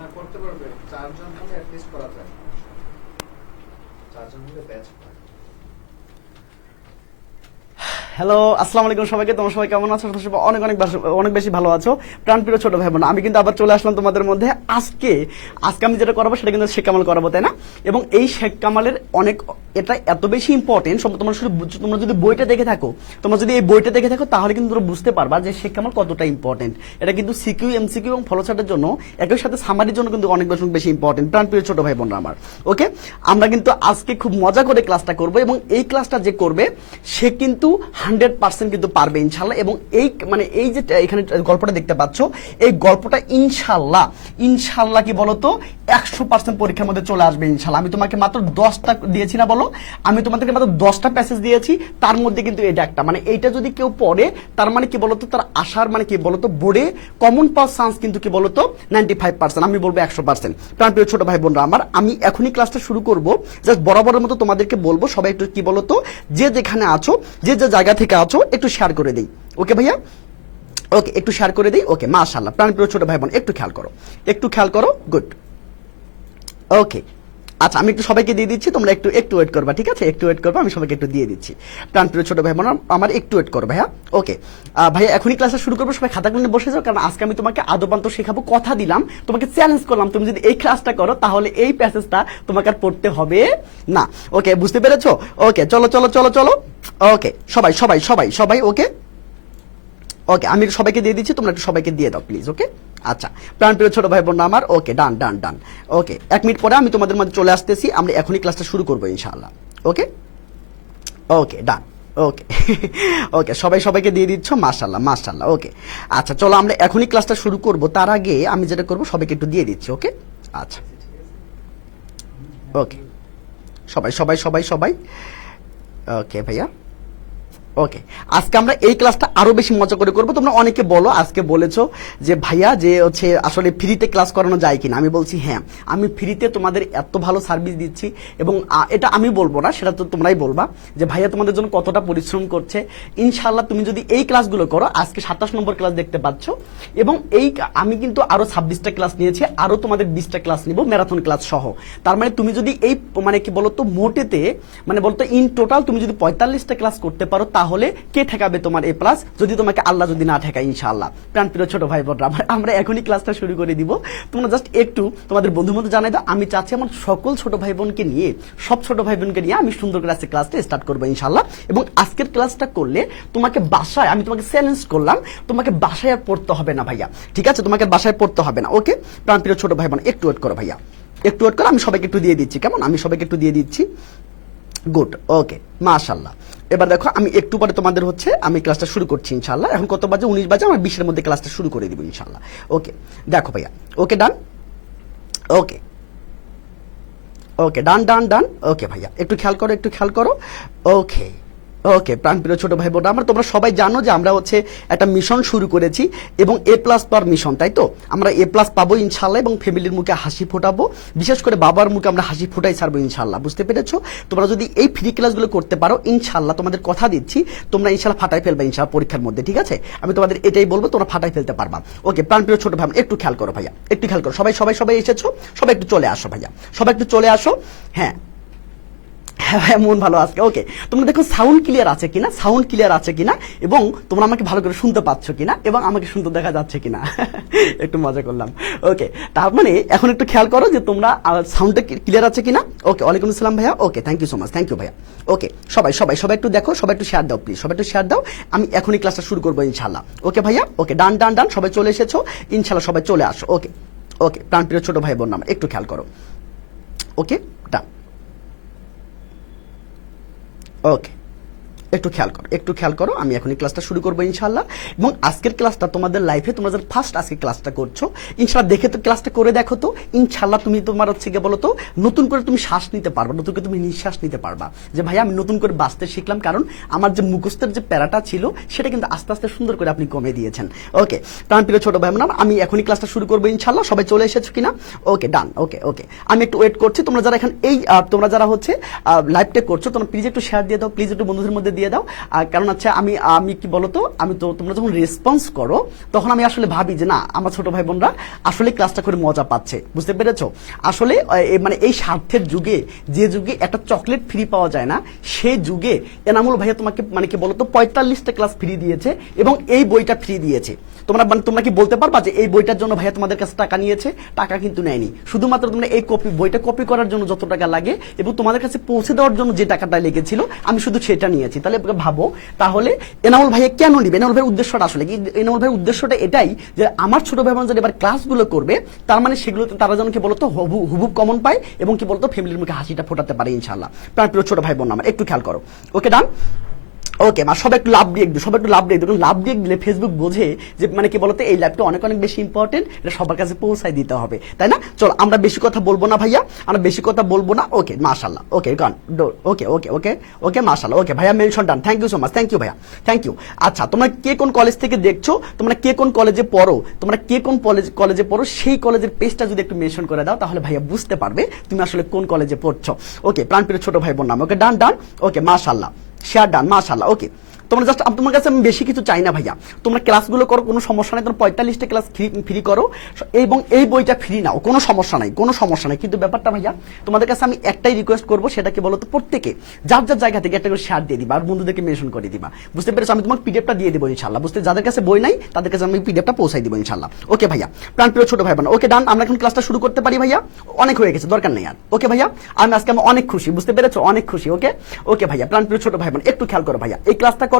না করতে পারবে, 4 জন হলে at least করা যায়। 4 জন হলে ব্যাচ হয়। হ্যালো, আসসালামু আলাইকুম সবাইকে। তোমরা সবাই কেমন আছো? সবাই অনেক অনেক অনেক বেশি ভালো আছো। প্রাণপ্রিয় ছোট ভাই বোন, আমি কিন্তু আবার চলে আসলাম তোমাদের মধ্যে। আজকে আমি যেটা করাবো সেটা কিন্তু শেখ কামাল করাবো, তাই না? এবং এই শেখ কামালের এটা এত বেশি ইম্পর্টেন্ট। তোমরা যদি বইটা দেখে থাকো, এই বইটা দেখে থাকো, তাহলে কিন্তু তোমরা বুঝতে পারবা যে শেখ কামাল কতটা ইম্পর্টেন্ট। এটা কিন্তু সিকিউ, এমসিকিউ এবং ফলোচার্টের জন্য, একই সাথে সামারির জন্য কিন্তু অনেক বেশি ইম্পর্টেন্ট। প্রাণপ্রিয় ছোট ভাই বোনরা আমার, ওকে, আমরা কিন্তু আজকে খুব মজা করে ক্লাসটা করবো, এবং এই ক্লাসটা যে করবে সে কিন্তু 100% কিন্তু পারবে ইনশাল্লাহ। এবং এই যে এখানে গল্পটা দেখতে পাচ্ছ, এই গল্পটা ইনশাল্লাহ কি বলতো 100% পরীক্ষার মধ্যে চলে আসবে ইনশাল্লাহ। আমি তোমাকে মাত্র 10টা দিয়েছি না, বলো, আমি তোমাদেরকে মাত্র 10টা প্যাসেজ দিয়েছি, তার মধ্যে কিন্তু এটা একটা, এইটা যদি কেউ পড়ে, তার কি বলতো, তার আসার কি বলতো বোর্ডে কমন পাওয়ার চান্স কিন্তু কি বলতো 95%, আমি বলবো 100%। প্রাণপ্রিয় ছোট ভাই বোনরা আমার, আমি এখনই ক্লাসটা শুরু করব। জাস্ট বরাবরের মতো তোমাদেরকে বলবো, সবাই একটু কি বলতো, যে যেখানে আছো, যে জায়গা থেকে আছো, একটু শেয়ার করে দেই। ওকে ভাইয়া, ওকে, একটু শেয়ার করে দিই। ওকে, মাশাআল্লাহ। প্রাণপ্রিয় ছোট ভাই বোন, একটু খেয়াল করো, গুড, ওকে। আচ্ছা, আমি একটু সবাইকে দিয়ে দিচ্ছি, তোমরা একটু ওয়েট করবা, ঠিক আছে? একটু ওয়েট করবা, আমি সবাইকে একটু দিয়ে দিচ্ছি। প্রাণপ্রিয় ছোট ভাই বোন আমার, একটু ওয়েট করো ভাইয়া। ওকে ভাইয়া, এখনই ক্লাসটা শুরু করবো, সবাই খাতাগুলো নিয়ে বসে যাও, কারণ আজকে আমি তোমাকে আদপান্ত শেখাবো। কথা দিলাম, তোমাকে চ্যালেঞ্জ করলাম, তুমি যদি এই ক্লাসটা করো তাহলে এই প্যাসেজটা তোমাকে আর পড়তে হবে না। ওকে, বুঝতে পেরেছো? ওকে, চলো। ওকে, সবাই ওকে, ওকে, আমি সবাইকে দিয়ে দিচ্ছি, তোমরা একটু সবাইকে দিয়ে দাও প্লিজ। ওকে, আচ্ছা, প্রাণপ্রিয় ছোট ভাই বোন আমার, ওকে, ডান। ওকে, 1 মিনিট পরে আমি তোমাদের মধ্যে চলে আসতেছি, আমরা এখনই ক্লাসটা শুরু করবো ইনশাআল্লাহ। ওকে, ডান। ওকে ওকে, সবাইকে দিয়ে দিচ্ছ, মাশাআল্লাহ। ওকে, আচ্ছা, চলো আমরা এখনই ক্লাসটা শুরু করব। তার আগে আমি যেটা করবো, সবাইকে একটু দিয়ে দিচ্ছি। ওকে, আচ্ছা, ওকে, সবাই ওকে ভাইয়া। ওকে, আজকে আমরা এই ক্লাসটা আরো বেশি মজা করে করবো। তোমরা অনেকে বলো, আজকে বলেছো যে ভাইয়া যে হচ্ছে আসলে ফ্রিতে ক্লাস করানো যায় কিনা। আমি বলছি হ্যাঁ, আমি ফ্রিতে তোমাদের এত ভালো সার্ভিস দিচ্ছি, এবং এটা আমি বলবো না, সেটা তো তোমরাই বলবা যে ভাইয়া তোমাদের জন্য কতটা পরিশ্রম করছে। ইনশাআল্লাহ তুমি যদি এই ক্লাসগুলো করো, আজকে 27 নম্বর ক্লাস দেখতে পাচ্ছ, এবং আমি কিন্তু আরো 26টা ক্লাস নিয়েছি, আরো তোমাদের 20টা ক্লাস নিব, ম্যারাথন ক্লাস সহ। তার তুমি যদি এই কি বলতো মোটেতে বলতো ইন টোটাল তুমি যদি 45টা ক্লাস করতে পারো, তাহলে কে ঠেকাবে তোমার এ প্লাস, যদি তোমাকে আল্লাহ যদি না ঠেকায় ইনশাআল্লাহ। প্রাণপ্রিয় ছোট ভাই বোনরা, আমরা এখনই ক্লাসটা শুরু করে দিব। তোমরা জাস্ট একটু তোমাদের বন্ধুর মধ্যে জানাই দাও। আমি চাচ্ছি আমার সকল ছোট ভাই বোনকে নিয়ে, সব ছোট ভাই বোনকে নিয়ে আমি সুন্দর করে আজকে ক্লাসটা স্টার্ট করবো ইনশাআল্লাহ। এবং আজকের ক্লাসটা করলে তোমাকে বাসায়, আমি তোমাকে চ্যালেঞ্জ করলাম, তোমাকে বাসায় আর পড়তে হবে না ভাইয়া, ঠিক আছে? তোমাকে বাসায় পড়তে হবে না। ওকে, প্রাণপ্রিয় ছোট ভাই বোন, একটু ওয়েট করো ভাইয়া, একটু ওয়েট করো, আমি সবাইকে একটু দিয়ে দিচ্ছি, কেমন? আমি সবাইকে একটু দিয়ে দিচ্ছি, গুড, ওকে, মাশাআল্লাহ। এবার দেখো, আমি একটু পরে তোমাদের আমি ক্লাসটা শুরু করছি ইনশাআল্লাহ। এখন কত বাজে? 19 বাজে, আমার 20-এর মধ্যে ক্লাসটা শুরু করে দিব ইনশাআল্লাহ। ওকে, দেখো ভাইয়া, ওকে, ডান। ওকে, ডান। ওকে ভাইয়া, একটু খেয়াল করো। ওকে, প্রাণপ্রিয় ছোট ভাই বোন আমার, তোমরা সবাই জানো যে আমরা একটা মিশন শুরু করেছি, এবং এ প্লাস পাওয়ার মিশন, তাই তো? আমরা এ প্লাস পাবো ইনশাআল্লাহ, এবং ফ্যামিলির মুখে হাসি ফোটাবো, বিশেষ করে বাবার মুখে আমরা হাসি ফোটাই ছাড়বো ইনশাআল্লাহ। বুঝতে পেরেছো? তোমরা যদি এই ফ্রি ক্লাসগুলো করতে পারো ইনশাআল্লাহ, তোমাদের কথা দিচ্ছি, তোমরা ইনশাআল্লাহ ফাটাই ফেলবে ইনশাআল্লাহ পরীক্ষার মধ্যে, ঠিক আছে? আমি তোমাদের এটাই বলবো, তোমরা ফাটাই ফেলতে পারবা। ওকে, প্রাণপ্রিয় ছোট ভাই একটু খেয়াল করো ভাইয়া, একটু খেয়াল করো। সবাই এসেছো, সবাই একটু চলে আসো ভাইয়া, সবাই একটু চলে আসো। হ্যাঁ হ্যাঁ, মন ভালো আজকে। ওকে, তোমরা দেখো সাউন্ড ক্লিয়ার আছে কিনা, এবং তোমরা আমাকে ভালো করে শুনতে পাচ্ছ কিনা, এবং আমাকে শুনতে দেখা যাচ্ছে কিনা একটু মজা করলাম। ওকে, তার এখন একটু খেয়াল করো যে তোমরা সাউন্ডটা ক্লিয়ার আছে কিনা। ওকে, ওয়ালাইকুম আসসালাম ভাইয়া। Okay, thank you so much, thank you ভাইয়া। ওকে, সবাই একটু দেখো, সবাই একটু শেয়ার দাও প্লিজ, সবাই একটু শেয়ার দাও। আমি এখনই ক্লাসটা শুরু করবো ইনশাআল্লাহ। ওকে ভাইয়া, ওকে, ডান, সবাই চলে এসেছো ইনশাআল্লাহ, সবাই চলে আসো। ওকে, প্রাণপ্রিয় ছোট ভাই বোন একটু খেয়াল করো। ওকে, ডান। ওকে, একটু খেয়াল করো, আমি এখনই ক্লাসটা শুরু করবো ইনশাআল্লাহ। এবং আজকের ক্লাসটা তোমাদের লাইফে, তোমরা যারা ফার্স্ট আজকে ক্লাসটা করছো, ইনশাআল্লাহ দেখে তো ক্লাসটা করে দেখো তো, ইনশাআল্লাহ তুমি তোমার গিয়ে বলো তো, নতুন করে তুমি শ্বাস নিতে পারবা, নতুন করে তুমি নিঃশ্বাস নিতে পারবা, যে ভাইয়া আমি নতুন করে বাঁচতে শিখলাম, কারণ আমার যে মুখস্থের যে প্যারাটা ছিল সেটা কিন্তু আস্তে আস্তে সুন্দর করে আপনি কমে দিয়েছেন। ওকে, প্রাণপ্রিয় ছোট ভাই বোন, আমি এখনই ক্লাসটা শুরু করবো ইনশাআল্লাহ। সবাই চলে এসেছো কিনা? ওকে, ডান। ওকে, আমি একটু ওয়েট করছি। তোমরা যারা লাইভটা করছো, তোমরা প্লিজ একটু শেয়ার দিয়ে দাও, প্লিজ একটু বন্ধুদের মধ্যে দিয়ে দাও। কারণ আচ্ছা আমি কি বলতো, আমি তো তোমরা যখন রেসপন্স করো তখন আমি আসলে ভাবি যে না, আমার ছোট ভাই বোনরা আসলে ক্লাসটা করে মজা পাচ্ছে, বুঝতে পেরেছো? আসলে মানে এই স্বার্থের যুগে, যে যুগে একটা চকলেট ফ্রি পাওয়া যায় না, সেই যুগে এনামুল ভাইয়া তোমাকে মানে কি বলতো 45টা ক্লাস ফ্রি দিয়েছে এবং এই বইটা ফ্রি দিয়েছে। তোমরা কি বলতে পারবা যে এই বইটার জন্য ভাইয়া তোমাদের কাছে টাকা নিয়েছে? টাকা কিন্তু নেয়নি। শুধুমাত্র তোমরা এই বইটা কপি করার জন্য যত টাকা লাগে এবং তোমাদের কাছে পৌঁছে দেওয়ার জন্য যে টাকাটা লেগেছিল আমি শুধু সেটা নিয়েছি। তাহলে ভাবো, তাহলে এনামুল ভাইয়া কেন নিবে? এনামুল ভাইয়ের উদ্দেশ্যটা আসলে কি? এনামুল ভাইয়ের উদ্দেশ্যটা এটাই যে আমার ছোট ভাই বোন যদি এবার ক্লাসগুলো করবে, তার মানে সেগুলো তারা যেন কি বলতো হুবুব কমন পায় এবং কি বলতো ফ্যামিলির মুখে হাসিটা ফোটাতে পারে ইনশাআল্লাহ। প্রিয় ছোট ভাই বোন আমার একটু খেয়াল করো। ওকে ডান? ওকে মা, সবাই একটু লাভ দিয়ে দিও, সবাই একটু লাভ দিয়ে দিও। লাভ দিয়ে দিলে ফেসবুক বোঝে যে মানে কি বলতো এই লাইভটা অনেক অনেক বেশি ইম্পর্টেন্ট, এটা সবার কাছে পৌঁছায় দিতে হবে, তাই না? চলো আমরা বেশি কথা বলবো না ভাইয়া, আমরা বেশি কথা বলবো না। ওকে মাশাআল্লাহ, ওকে গান ওকে ওকে ওকে ওকে মাশাআল্লাহ। ওকে ভাইয়া mention done, thank you so much, thank you ভাইয়া, থ্যাংক ইউ। আচ্ছা তোমরা কে কোন কলেজ থেকে দেখছো, তোমরা কে কোন কলেজে পড়ো, তোমরা কে কোন কলেজে পড়ো, সেই কলেজের পেজটা যদি একটু মেনশন করে দাও তাহলে ভাইয়া বুঝতে পারবে তুমি আসলে কোন কলেজে পড়ছো। ওকে প্রাণপ্রিয় ছোট ভাই বোন নাম, ওকে ডান ডান, ওকে মাশাআল্লাহ, শেয়ার ডান মাশাআল্লাহ। ওকে তোমরা জাস্ট, তোমার কাছে আমি বেশি কিছু চাই না ভাইয়া, তোমরা ক্লাসগুলো করো, কোনো সমস্যা নাই। তোমরা 45টা ক্লাস ফ্রি করো এবং এই বইটা ফ্রি নাও, কোনো সমস্যা নাই, কোনো সমস্যা নাই। কিন্তু ব্যাপারটা ভাইয়া তোমাদের কাছে আমি একটাই রিকোয়েস্ট করবো, সেটা কি বলতো প্রত্যেকে যার যার জায়গা থেকে একটা করে শেয়ার দিয়ে দিবা আর বন্ধুদেরকে মেনশন করে দিবা, বুঝতে পেরেছো? আমি তোমার পিডিএফটা দিয়ে দেবো ইনশাআল্লাহ, বুঝতে, যাদের কাছে বই নাই তাদের কাছে আমি পিডিএফটা পৌঁছাই দিব ইনশাআল্লাহ। ওকে ভাইয়া প্রাণপ্রিয় ছোট ভাই বোন, ওকে ডান, আমরা এখন ক্লাসটা শুরু করতে পারি ভাইয়া, অনেক হয়ে গেছে, দরকার নেই আর। ওকে ভাইয়া আজকে আমি অনেক খুশি, বুঝতে পেরেছো? অনেক খুশি। ওকে ওকে ভাইয়া প্রাণপ্রিয় ছোট ভাই বোন একটু খেয়াল করো ভাইয়া, এই ক্লাসটা করো,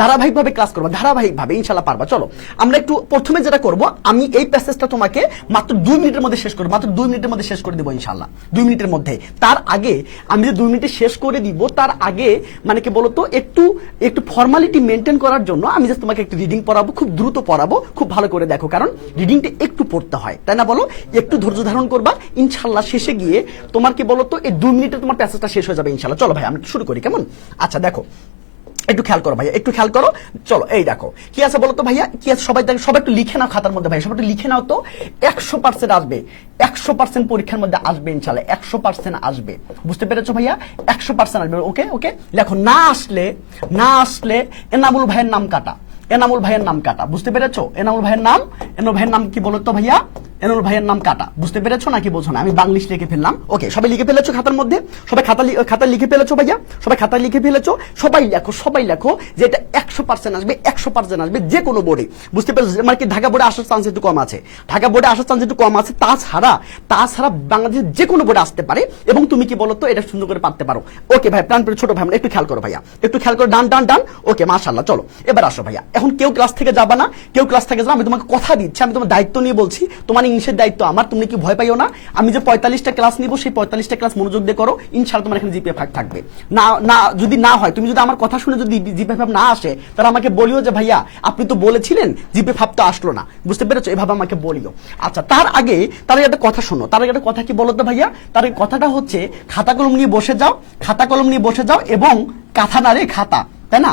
ধারাবাহিকভাবে ক্লাস করবো, ধারাবাহিকভাবে ইনশাআল্লাহ পারবা। চলো আমরা একটু প্রথমে যেটা করব, আমি এই প্যাসেজটা তোমাকে মাত্র 2 মিনিটের মধ্যে শেষ করব, মাত্র 2 মিনিটের মধ্যে শেষ করে দেবো ইনশাআল্লাহ, 2 মিনিটের মধ্যে। তার আগে আমি যে 2 মিনিটে শেষ করে দিব, তার আগে মানে কি বলতো একটু ফর্মালিটি মেনটেন করার জন্য আমি জাস্ট তোমাকে একটু রিডিং পড়াবো, খুব দ্রুত পড়াবো, খুব ভালো করে দেখো, কারণ রিডিংটা একটু পড়তে হয়, তাই না বলো? একটু ধৈর্য ধারণ করবা, ইনশাআল্লাহ শেষে গিয়ে তোমার কি বলতো এই 2 মিনিটে তোমার প্যাসেজটা শেষ হয়ে যাবে ইনশাআল্লাহ। চলো ভাই আমরা শুরু করি, কেমন? আচ্ছা দেখো একটু খেয়াল করো ভাইয়া, একটু খেয়াল করো। চলো এই দেখো কি আছে বলো তো ভাইয়া, কি আছে সবাই সবাই একটু লিখে নাও খাতার মধ্যে ভাইয়া, সবাই একটু লিখে নাও তো। 100% আসবে, 100% পরীক্ষার মধ্যে আসবে ইনশাআল্লাহ, 100% আসবে, বুঝতে পেরেছো ভাইয়া? 100% আসবে। ওকে ওকে লেখো, না আসলে এনামুল ভাইয়ের নাম কাটা, এনামুল ভাইয়ের নাম কাটা, বুঝতে পেরেছো? এনামুল ভাইয়ের নাম কি বলো তো ভাইয়া? এনামুল ভাইয়ের নাম কাটা, বুঝতে পেরেছো নাকি বোঝো না? আমি বাংলিশ লিখে ফেললাম। ওকে সবাই লিখে ফেলেছো খাতার মধ্যে, সবাই খাতা লিখে ফেলেছো ভাইয়া, সবাই খাতা লিখে ফেলেছো, সবাই লেখো যে এটা 100% আসবে, 100% আসবে যে কোনো বোর্ডে, বুঝতে পেরেছো? মানে কি ঢাকা বোর্ডে আসার চান্স একটু কম আছে, ঢাকা বোর্ডে আসার চান্স একটু কম আছে, তাছাড়া বাংলাদেশের যে কোনো বোর্ডে আসতে পারে এবং তুমি কি বলো তো এটা সুন্দর করে পারতে পারো। ওকে ভাই প্রাণপ্রিয় ছোট ভাই একটু খেয়াল করো ভাইয়া, একটু খেয়াল করো, ডান ডান ডান। ওকে মাশাআল্লাহ। চলো এবার আসো ভাইয়া, এখন কেউ ক্লাস থেকে যাবা না, কেউ ক্লাস থেকে যাবা, আমি তোমাকে কথা দিচ্ছি, আমি তোমার দায়িত্ব নিয়ে বলছি, তোমার ইংলিশের দায়িত্ব আমার, তুমি কি ভয় পাইও না? আমি যে 45টা ক্লাস নিব, সেই 45টা ক্লাস মনোযোগ দিয়ে করো, ইনশাআল্লাহ তোমার এখানে জিপিএ ফাঁক থাকবে না। যদি না হয়, তুমি যদি আমার কথা শুনে যদি জিপিএ ফাঁক না আসে, তাহলে আমাকে বলিও যে ভাইয়া আপনি তো বলেছিলেন জিপিএ ফাঁক তো আসলো না, বুঝতে পেরেছো? এভাবে আমাকে বলিও। আচ্ছা তার আগে একটা কথা শোনো, তার আগে একটা কথা কি বলো তো ভাইয়া, তার কথাটা হচ্ছে খাতা কলম নিয়ে বসে যাও এবং কাঁথা না রে খাতা, তাই না?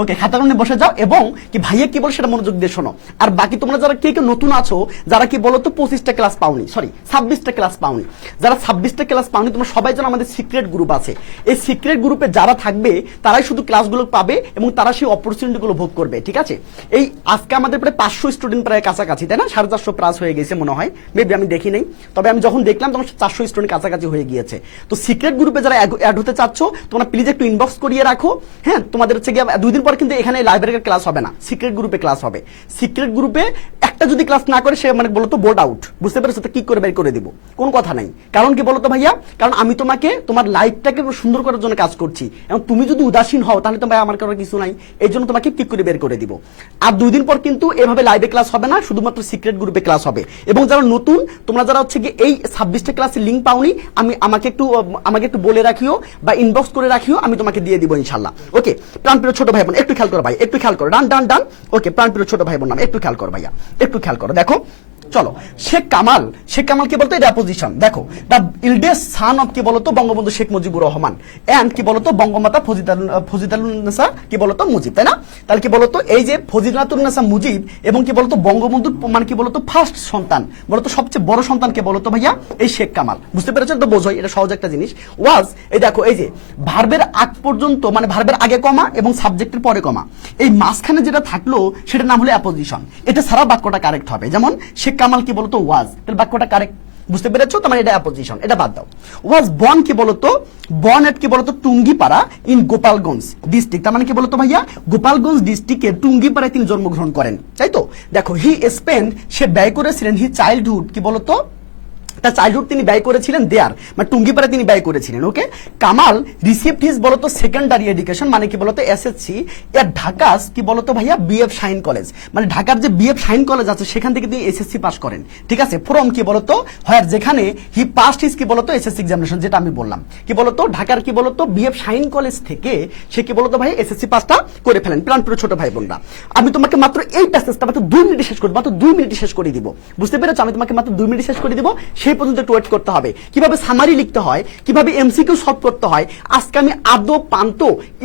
ওকে খাতা কলম নিয়ে বসে যাও এবং কি ভাইয়া কি বল সেটা মনোযোগ দিয়ে শোনো। আর বাকি তোমরা যারা কে নতুন আছো, যারা কি বলো তো 25টা ক্লাস পাওনি, সরি 26টা ক্লাস পাওনি, যারা 26টা ক্লাস পাওনি, তোমরা সবাই জানো আমাদের সিক্রেট গ্রুপ আছে, এই সিক্রেট গ্রুপে যারা থাকবে তারাই শুধু ক্লাসগুলো পাবে এবং তারা সেই অপরচুনিটিগুলো ভোগ করবে, ঠিক আছে? এই আজকে আমাদের প্রায় 500 স্টুডেন্ট প্রায় কাছাকাছি, তাই না? 450 প্লাস হয়ে গেছে মনে হয়, মেবি আমি দেখি নাই, তবে আমি যখন দেখলাম তখন 400 স্টুডেন্ট কাছাকাছি হয়ে গিয়েছে। তো সিক্রেট গ্রুপে যারা অ্যাড হতে চাচ্ছ, তোমরা প্লিজ একটু ইনবক্স করিয়ে রাখো। হ্যাঁ তোমাদের হচ্ছে গিয়ে 2 দিন পর কিন্তু এখানে লাইব্রেরির ক্লাস হবে না, সিক্রেট গ্রুপে ক্লাস হবে। সিক্রেট গ্রুপে একটা যদি ক্লাস না করে সে মানে বলতো বোর্ড আউট, বুঝতে পেরেছো? তো কি করে বের করে দিব, কোন কথা নাই। কারণ কি বলতো ভাইয়া, কারণ আমি তোমাকে তোমার লাইফটাকে সুন্দর করার জন্য কাজ করছি, এবং তুমি যদি উদাসীন হও তাহলে তো ভাই আমার করার কিছু নাই, এই জন্য তোমাকে কি করে বের করে দিব। আর 2 দিন পর কিন্তু এভাবে লাইভে ক্লাস হবে না, শুধুমাত্র সিক্রেট গ্রুপে ক্লাস হবে। এবং যারা নতুন, তোমরা যারা হচ্ছে গিয়ে এই 26টা ক্লাসের লিঙ্ক পাওনি, আমাকে একটু বলে রাখিও বা ইনবক্স করে রাখিও, আমি তোমাকে দিয়ে দিব ইনশাআল্লাহ। ওকে প্রাণপ্রিয় ছোট ভাই বোন একটু খেয়াল করো ভাই, একটু খেয়াল করো, ডান ডান ডান। ওকে প্রাণপ্রিয় ছোট ভাই বোন নাম একটু খেয়াল করো ভাইয়া, একটু খেয়াল করো, দেখো চলো শেখ কামাল কি বলতো এটা অপোজিশন দেখো দ্য ইল্ডেস্ট সান অফ কি বলতো বঙ্গবন্ধু শেখ মুজিবুর রহমান এন্ড কি বলতো বঙ্গমাতা ফজিলাতুন্নেসা কি বলতো মুজিব, তাই না? তাহলে কি বলতো এই যে ফজিলাতুন্নেসা মুজিব এবং কি বলতো বঙ্গবন্ধুর মানে কি বলতো ফার্স্ট সন্তান বলতো সবচেয়ে বড় সন্তান কে বলতো ভাইয়া এই শেখ কামাল, বুঝতে পেরেছেন তো? বোঝোই এটা সহজ একটা জিনিস। ওয়াজ এই দেখো এই যে ভার্বের আগ পর্যন্ত মানে ভার্বের আগে কমা এবং সাবজেক্টের পরে কমা, এই মাঝখানে যেটা থাকলো সেটার নাম হলো অ্যাপোজিশন। এটা সারা বাক্যটা কারেক্ট হবে। যেমন শেখ কামাল কি বলতো ওয়াজ, তাহলে বাক্যটা কারেক্ট, বুঝতে পেরেছো? তোমার এটা অ্যাপোজিশন, এটা বাদ দাও। ওয়াজ বর্ন কি বলতো বর্ন এট কি বলতো টুঙ্গিপাড়া ইন গোপালগঞ্জ ডিস্ট্রিক্ট, তার মানে কি বলতো ভাইয়া গোপালগঞ্জ ডিস্ট্রিক্টের টুঙ্গিপাড়ায় তিনি জন্মগ্রহণ করেন, তাই তো? দেখো হি স্পেন্ড সে ব্যয় করেছিলেন হি চাইল্ডহুড কি বলতো তার চাইল্ডহুড তিনি ব্যয় করেছিলেন দেয়ার মানে টুঙ্গিপাড়ায় তিনি ব্যয় করেছিলেন। ওকে, কামাল রিসিভড হিজ বলতো সেকেন্ডারি এডুকেশন মানে কি বলতো এসএসসি এর ঢাকাস কি বলতো ভাইয়া বিএফ শাইন কলেজ, মানে ঢাকার যে বিএফ শাইন কলেজ আছে সেখান থেকে তিনি এসএসসি পাস করেন, ঠিক আছে? ফ্রম কি বলতো হয় যেখানে হি পাস্ট হিজ কি বলতো এসএসসি এক্সামিনেশন, যেটা আমি বললাম কি বলতো ঢাকার কি বলতো বিএফ শাইন কলেজ থেকে সে কি বলতো ভাই এসএসসি পাসটা করে ফেলেন। প্রাণপ্রিয় ছোট ভাই বোনরা, আমি তোমাকে মাত্র এই প্যাসেজটা মাত্র 2 মিনিটে শেষ করে মাত্র 2 মিনিটে শেষ করে দিব, বুঝতে পেরেছো? আমি তোমাকে মাত্র 2 মিনিটে শেষ করে দিব, সেই পর্যন্ত একটু ওয়েট করতে হবে। কিভাবে সামারি লিখতে হয়, কিভাবে এমসিকিউ সলভ করতে হয়, আজকে আমি আদো পান্ত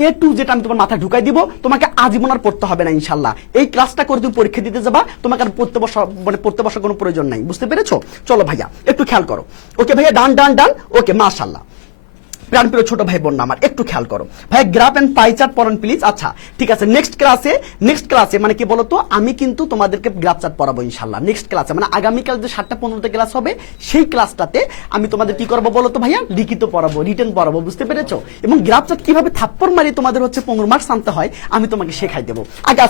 এ টু যেটা আমি তোমার মাথায় ঢুকাই দিব, তোমাকে আজীবন আর পড়তে হবে না ইনশাআল্লাহ। এই ক্লাসটা করে তুমি পরীক্ষা দিতে যাবা, তোমাকে আর পড়তে বসার কোনো প্রয়োজন নাই, বুঝতে পেরেছো? চলো ভাইয়া একটু খেয়াল করো। ওকে ভাইয়া ডান ডান ডান, ওকে মাশাআল্লাহ। প্রাণপ্রিয় ছোট ভাই বোন আমার একটু খেয়াল করো ভাই, গ্রাফ এন্ড পাই চার্ট পড়ান প্লিজ। আচ্ছা ঠিক আছে, নেক্সট ক্লাসে মানে কি বলতো আমি কিন্তু তোমাদেরকে গ্রাফ চার্ট পড়াবো ইনশাআল্লাহ। নেক্সট ক্লাসে মানে আগামীকাল যে 7টা 15তে ক্লাস হবে সেই ক্লাসটাতে আমি তোমাদের কি করবো বলতো ভাইয়া লিখিত পড়াবো, রিটেন পড়াবো, বুঝতে পেরেছো? এবং গ্রাফ চার্ট কিভাবে থাপ্পড় মারি তোমাদের হচ্ছে 15 মার্কস আনতে হয় আমি তোমাকে শেখাই দেবো। আগে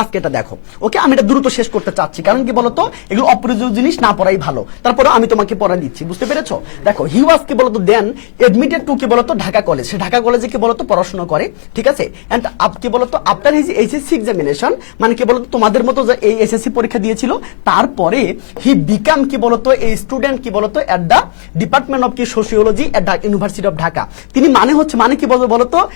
আজকে এটা দেখো। ওকে, আমি এটা দ্রুত শেষ করতে চাচ্ছি, কারণ কি বলতো এগুলো অপ্রয়োজনীয় জিনিস না পড়াই ভালো, তারপরে আমি তোমাকে পড়া দিচ্ছি, বুঝতে পেরেছো? দেখো হি ওয়াজ কি বলতো দেন এডমিটেড কি বলতো ঢাকা কলেজ, সে ঢাকা কলেজে কি বলতো পড়াশোনা করে, ঠিক আছে? এন্ড আপ কি বলতো আফটার হিজ এইচএসসি এক্সামিনেশন মানে কি বলতো তোমাদের মতো যে এই এসএসসি পরীক্ষা দিয়েছিল তারপরে হি বিকাম কি বলতো এই স্টুডেন্ট কি বলতো এট দা ডিপার্টমেন্ট অফ কি sociology at Dhaka university of Dhaka. তিনি মানে কি বলতো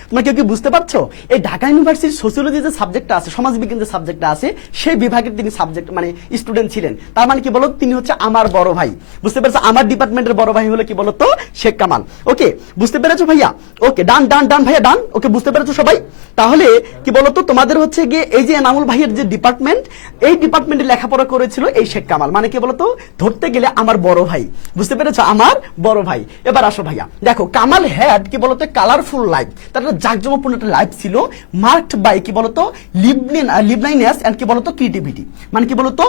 তোমরা কেউ কি বুঝতে পারছো? এই ঢাকা ইউনিভার্সিটির সোশিওলজি যে সাবজেক্টটা আছে, সমাজবিজ্ঞান যে সাবজেক্টটা আছে সেই বিভাগের তিনি সাবজেক্ট মানে স্টুডেন্ট ছিলেন। তার মানে কি বলতো তিনি হচ্ছে আমার বড় ভাই, বুঝতে পেরেছো? আমার ডিপার্টমেন্টের বড় ভাই হলো কি বলতো শেখ কামাল। ওকে, বুঝতে পেরেছো ভাইয়া? ওকে ডান ডান ডান ভাইয়া ডান। ওকে, বুঝতে পেরেছো সবাই? তাহলে কি বলতো তোমাদের হচ্ছে গিয়ে এই যে এনামুল ভাইয়ের যে ডিপার্টমেন্ট, এই ডিপার্টমেন্টে লেখাপড়া করেছিল এই শেখ কামাল, মানে কি বলতো ধরতে গেলে আমার বড় ভাই, বুঝতে পেরেছো? আমার বড় ভাই। এবার আসো ভাইয়া, দেখো কামাল হ্যাড কি বলতো কালারফুল লাইফ, তার একটা জাঁকজমকপূর্ণ একটা লাইফ ছিল, মার্কড বাই কি বলতো লিভলাইনেস এন্ড কি বলতো ক্রিয়েটিভিটি, মানে কি বলতো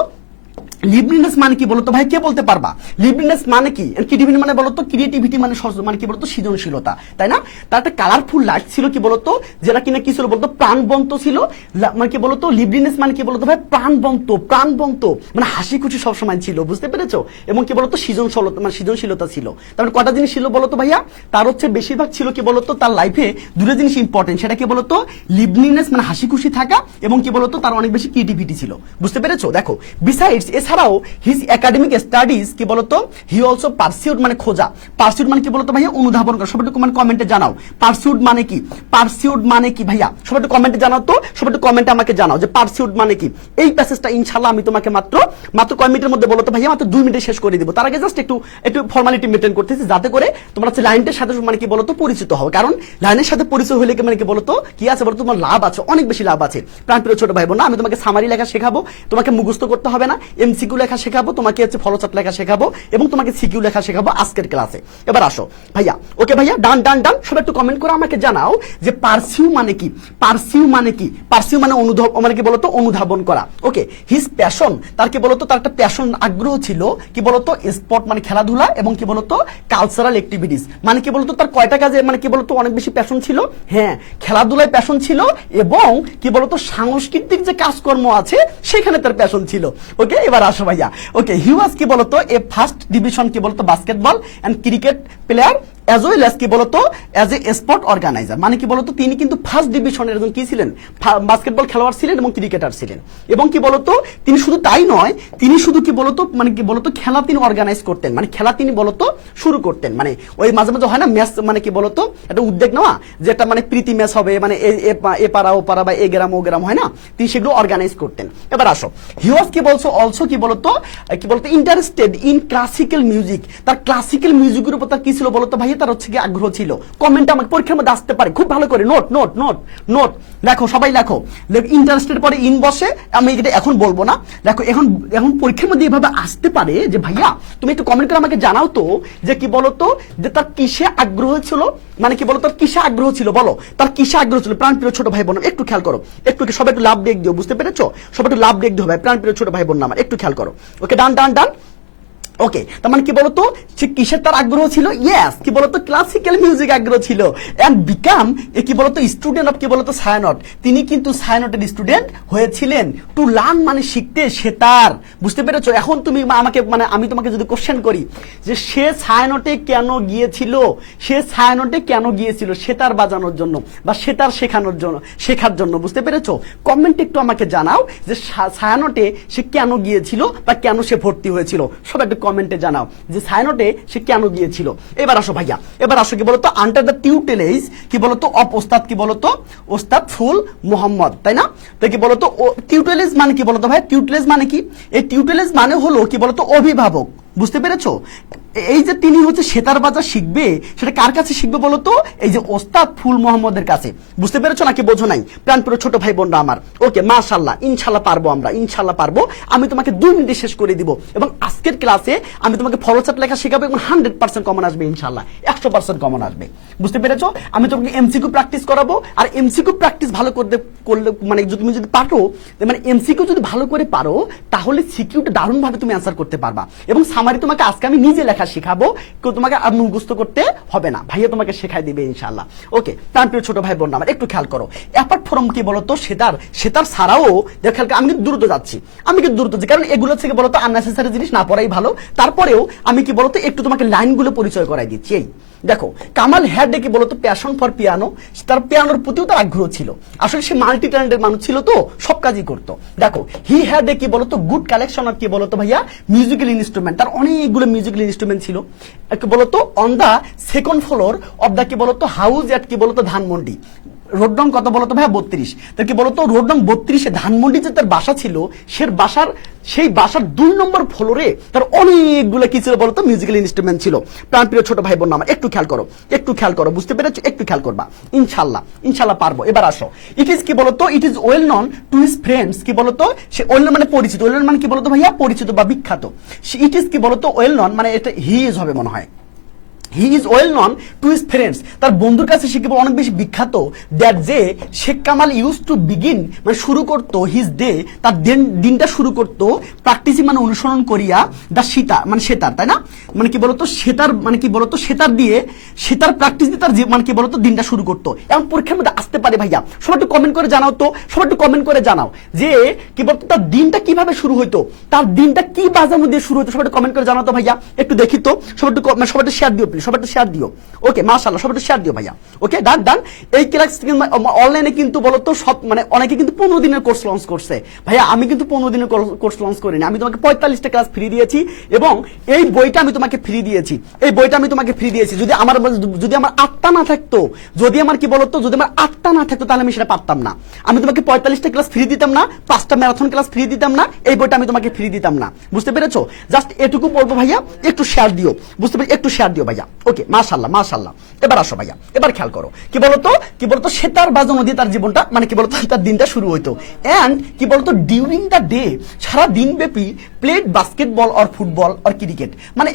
লিভলিনেস মানে কি বলতো ভাই কে বলতে পারবা? লিভলিনেস মানে কি, ক্রিয়েটিভিটি মানে বলতো ক্রিয়েটিভিটি মানে মানে কি বলতো সৃজনশীলতা, তাই না? তার একটা কালারফুল লাইফ ছিল কি বলতো যেটা কিনা কি ছিল বলতো প্রাণবন্ত ছিল, মানে কি বলতো লিভলিনেস মানে কি বলতো ভাই প্রাণবন্ত মানে হাসি খুশি সবসময় ছিল, বুঝতে পেরেছো? এবং কি বলতো সৃজনশীলতা ছিল। তারপরে কটা জিনিস ছিল বলতো ভাইয়া? তার হচ্ছে বেশিরভাগ ছিল কি বলতো তার লাইফে দুটো জিনিস ইম্পর্টেন্ট, সেটা কি বলতো লিভলিনেস মানে হাসি খুশি থাকা এবং কি বলতো তার অনেক বেশি ক্রিয়েটিভিটি ছিল, বুঝতে পেরেছো? দেখো বিসাইডস এছাড়াও হিজ একাডেমিক স্টাডিজ কি বলতো হি অলসো পারসিউড মানে খোঁজা, পারসিউড মানে কি বলতো ভাইয়া অনুধাবন করা। সবাই একটু কমেন্টে জানাও পারসিউড মানে কি ভাইয়া, সবাই একটু কমেন্টে জানাও তো, সবাই একটু কমেন্টে আমাকে জানাও যে পারসিউড মানে কি। এই প্যাসেজটা ইনশাআল্লাহ আমি তোমাকে মাত্র কয় মিনিটের মধ্যে বলতো ভাইয়া মাত্র 2 মিনিটে শেষ করে দিব। তার আগে জাস্ট একটু ফর্মালিটি মেইনটেইন করতেছি যাতে করে তোমরা হচ্ছে লাইনটার সাথে মানে কি বলতো পরিচিত হও, কারণ লাইনের সাথে পরিচয় হলে মানে কি বলতো কি আছে বলতো তোমার লাভ আছে, অনেক বেশি লাভ আছে। প্রাণপ্রিয় ছোট ভাই বোন, আমি তোমাকে সামারি লেখা শেখাবো, তোমাকে মুখস্থ করতে হবে না, এমসিকিউ লেখা শেখাবো, তোমাকে হচ্ছে ফলোচার্ট লেখা শেখাবো এবং তোমাকে সিকিউ লেখা শেখাবো আজকের ক্লাসে। এবার আসো ভাইয়া, ওকে ভাইয়া ডান ডান ডান, সবাই একটু কমেন্ট করে আমাকে জানাও যে পারসিউ মানে কি, পারসিউ মানে মানে কি বলতো অনুধাবন করা। ওকে, হিজ প্যাশন তার কি বলতো তার একটা প্যাশন আগ্রহ ছিল কি বলতো স্পোর্ট মানে খেলাধুলা এবং কি বলতো কালচারাল অ্যাক্টিভিটিস, মানে কি বলতো তার কয়টা কাজে মানে কি বলতো অনেক বেশি প্যাশন ছিল? হ্যাঁ, খেলাধুলায় প্যাশন ছিল এবং কি বলতো সাংস্কৃতিক যে কাজকর্ম আছে সেখানে তার প্যাশন ছিল। ওকে, এবার আসো ভাইয়া। ওকে, হি ওয়াজ কি বলতো এ ফার্স্ট ডিভিশন কি বলতো basketball and cricket player as well as কি বলতো অ্যাজ এ স্পোর্ট অর্গানাইজার, মানে কি বলতো তিনি কিন্তু ফার্স্ট ডিভিশনের একজন কি ছিলেন, বাস্কেটবল খেলোয়াড় ছিলেন এবং ক্রিকেটার ছিলেন। এবং কি বলতো তিনি শুধু তাই নয়, তিনি শুধু কি বলতো মানে কি বলতো খেলা তিনি অর্গানাইজ করতেন, মানে খেলা তিনি বলতো শুরু করতেন, মানে ওই মাঝে মাঝে হয় না ম্যাচ, মানে কি বলতো একটা উদ্যোগ নেওয়া যেটা মানে প্রীতি ম্যাচ হবে, মানে এ পাড়া ও পাড়া বা এ গ্রাম ও গ্রাম হয় না, তিনি সেগুলো অর্গানাইজ করতেন। এবার আসো, হি ওয়াজ কি বলছো অলসো কি বলতো ইন্টারেস্টেড ইন ক্লাসিক্যাল মিউজিক, তার ক্লাসিক্যাল মিউজিকের উপর তার কি ছিল বলতো ভাই, তার হচ্ছে কি আগ্রহ ছিল। কমেন্ট আমাকে পরীক্ষার মধ্যে আসতে পারে, খুব ভালো করে নোট নোট নোট নোট লেখো, সবাই লেখো। ইন্টারেস্টেড পরে ইন বসে, আমি এটা এখন বলবো না, দেখো এখন এখন পরীক্ষার মধ্যে এভাবে আসতে পারে যে ভাইয়া তুমি একটু কমেন্ট করে আমাকে জানাও তো যে কি বলতো যে তার কিসে আগ্রহ ছিল, মানে কি বলতো তার কিসে আগ্রহ ছিল, বলো তার কিসে আগ্রহ ছিল। প্রাণপ্রিয় ছোট ভাই বোন একটু খেয়াল করো, একটু সবাই একটু লাভ ব্রেক দিও, বুঝতে পেরেছো, সবাই একটু লাভ ব্রেক দিও ভাই, প্রাণপ্রিয় ছোট ভাই বোন আমার একটু খেয়াল করো। ওকে, ডান ডান ডান। ওকে, তার মানে কি বলতো সে কিসের তার আগ্রহ ছিল, ইয়েস কি বলতো ক্লাসিক্যাল মিউজিক আগ্রহ ছিল। এন্ড বিকাম কি বলতো স্টুডেন্ট অফ কি বলতো সায়ানট, তিনি কিন্তু সায়ানটের স্টুডেন্ট হয়েছিলেন। টু লার্ন মানে শিখতে, সে তার, বুঝতে পেরেছো। এখন তুমি আমাকে মানে আমি তোমাকে যদি কোশ্চেন করি যে সে সায়ানটে কেন গিয়েছিল, সে সায়ানটে কেন গিয়েছিল, সেতার বাজানোর জন্য বা সেতার শেখানোর জন্য, শেখার জন্য, বুঝতে পেরেছো। কমেন্টে একটু আমাকে জানাও যে সায়ানটে সে কেন গিয়েছিল বা কেন সে ভর্তি হয়েছিল, সবাই একটু কমেন্টে জানাও যে সায়ানটে সে কেন গিয়েছিল। এবার আসো ভাইয়া, এবার আসো কি বলতো আন্ডার দ্য টিউটেলেজ কি বলতো অফ ওস্তাদ কি বলতো ওস্তাদ ফুল মোহাম্মদ, তাই না। তো কি বলতো টিউটেলেজ মানে কি বলতো ভাই, টিউটেলেজ মানে কি, এই টিউটেলেজ মানে হলো কি বলতো অভিভাবক, বুঝতে পেরেছো। এই যে তিনি হচ্ছে সেতার বাজার শিখবে, সেটা কার কাছে শিখবে বলতো, এই যে ওস্তাদ ফুল মোহাম্মদের কাছে, বুঝতে পেরেছো নাকি বোঝো নাই প্রাণপ্রিয় ছোট ভাই বোনরা আমার। ওকে, মাশাআল্লাহ, ইনশাআল্লাহ পারবো আমরা, ইনশাআল্লাহ পারবো। আমি তোমাকে 2 মিনিটে শেষ করে দিব এবং আজকের ক্লাসে আমি তোমাকে ফলোচার্ট লেখা শেখাবো এবং 100% কমন আসবে, ইনশাআল্লাহ 100% কমন আসবে, বুঝতে পেরেছো। আমি তোমাকে এমসিকিউ প্র্যাকটিস করাবো, আর এমসিকিউ প্র্যাকটিস ভালো করতে করলে মানে তুমি যদি পারো, মানে এমসিকিউ যদি ভালো করে পারো তাহলে সিকিউটা দারুণ ভাবে তুমি অ্যান্সার করতে পারবা। এবং সামারি তোমাকে আজকে আমি নিজে লেখা শেখাবো, কেউ তোমাকে আর মুখস্থ করতে হবে না, ভাইয়া তোমাকে শেখাই দিবে ইনশাআল্লাহ। ওকে, তার প্রিয় ছোট ভাই বোন আমার একটু খেয়াল করো, অ্যাপার্ট ফ্রম কি বলতো সেতার ছাড়াও দেখো, আমি কিন্তু দ্রুত যাচ্ছি, কারণ এগুলো থেকে বলতো আননেসেসারি জিনিস না পড়াই ভালো। তারপরেও আমি কি বলতো একটু তোমাকে লাইনগুলো পরিচয় করাই দিচ্ছি। এই দেখো, কামাল হ্যাড কি বলতো প্যাশন ফর পিয়ানো, তার পিয়ানোর প্রতিও তার আগ্রহ ছিল। আসলে সে মাল্টি ট্যালেন্টেড মানুষ ছিল, তো সব কাজই করতো। দেখো, হি হ্যাড কি বলতো গুড কালেকশন অফ কি বলতো ভাইয়া মিউজিক্যাল ইনস্ট্রুমেন্ট, তার অনেকগুলো মিউজিক্যাল ইনস্ট্রুমেন্ট ছিল কি বলতো on the second floor of the কি বলতো হাউস এট কি বলতো ধানমন্ডি। রোড নং কত বলতো ভাইয়া 32, তার কি বলতো রোড নং 32 ধানমন্ডি যে তার বাসা ছিল, সেই বাসার 2 নম্বর ফ্লোরে তার অনেকগুলো কি ছিল বলতো মিউজিক্যাল ইনস্ট্রুমেন্ট ছিল। প্রাণপ্রিয় ছোট ভাই বোন আমার একটু খেয়াল করো, বুঝতে পেরেছো, একটু খেয়াল করবা, ইনশাআল্লাহ পারবো। এবার আসো, ইট ইজ কি বলতো it is well known to his friends কি বলতো, সে ওয়েল নন মানে পরিচিত, ওয়েল নন মানে কি বলতো ভাইয়া পরিচিত বা বিখ্যাত। ইট ইজ কি বলতো ওয়েল নন মানে এটা হি ইজ হবে মনে হয়, he is well known to his friends, তার বন্ধুর কাছে সে অনেক বেশি বিখ্যাত। দ্যাট যে Sheikh Kamal use to begin মানে শুরু করতো হিজ ডে, তার দিনটা শুরু করতো প্র্যাকটিসিং মানে অনুসরণ করিয়া দা সীতা মানে সেতার, তাই না, মানে কি বলতো সেতার মানে কি বলতো সেতার দিয়ে সেতার প্র্যাকটিস দিয়ে তার মানে কি বলতো দিনটা শুরু করতো। এবং পরীক্ষার মধ্যে আসতে পারে ভাইয়া, সবাই একটু কমেন্ট করে জানাও তো, সবাই একটু কমেন্ট করে জানাও যে কি বলতো তার দিনটা কিভাবে শুরু হইতো, তার দিনটা কি বাজানো দিয়ে শুরু হতো, সবাই একটু কমেন্ট করে জানাও তো ভাইয়া, একটু দেখি তো, সবাই একটু শেয়ার দিও প্লিজ, সবাই একটু শেয়ার দিও। ওকে, মাশাআল্লাহ, সবাই একটু শেয়ার দিও ভাইয়া। ওকে, ডান। এই ক্লাস অনলাইনে কিন্তু বলতো সব মানে অনেকে কিন্তু 15 দিনের কোর্স লঞ্চ করছে ভাইয়া, আমি কিন্তু 15 দিনের কোর্স লঞ্চ করিনি, আমি তোমাকে 45টা ক্লাস ফ্রি দিয়েছি এবং এই বইটা আমি তোমাকে ফ্রি দিয়েছি, যদি আমার আত্মা না থাকতো, যদি আমার কি বলতো যদি আমার আত্মা না থাকতো তাহলে আমি সেটা পারতাম না। আমি তোমাকে 45টা ক্লাস ফ্রি দিতাম না, 5টা ম্যারাথন ক্লাস ফ্রি দিতাম না, এই বইটা আমি তোমাকে ফ্রি দিতাম না, বুঝতে পেরেছো। জাস্ট এটুকু বলবো ভাইয়া, একটু শেয়ার দিও, বুঝতে পেরেছো, একটু শেয়ার দিও ভাইয়া। ওকে, মাশাআল্লাহ। এবার আসো ভাইয়া, এবার খেয়াল করো, কি বলতো সেতার বাজানো দিয়ে তার জীবনটা মানে কি বলতো তার দিনটা শুরু হইতো। এন্ড কি বলতো ডিউরিং দ্য ডে সারা দিন ব্যাপী played basketball or football or cricket, মানে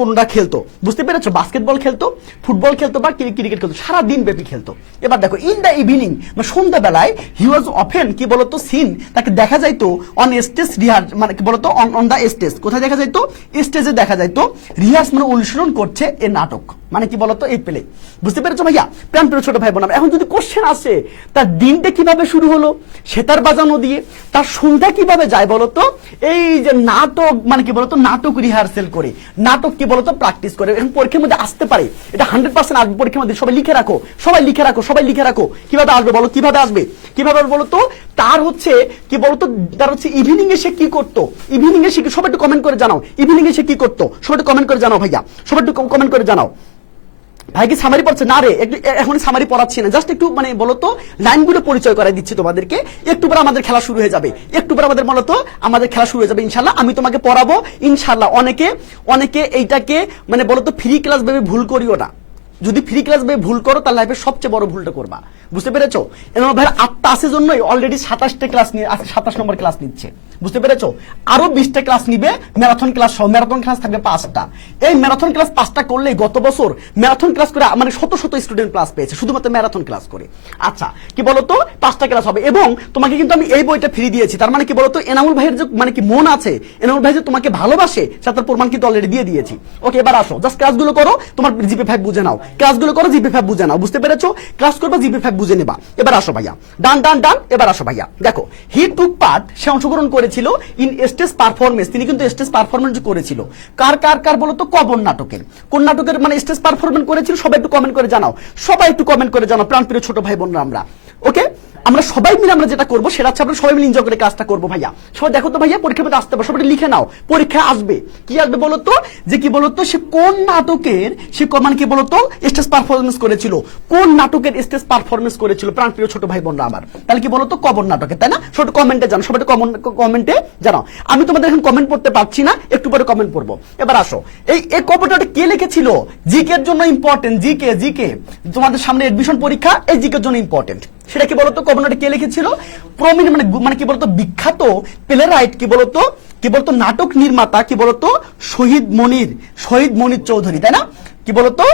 কোনটা খেলতো, বুঝতে পেরেছো, বাস্কেটবল খেলতো, ফুটবল খেলতো বা ক্রিকেট খেলতো, সারা দিন ব্যাপী খেলতো। এবার দেখো, ইন দ্য ইভিনিং মানে সন্ধ্যাবেলায় হি ওয়াজ অফেন কি বলতো সিন, তাকে দেখা যাইতো অন স্টেজ রিহার্স মানে কি বলতো অন দা স্টেজ, কোথায় দেখা যাইতো, স্টেজে দেখা যাইতো রিহার্স মানে অনুসরণ করছে এ নাটক। মানে কি বলতো এই প্লে, বুঝতে পেরেছো ভাইয়া? প্রাণপ্রিয় ছোট ভাই বোন, এখন যদি কোশ্চেন আসে তার দিনটা কিভাবে শুরু হলো সেতার বাজানো দিয়ে, তার সন্ধ্যা কিভাবে যায় বলতো এই যে নাটক মানে কি বলতো নাটক রিহার্সেল করে, নাটক কি বলতো প্র্যাকটিস করে, এখন পরীক্ষার মধ্যে আসতে পারে, এটা 100% আসবে পরীক্ষার মধ্যে। সবাই লিখে রাখো, সবাই লিখে রাখো, সবাই লিখে রাখো। কিভাবে আসবে বলো, কিভাবে আসবে, কিভাবে বলতো তার হচ্ছে কি বলতো, তার হচ্ছে ইভিনিং এ সে কি করতো, ইভিনিং এ সে সবাই একটু কমেন্ট করে জানাও, ইভিনিং এ সে কি করতো, সবাই একটু কমেন্ট করে জানাও ভাইয়া, সবাই একটু কমেন্ট করে জানাও। ভাই কি সামারি পড়ছে না রে? একটু এখন সামারি পড়াচ্ছি না, জাস্ট একটু মানে বলতো লাইনগুলো পরিচয় করে দিচ্ছি তোমাদেরকে, একটু পরে আমাদের খেলা শুরু হয়ে যাবে, একটু পরে আমাদের বলতো আমাদের খেলা শুরু হয়ে যাবে ইনশাল্লাহ। আমি তোমাকে পড়াবো ইনশাল্লাহ। অনেকে এইটাকে মানে বলতো ফ্রি ক্লাস ভেবে ভুল করিও না, যদি ফ্রি ক্লাস ভেবে ভুল করো তাহলে লাইফে সবচেয়ে বড় ভুলটা করবা, বুঝতে পেরেছো? এমন ভাই 8টা আসের জন্যই অলরেডি 27টা ক্লাস নিয়ে 27 নম্বর ক্লাস নিচ্ছে, বুঝতে পেরেছো? আরো 20টা ক্লাস নিবে ম্যারাথন ক্লাস সহ, ম্যারাথন ক্লাস থাকবে 5টা। এই ম্যারাথন ক্লাস 5টা করলেই গত বছর ম্যারাথন ক্লাস করে মানে শত স্টুডেন্ট ক্লাস পেয়েছে শুধুমাত্র ম্যারাথন ক্লাস করে। আচ্ছা কি বলতো 5টা ক্লাস হবে, এবং তোমাকে কিন্তু আমি এই বইটা ফ্রি দিয়েছি, তার মানে কি বলতো এনামুল ভাইয়ের যে মানে কি মন আছে, এনামুল ভাই যে তোমাকে ভালোবাসে সেটার প্রমাণ কিন্তু অলরেডি দিয়ে দিয়েছি। ওকে এবার আসো, জাস্ট ক্লাসগুলো করো, তোমার জিপি 5 বুঝে নাও, ক্লাসগুলো করো জিপি 5 বুঝে নাও, বুঝতে পেরেছো? ক্লাস করবে জিপি 5 বুঝে নেবা। এবার আসো ভাইয়া, ডান ডান ডান। এবার আসো ভাইয়া, দেখো হি টুক পার্ট, সে অংশগ্রহণ করেছিল ইন স্টেজ পারফরমেন্স, তিনি কিন্তু স্টেজ পারফরমেন্স করেছিল। কার কার কার বলতো কবর নাটকের, কোন নাটকের মানে স্টেজ পারফরমেন্স করেছিল, সবাই একটু কমেন্ট করে জানাও, সবাই একটু কমেন্ট করে জানাও প্রাণপ্রিয় ছোট ভাই বোনরা। আমরা ওকে আমরা সবাই মিলে আমরা যেটা করবো সেটা হচ্ছে আমরা সবাই মিলে এনজয় করে কাজটা করবো ভাইয়া। সবাই দেখো তো ভাইয়া পরীক্ষা মধ্যে আসতে পারো, সবাই লিখে নাও, পরীক্ষা আসবে কি আসবে বলতো, যে কি বলতো সে কোন নাটকের সে মানে কি বলতো স্টেজ পারফরমেন্স করেছিল, কোন নাটকের স্টেজ পারফরমেন্স করেছিল প্রাণপ্রিয় ছোট ভাই বোনরা আমার, তাহলে কি বলতো কবর নাটকে, তাই না? সবাই কমেন্টে জানো, সবাই কমেন্টে জানাও। আমি তোমাদের এখন কমেন্ট পড়তে পারছি না, একটু পরে কমেন্ট পড়বো। এবার আসো, এই কবর নাটক কে লিখেছিল? জিকে এর জন্য ইম্পর্টেন্ট, জিকে তোমাদের সামনে এডমিশন পরীক্ষা, এই জিকে এর জন্য ইম্পর্টেন্ট। সেটা কি বলতো কবর নাটক কে লিখেছিল? প্রমিনেন্ট মানে কি বলতো বিখ্যাত প্লেরাইট কি বলতো নাটক নির্মাতা কি বলতো শহীদ মনির চৌধুরী, তাই না? কি বলতো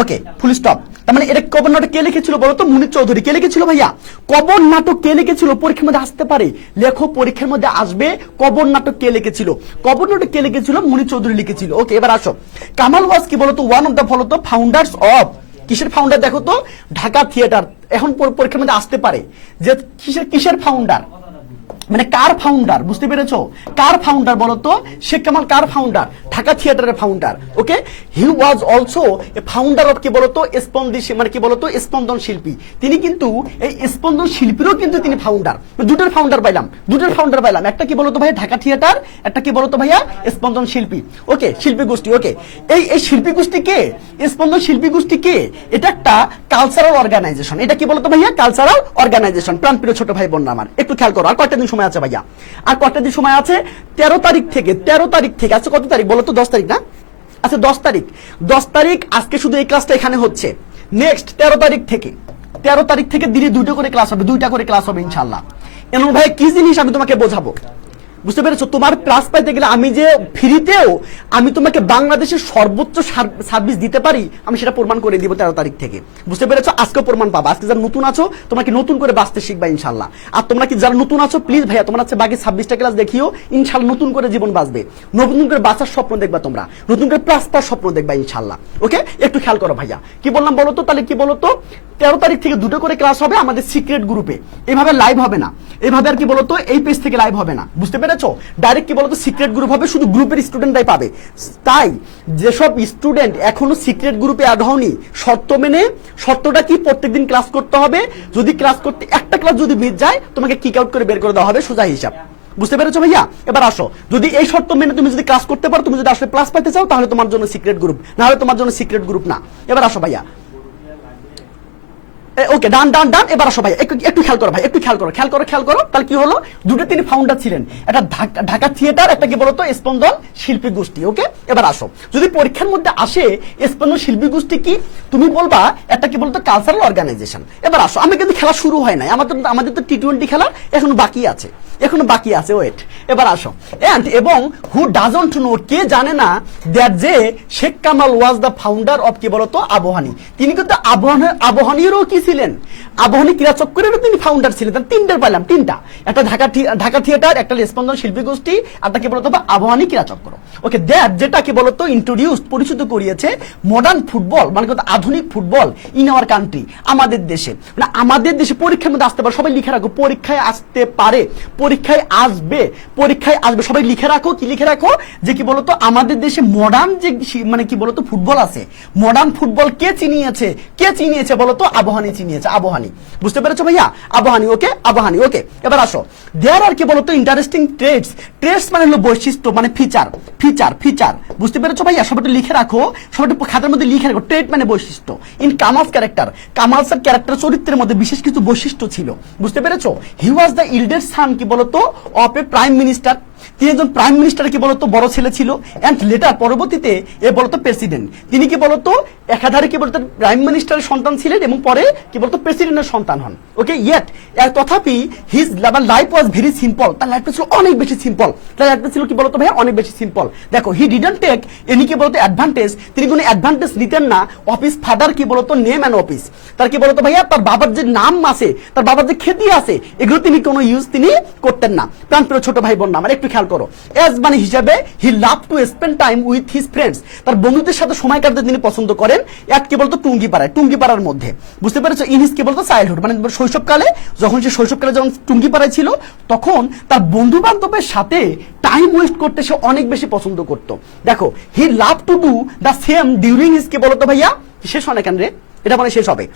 ওকে ফুল স্টপ। তার মানে এটা কবর নাটক কে লিখেছিল বলতো? মুনির চৌধুরী। কে লিখেছিল ভাইয়া? কবর নাটক কে লিখেছিল? পরীক্ষার মধ্যে আসতে পারে, লেখো পরীক্ষার মধ্যে আসবে কবর নাটক কে লিখেছিল, কবর নাটক কে লিখেছিল? মুনির চৌধুরী লিখেছিল। ওকে এবার আসো, কামাল ওয়াজ কি বলতো ওয়ান অফ দ্য বলতো ফাউন্ডার্স অফ, কিসের ফাউন্ডার দেখো তো? ঢাকা থিয়েটার। এখন পরীক্ষার মধ্যে আসতে পারে যে কিসের ফাউন্ডার, মানে কার ফাউন্ডার, বুঝতে পেরেছো? কার ফাউন্ডার বলতো? শেখ কামাল কার ফাউন্ডার? ঢাকা থিয়েটারের founder. Okay he was also a founder of কি বলতো মানে কি বলতো স্পন্দন শিল্পী। তিনি কিন্তু এই স্পন্দন শিল্পীরও কিন্তু তিনি ফাউন্ডার, দুটোর ফাউন্ডার পাইলাম, একটা কি বলতো ভাইয়া ঢাকা থিয়েটার, একটা কি বলতো ভাইয়া স্পন্দন শিল্পী। ওকে শিল্পী গোষ্ঠী। ওকে এই শিল্পী গোষ্ঠী কে? স্পন্দন শিল্পী গোষ্ঠী কে? এটা একটা কালচারাল অর্গানাইজেশন। এটা কি বলতো ভাইয়া? Cultural organisation. প্রাণপ্রিয় ছোট ভাই বোন আমার একটু খেয়াল করো, আর কয়টা দিন সময় আছে ভাইয়া? আর কয়টা দিন সময় আছে? 13 তারিখ থেকে আজকে কত তারিখ বলতো? 10 তারিখ না? আচ্ছা 10 তারিখ আজকে শুধু এই ক্লাসটা এখানে হচ্ছে। নেক্সট 13 তারিখ থেকে দিনে 2টা করে ক্লাস হবে ইনশাআল্লাহ। এমন ভাই কি জিনিস আমি তোমাকে বোঝাবো, বুঝতে পেরেছো? তোমার প্লাস পাইতে গেলে আমি যে ফ্রিতেও আমি তোমাকে বাংলাদেশের সর্বোচ্চ সার্ভিস দিতে পারি, আমি সেটা প্রমাণ করে দিব 13 তারিখ থেকে, বুঝতে পেরেছো? আজকে প্রমাণ পাবা। আজকে যারা নতুন আছো তোমরা কি নতুন করে বাঁচতে শিখবা ইনশাআল্লাহ। আর তোমরা কি যারা নতুন আছো প্লিজ ভাইয়া তোমরা হচ্ছে বাকি 26টা ক্লাস দেখিও, ইনশাআল্লাহ নতুন করে জীবন বাঁচবে, নতুন করে বাঁচার স্বপ্ন দেখবা, তোমরা নতুন করে প্লাস পাওয়ার স্বপ্ন দেখবা ইনশাআল্লাহ। ওকে একটু খেয়াল করো ভাইয়া, কি বললাম বলো তো? তাহলে কি বলো তো 13 তারিখ থেকে 2টা করে ক্লাস হবে আমাদের সিক্রেট গ্রুপে, এভাবে লাইভ হবে না, এভাবে আর কি বলতো এই পেজ থেকে লাইভ হবে না, বুঝতে পেরেছো? ডাইরেক্ট কি বলতো সিক্রেট গ্রুপ হবে, শুধু গ্রুপের স্টুডেন্টরাই পাবে। তাই যেসব স্টুডেন্ট এখনো সিক্রেট গ্রুপে অ্যাড হওনি, শর্তটা কি? প্রত্যেকদিন ক্লাস করতে হবে, যদি ক্লাস করতে একটা ক্লাস যদি মিস যায় তোমাকে কিক আউট করে বের করে দেওয়া হবে, সোজা হিসাব, বুঝতে পেরেছো ভাইয়া? এবার আসো, যদি এই শর্ত মেনে তুমি যদি ক্লাস করতে পারো, তুমি যদি আসলে প্লাস পাইতে চাও তাহলে তোমার জন্য সিক্রেট গ্রুপ, না হলে তোমার জন্য সিক্রেট গ্রুপ না। এবার আসো ভাইয়া, ওকে ডান। এবার আসো ভাই একটু খেয়াল করো ভাই, খেয়াল করো। তাহলে কি হলো? 2টা তিনি ফাউন্ডার ছিলেন, একটা ঢাকা থিয়েটার, একটা কি বলতো স্পন্দন শিল্পী গোষ্ঠী। ওকে এবার আসো, যদি পরীক্ষার মধ্যে আসে স্পন্দন শিল্পী গোষ্ঠী কি, তুমি বলবা একটা কি বলতো কালচারাল অর্গানাইজেশন। এবার আসো, আমি কিন্তু খেলা শুরু হয় নাই, আমাদের তো টি20 খেলা এখনো বাকি আছে, ওয়েট। এবার আসো, এবং হু ডাজন্ট নো, কে জানে না দ্যাট যে Sheikh Kamal was the founder of কি বলতো আবহানী। তিনি কিন্তু আবহানীরও কি ছিলেন, আবাহনী ক্রীড়া চক্রেরও তিনি ফাউন্ডার ছিলেন। তিনটার পাইলাম, তিনটা, একটা ঢাকা থিয়েটার, একটা স্পন্দন শিল্পী গোষ্ঠী, আর কি বলতো আবাহনী ক্রীড়া চক্র। ওকে, দ্যাট যেটা কি বলতো ইন্ট্রোডিউস পরিচিত করিয়েছে মডার্ন ফুটবল, মানে কত আধুনিক ফুটবল ইন আওয়ার কান্ট্রি, আমাদের দেশে। মানে আমাদের দেশে পরীক্ষার মধ্যে আসতে পারে, সবাই লিখে রাখো, পরীক্ষায় আসতে পারে, পরীক্ষায় আসবে, পরীক্ষায় আসবে, সবাই লিখে রাখো। কি লিখে রাখো? যে কি বলতো আমাদের দেশে মডার্ন যে মানে কি বলতো ফুটবল আছে, মডার্ন ফুটবল কে চিনিয়েছে? কে চিনিয়েছে বলতো? আবাহনী চিনিয়েছে, আবাহনী। বুঝতে পেরেছো ভাইয়া? আবাহনী। ওকে, আবাহনী। ওকে, এবার আসো, দেয়ার আর কি বলতো ইন্টারেস্টিং ট্রেডস। ট্রেডস মানে হলো বৈশিষ্ট্য, মানে ফিচার, ফিচার, ফিচার। বুঝতে পেরেছো ভাইয়া? সবাই লিখে রাখো, সবাই খাতার মধ্যে লিখে রাখো। ট্রেড মানে বৈশিষ্ট্য। ইন কামালস ক্যারেক্টার, কামালসের ক্যারেক্টার চরিত্রের মধ্যে বিশেষ কিছু বৈশিষ্ট্য ছিল। বুঝতে পেরেছো? হি ওয়াজ দ্য ইল্ডের সান কি বলতো অফ এ প্রাইম মিনিস্টার। তিনি একজন প্রাইম মিনিস্টার কি বলতো বড় ছেলে ছিল, এন্ড লেটার পরবর্তীতে এ বলতো প্রেসিডেন্ট। তিনি কি বলতো একাধারে কি বলতো প্রাইম মিনিস্টারের সন্তান ছিলেন এবং পরে কি বলতো প্রেসিডেন্টের সন্তান হন। ওকে, ইয়েট তথাপি his life was very simple. তার লাইফটা ছিল অনেক বেশি সিম্পল। তার লাইফটা ছিল কি বলতো ভাই অনেক বেশি সিম্পল। দেখো, হি ডিডন্ট টেক এনি কি বলতো অ্যাডভান্টেজ। তিনি কোনো অ্যাডভান্টেজ নিতেন না অফিস ফাদার কি বলতো নেম অ্যান্ড অফিস। তার কি বলতো ভাইয়া তার বাবার যে নাম আছে, তার বাবার যে খ্যাতি আছে, এগুলো তিনি কোনো ইউজ তিনি করতেন না। প্রাণপ্রিয় ছোট ভাই বোন, আমার একটু খেয়াল করো। এজ মানে হিসাবে he love to spend time with his friends. তার বন্ধুদের সাথে সময় কাটাতে তিনি পছন্দ করেন। এক কি বলতো টুঙ্গিপাড়ায়, টুঙ্গিপাড়ার মধ্যে। বুঝতে পেরেছো? ইন হিজ কি বলতো চাইল্ডহুড, মানে শৈশবকালে, যখন সে শৈশবকালে যখন টুঙ্গিপাড়ায় ছিল, তখন তার বন্ধু বান্ধবের সাথে টাইম ওয়েস্ট করতে সে অনেক বেশি পছন্দ করতো। দেখো, he love to do the same during his কি বলতো ভাইয়া শেষ হয় না কেন রে, এটা মানে শেষ হবে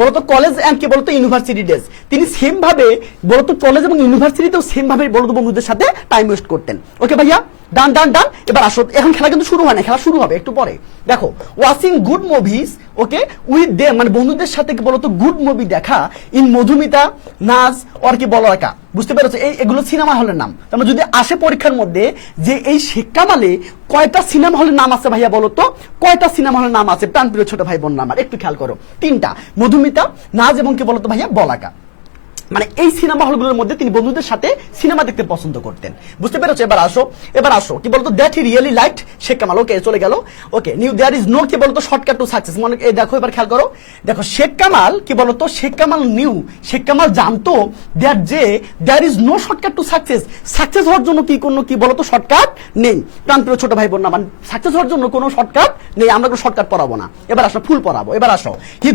বলতো কলেজ এন্ড কি বলতো ইউনিভার্সিটি ডেজ। তিনি সেম ভাবে বলতো কলেজ এবং ইউনিভার্সিটিতেও সেম ভাবে বলতো বন্ধুদের সাথে টাইম ওয়েস্ট করতেন। ওকে ভাইয়া, ডান ডান ডান। এবার আসো, এখন খেলা কিন্তু শুরু হয় না, খেলা শুরু হবে একটু পরে। দেখো, watching good movies, okay, with them, মানে বন্ধুদের সাথে কি বলতো গুড মুভি দেখা, ইন মধুমিতা, নাচ, আর কি বলো একা। বুঝতে পেরেছো? এগুলো সিনেমা হলের নাম। তারপর যদি আসে পরীক্ষার মধ্যে যে এই শেখ কামালে কয়টা সিনেমা হলের নাম আছে ভাইয়া বলো তো, কয়টা সিনেমা হলের নাম আছে? প্রাণপ্রিয় ছোট ভাই বোন আমার একটু খেয়াল করো, তিনটা, মধুমিতা, নাচ এবং কি বলতো ভাইয়া বলাকা। মানে এই সিনেমা হলগুলোর মধ্যে তিনি বন্ধুদের সাথে সিনেমা দেখতে পছন্দ করতেন। বুঝতে পেরেছো? এবার আসো, এবার আসো কি বলতো that he really liked Sheikh Kamal. Okay, চলে গেল। Okay, new there is no কি বলতো শর্টকাট টু সাকসেস। মানে এই দেখো, এবার খেয়াল করো, দেখো শেখ কামাল কি বলতো, শেখ কামাল নিউ, শেখ কামাল জানতো দ্যাট যে there is no shortcut to success. Success হওয়ার জন্য কি কোনো কি বলতো শর্টকাট নেই। প্রাণপ্রিয় ছোট ভাই বোন, মানে সাকসেস হওয়ার জন্য কোনো শর্টকাট নেই। আমরা কোনো শর্টকাট পড়াবো না। এবার আসো, ফুল পড়াবো। এবার আসো, he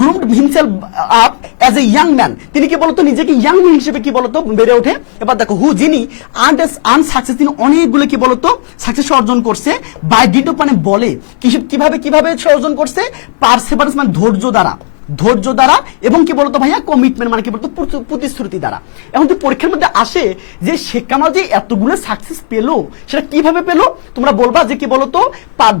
groomed himself up as a young man. তিনি কি বলতো নিজেকে ইয়াং ম্যান হিসেবে কি বলতো বেড়ে ওঠে। এবার দেখো, হু যিনি আনসাকসেস, তিনি অনেকগুলো কি বলতো সাকসেস অর্জন করছে। বাই ডিড মানে বলে, কিভাবে কিভাবে অর্জন করছে? পারসেভারেন্স মানে ধৈর্য দ্বারা, ধৈর্য দ্বারা, এবং কি বলতো ভাইয়া কমিটমেন্ট মানে কি বলতো প্রতিশ্রুতি দ্বারা। এখন তো পরীক্ষার মধ্যে আসে যে শেখ কামাল যে এতগুলো সাকসেস পেলো, সেটা কিভাবে পেলো? তোমরা বলবা যে কি বলতো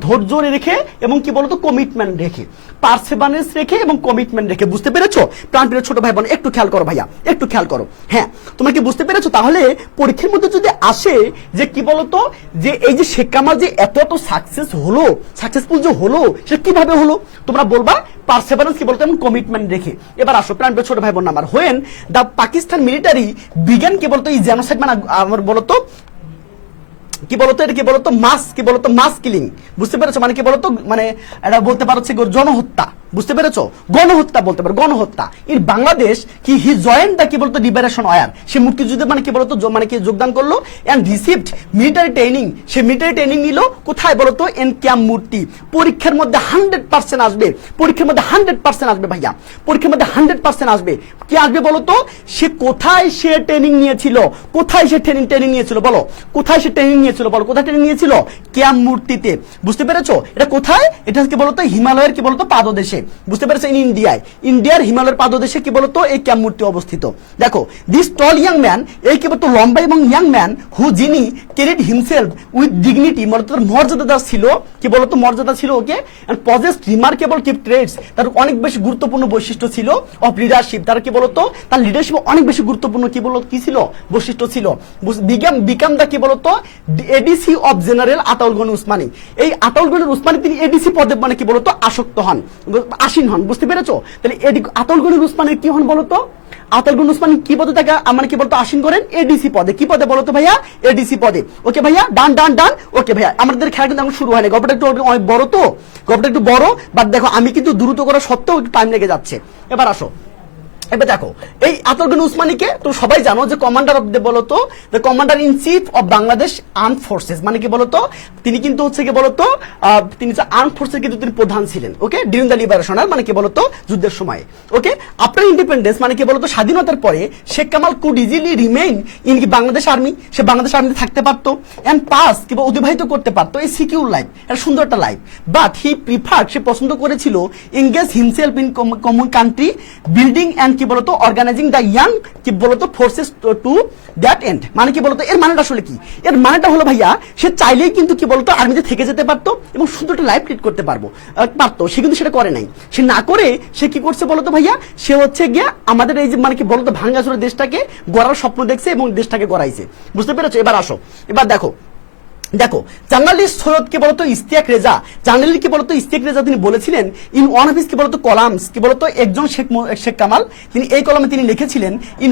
ধৈর্য রেখে এবং কি বলতো কমিটমেন্ট রেখে, পারসেভারেন্স রেখে এবং কমিটমেন্ট রেখে। বুঝতে পেরেছো প্রাণপ্রিয় ছোট ভাই বোন? একটু খেয়াল করো ভাইয়া, একটু খেয়াল করো। হ্যাঁ, তোমরা কি বুঝতে পেরেছো? তাহলে পরীক্ষার মধ্যে যদি আসে যে কি বলতো যে এই যে শেখ কামাল যে এত সাকসেস হলো, সাকসেসফুল যে হলো, সেটা কিভাবে হলো? তোমরা বলবা পারসেভারেন্স কি বলতো এবং কমিটমেন্ট রেখে। এবার আসো প্রাণপ্রিয় ছোট ভাই বোন আমার, হোয়েন দ্য পাকিস্তান মিলিটারি বিজ্ঞান কি বলতো এই জেনোসাইড মানে আমার বলতো কি বলতো এটা কি বলতো মাস কিলিং। বুঝতে পেরেছো? মানে কি বলতো মানে এটা বলতে পারো জনহত্যা। বুঝতে পেরেছো? গণহত্যা বলতে পারো, গণহত্যা। ইন বাংলাদেশ কি হি জয়েন্ট দা কি বলতো লিবারেশন ওয়ার। সে মুক্তিযুদ্ধে মানে কি বলতো মানে কি যোগদান করলো। এন্ড রিসিভড মিলিটারি ট্রেনিং, সে মিলিটারি ট্রেনিং নিল কোথায় বলতো? এন ক্যাম্প মূর্তি। পরীক্ষার মধ্যে 100% আসবে, পরীক্ষার মধ্যে 100% আসবে ভাইয়া, পরীক্ষার মধ্যে 100% আসবে। কি আসবে বলতো? সে কোথায় সে ট্রেনিং নিয়েছিল, কোথায় সে ট্রেনিং নিয়েছিল বলো, কোথায় সে ট্রেনিং নিয়েছিল বলো, কোথায় ট্রেনিং নিয়েছিল? ক্যাম্প মূর্তিতে। বুঝতে পেরেছো? এটা কোথায়? এটা কি বলতো হিমালয়ের কি বলতো পাদদেশে। বুঝতে পেরেছো? ইন ইন্ডিয়ায়, ইন্ডিয়ার হিমালয়ের পাদদেশে কি বলতো এই ক্যাম্প মূর্তি অবস্থিত। দেখো, দিস টল ইয়াং ম্যান, এই কি বলতো লম্বা এবং ইয়াং ম্যান, হু যিনি ক্যারিড হিমসেলফ উইথ ডিগনিটি, তার মর্যাদা ছিল কি বলতো মর্যাদা ছিল। ওকে, এন্ড পজেসড রিমার্কেবল কি ট্রেডস, তার অনেক বেশি গুরুত্বপূর্ণ বৈশিষ্ট্য ছিল। অফ লিডারশিপ, তার কি বলতো তার লিডারশিপ অনেক বেশি গুরুত্বপূর্ণ কি বলতো কি ছিল বৈশিষ্ট্য ছিল। বিকাম দা কি বলতো ADC of general Ataul Gani Usmani. এই আতাউল গনি উসমানী তিনি এডিসি পদে মানে কি বলতো আসক্ত হন, আসীন হন। বুঝতে পেরেছো? তাহলে আতাউল গনি উসমানী কি হন বলতো? আতাউল গনি উসমানী কি পদে তাকে মানে কি বলতো আসীন করেন? এডিসি পদে। কি পদে বলতো ভাইয়া? এডিসি পদে। ওকে ভাইয়া, ডান ডান ডান। ওকে ভাইয়া, আমাদের খেলা কিন্তু এখন শুরু হয়নি, গল্পটা একটু অনেক বড়, তো গল্পটা একটু বড়, বাট দেখো আমি কিন্তু দ্রুত করা সত্ত্বেও একটু টাইম লেগে যাচ্ছে। এবার আসো, এবার দেখো এই আতাউল গনি উসমানীকে তো সবাই জানো যে কমান্ডার অফ দ্য বলতো the commander in chief of Bangladesh arm forces, মানে কি বলতো তিনি কিন্তু হচ্ছে কি বলতো তিনি যে আর্ম ফোর্সের কিন্তু তিনি প্রধান ছিলেন। ওকে, ডিউরিং দ্য লিবারেশনাল মানে কি বলতো যুদ্ধের সময়। ওকে, আফটার ইন্ডিপেন্ডেন্স মানে কি বলতো স্বাধীনতার পরে Sheikh Kamal could easily remain in কি বাংলাদেশ আর্মি, সে বাংলাদেশ আর্মিতে থাকতে পারতো এন্ড পাস কিংবা অতিবাহিত করতে পারতো এই সিকিউর লাইফ, একটা সুন্দর একটা লাইফ। বাট হি প্রিফার্ড, সে পছন্দ করেছিল engage himself in common country building and কি বলতো অর্গানাইজিং দ্য ইয়াং কি বলতো ফোর্সেস টু দ্যাট এন্ড, মানে কি বলতো এর মানেটা আসলে কি? এর মানেটা হলো ভাইয়া সে চাইলেই কিন্তু কি বলতো আর্মিতে থেকে যেতে পারতো এবং সুন্দর একটা লাইফ লিড করতে পারতো, সে কিন্তু সেটা করে নাই। সে না করে সে কি করছে বলতো ভাইয়া, সে হচ্ছে গিয়ে আমাদের এই যে মানে কি বলতো ভাঙ্গাচোরা দেশটাকে গড়ার স্বপ্ন দেখছে এবং দেশটাকে গড়াইছে। বুঝতে পেরেছো? এবার আসো, এবার দেখো দেখো জার্নালিস্ট সৈয়দ কি বলতো ইস্তিয়াক রেজা, জার্নালিস্ট কি বলতো ইস্তিয়াক রেজা তিনি বলেছিলেন ইন ওয়ান অফ হিজ কি বলতো কলামস, কি বলতো একজন শেখ কামাল তিনি এই কলামে তিনি লিখেছিলেন ইন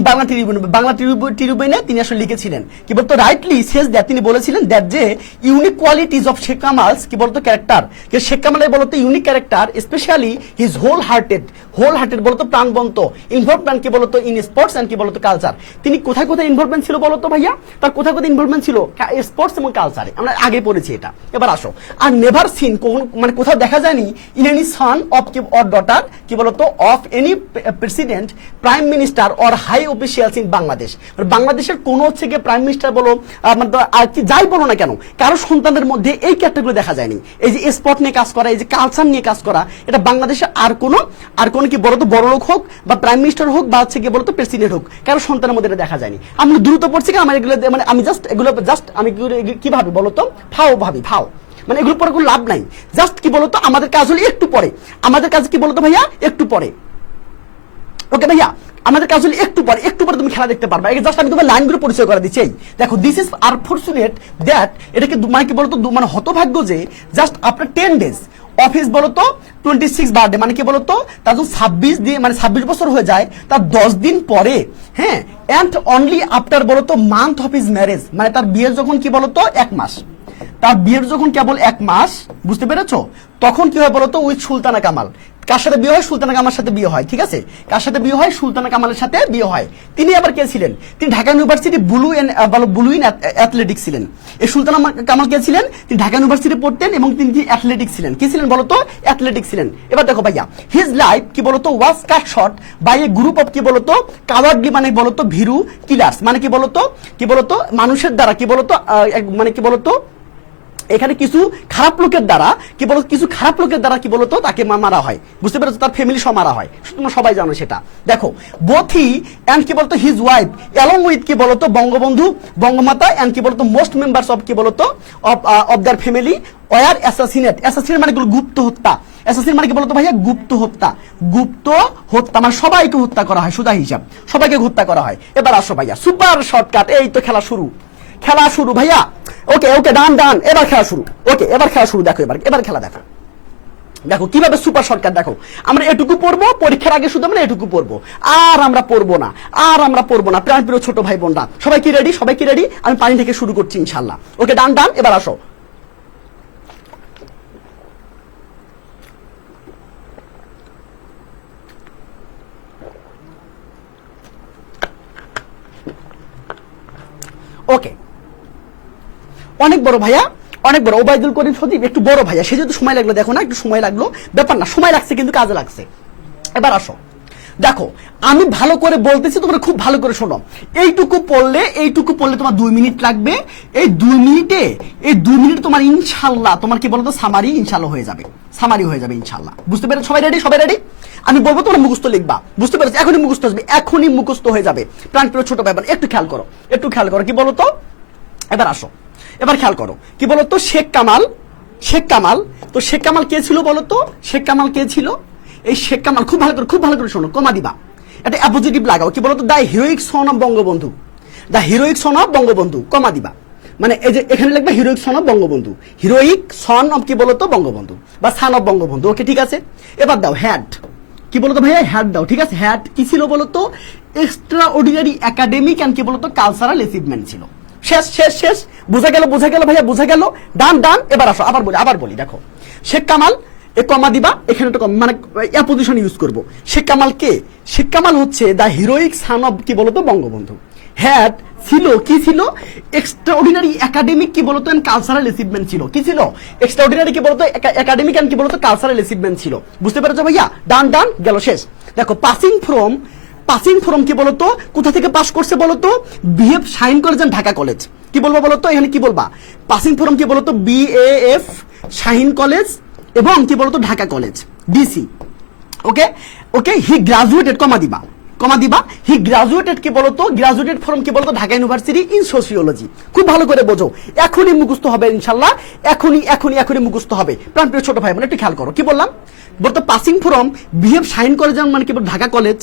বাংলা ট্রিবিউনে তিনি আসলে লিখেছিলেন কি বলতো রাইটলি সেজ দ্যাট, তিনি বলেছিলেন দ্যাট যে unique qualities of Sheikh Kamal's কি বলতো ক্যারেক্টার, যে শেখ কামালের বলতো unique character specially his whole hearted বলতো প্রাণবন্ত ইনভলভমেন্ট কি বলতো ইন স্পোর্টস এন্ড কি বলতো কালচার। তিনি কোথায় কোথায় ইনভলভমেন্ট ছিল বলতো ভাইয়া, তার কোথায় কোথায় ইনভলভমেন্ট ছিল? স্পোর্টস এবং কালচার, আমরা আগে পড়েছি এটা। এবার আসো, আর নেভার সিন মানে কোথাও দেখা যায়নি ইন এনি সন অফ কি অর ডটার কি বলতো of any president prime minister or high officials in Bangladesh, বাংলাদেশের কোন হচ্ছে গিয়ে প্রাইম মিনিস্টার বলো আর কি যাই বলো না কেন কারো সন্তানদের মধ্যে এই ক্যারেক্টারগুলো দেখা যায়নি। এই যে স্পোর্ট নিয়ে কাজ করা, এই যে কালচার নিয়ে কাজ করা, এটা বাংলাদেশে আর কোনো কি বলতো বড় লোক হোক বা প্রাইম মিনিস্টার হোক বা হচ্ছে কি বলতো প্রেসিডেন্ট হোক কারো সন্তানের মধ্যে এটা দেখা যায়নি। আমি দ্রুত পড়ছি কি আমার এগুলো মানে আমি জাস্ট আমি কিভাবে বলতো ফাও মানে এগুলো পরে কোনো লাভ নাই। জাস্ট কি বলতো আমাদের কাজ হলো একটু পরে, আমাদের কাজ কি বলতো ভাইয়া একটু পরে। ওকে ভাইয়া, আমাদের কাজ হলো একটু পরে তুমি খেলা দেখতে পারবা। জাস্ট আমি তোমার লাইনগুলো পরিচয় করে দিচ্ছি। দেখো দিস ইজ আনফরচুনেট দ্যাট, এটাকে মানে কি বলতো মানে হতভাগ্য যে জাস্ট আফটার 10 days অফিস বলতো 26 বার্থডে মানে কি বলতো তার যখন 26 দিয়ে মানে 26 বছর হয়ে যায় তার 10 দিন পরে, হ্যাঁ, এন্ড অনলি আফটার বলতো মান্থ অফ হিজ ম্যারেজ, মানে তার বিয়ের যখন কি বলতো 1 মাস, তার বিয়ের যখন কেবল 1 মাস, বুঝতে পেরেছো, তখন কি হয় বলতো উইথ সুলতানা কামাল। কার সাথে বিয়ে হয়? সুলতানা কামালের সাথে বিয়ে হয়। ঠিক আছে, কার সাথে বিয়ে হয়? সুলতানা কামালের সাথে বিয়ে হয়। তিনি আবার কে ছিলেন? তিনি Dhaka university blue in athletics ছিলেন। এই সুলতানা কামাল কে ছিলেন? তিনি ঢাকা ইউনিভার্সিটি পড়তেন এবং তিনি অ্যাথলেটিক্স ছিলেন। কি ছিলেন বলতো? অ্যাথলেটিক্স ছিলেন। এবার দেখো ভাইয়া, হিজ লাইফ কি বলতো was cut short by a group of কি বলতো কাওয়ার্ডলি মানে বলতো ভীরু কিলার্স, মানে কি বলতো মানুষের দ্বারা কি বলতো মানে কি বলতো এখানে কিছু খারাপ লোকের দ্বারা কি বলতো তাকে মারা হয়। বুঝতে পেরেছো? তার ফ্যামিলি সব মারা হয়, তোমরা সবাই জানো সেটা। দেখো বোথ হি এন্ড কি বলতো হিজ ওয়াইফ অ্যালং উইথ কি বলতো বঙ্গবন্ধু বঙ্গমাতা এন্ড কি বলতো মোস্ট মেম্বার্স অফ কি বলতো of their family were assassinate মানে গুপ্ত হত্যা। অ্যাসাসিন মানে কি বলতো ভাইয়া? গুপ্ত হত্যা মানে সবাইকে হত্যা করা হয়, সুদা হিসাব সবাইকে হত্যা করা হয়। এবার আসো ভাইয়া সুপার শর্টকাট, এই তো খেলা শুরু ভাইয়া। ওকে ডান এবার খেলা শুরু। ওকে এবার খেলা শুরু। দেখো এবার খেলা দেখো কিভাবে সুপার শর্টকাট। দেখো আমরা এটুকু পড়বো পরীক্ষার আগে, শুধু আমরা এটুকু পড়বো, আর আমরা পড়বো না। প্রাণপ্রিয় ছোট ভাই বোনরা সবাই কি রেডি? আমি পানি থেকে শুরু করছি ইনশাল্লাহ। ওকে ডান এবার আসো। ওকে অনেক বড় ভাইয়া, অনেক বড় ওবায়দুল করিম সজীব একটু বড় ভাইয়া, সে যেহেতু সময় লাগলো, দেখো না একটু সময় লাগলো, ব্যাপার না, সময় লাগছে কিন্তু কাজে লাগছে। এবার আসো দেখো আমি ভালো করে বলতেছি, তোমরা খুব ভালো করে শোনো। এইটুকু পড়লে তোমার 2 মিনিট লাগবে। এই 2 মিনিট তোমার ইনশাল্লাহ তোমার কি বলতো সামারি হয়ে যাবে ইনশাল্লাহ। বুঝতে পেরেছো? সবাই রেডি? আমি বলবো তোমরা মুখস্থ লিখবা। বুঝতে পেরেছো? এখনই মুখস্থ হয়ে যাবে। প্রাণপ্রিয় ছোট ভাই বোন একটু খেয়াল করো কি বলতো। এবার আসো, এবার খেয়াল করো কি বলতো শেখ কামাল। তো শেখ কামাল কে ছিল বলতো? এই শেখ কামাল খুব ভালো করে শোনো, কমা দিবা, এটা অ্যাপোজিটিভ লাগাও। কি বলতো? The heroic son of Bangabandhu, comma দিবা। মানে এই যে এখানে লিখবে হিরোইক সন অফ কি বলতো বঙ্গবন্ধু বা সান অফ বঙ্গবন্ধু। ওকে ঠিক আছে, এবার দাও হ্যাড। কি বলতো ভাইয়া? হ্যাড দাও। ঠিক আছে, হ্যাড কি ছিল বলতো? এক্সট্রা অর্ডিনারি একাডেমিক অ্যান্ড কি বলতো কালচারাল অ্যাচিভমেন্ট ছিল। শেষ শেষ শেষ, বোঝা গেল ভাইয়া, বোঝা গেল। ডান। এবার আসো, আবার বলি দেখো, শেখ কামাল এ কমা দিবা, এখানে একটা মানে অ্যাপোজিশন ইউজ করবো। শেখ কামাল কে? শেখ কামাল হচ্ছে দ্য হিরোইক সান অফ কি বলতো বঙ্গবন্ধু। হ্যাড ছিল কি ছিল? এক্সট্রাঅর্ডিনারি একাডেমিক কি বলতো এন্ড কালচারাল অ্যাচিভমেন্ট ছিল। কি ছিল? এক্সট্রাঅর্ডিনারি কি বলতো একাডেমিক এন্ড কি বলতো কালচারাল অ্যাচিভমেন্ট ছিল। বুঝতে পেরেছো ভাইয়া? ডান গেল, শেষ। দেখো পাসিং ফ্রম কি বলতো, কোথা থেকে পাস করছে বলতো? BF Shaheen college and Dhaka college. কি বলবো বলতো এখানে, কি বলবা? পাসিং ফ্রম কি বলতো বিএএফ শাহিন কলেজ এবং কি বলতো ঢাকা কলেজ ডিসি। ওকে হি গ্রাজুয়েটেড কমা দিবা হি গ্রাজুয়েটেড কি বলতো, গ্রাজুয়েটেড ফ্রম কি বলতো ঢাকা ইউনিভার্সিটি ইন সোশিওলজি। খুব ভালো করে বোঝো, এখনই মুখস্থ হবে ইনশাল্লাহ, এখনই মুখস্থ হবে। প্রাণপ্রিয় ছোট ভাই মানে একটু খেয়াল করো, কি বললাম বলতো? Passing from BF Shaheen college মানে কি বলতো Dhaka college,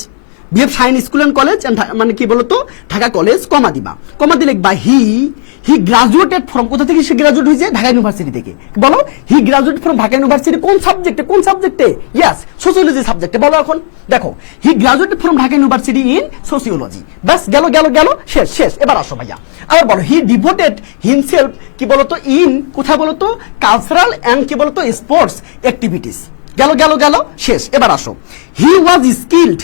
BF Shaheen school and college মানে কি বলতো ঢাকা কলেজ, কমা দিয়ে লিখবা হি গ্রাজুয়েটেড ফ্রম, কোথা থেকে সে গ্রাজুয়েট হয়েছে? ঢাকা ইউনিভার্সিটি থেকে। বলো he graduate from Dhaka university কোন সাবজেক্টে? ইয়েস, সোশিওলজি সাবজেক্টে। বলো এখন, দেখো he graduated from Dhaka university in sociology. ব্যাস গেল, শেষ। এবার আসো ভাইয়া, আবার বলো হি ডিভোটেড হিমসেলফ কি বলতো ইন, কোথায় বলতো? কালচারাল এন্ড কি বলতো স্পোর্টস অ্যাক্টিভিটিস। গেল, শেষ। এবার আসো, হি ওয়াজ স্কিলড।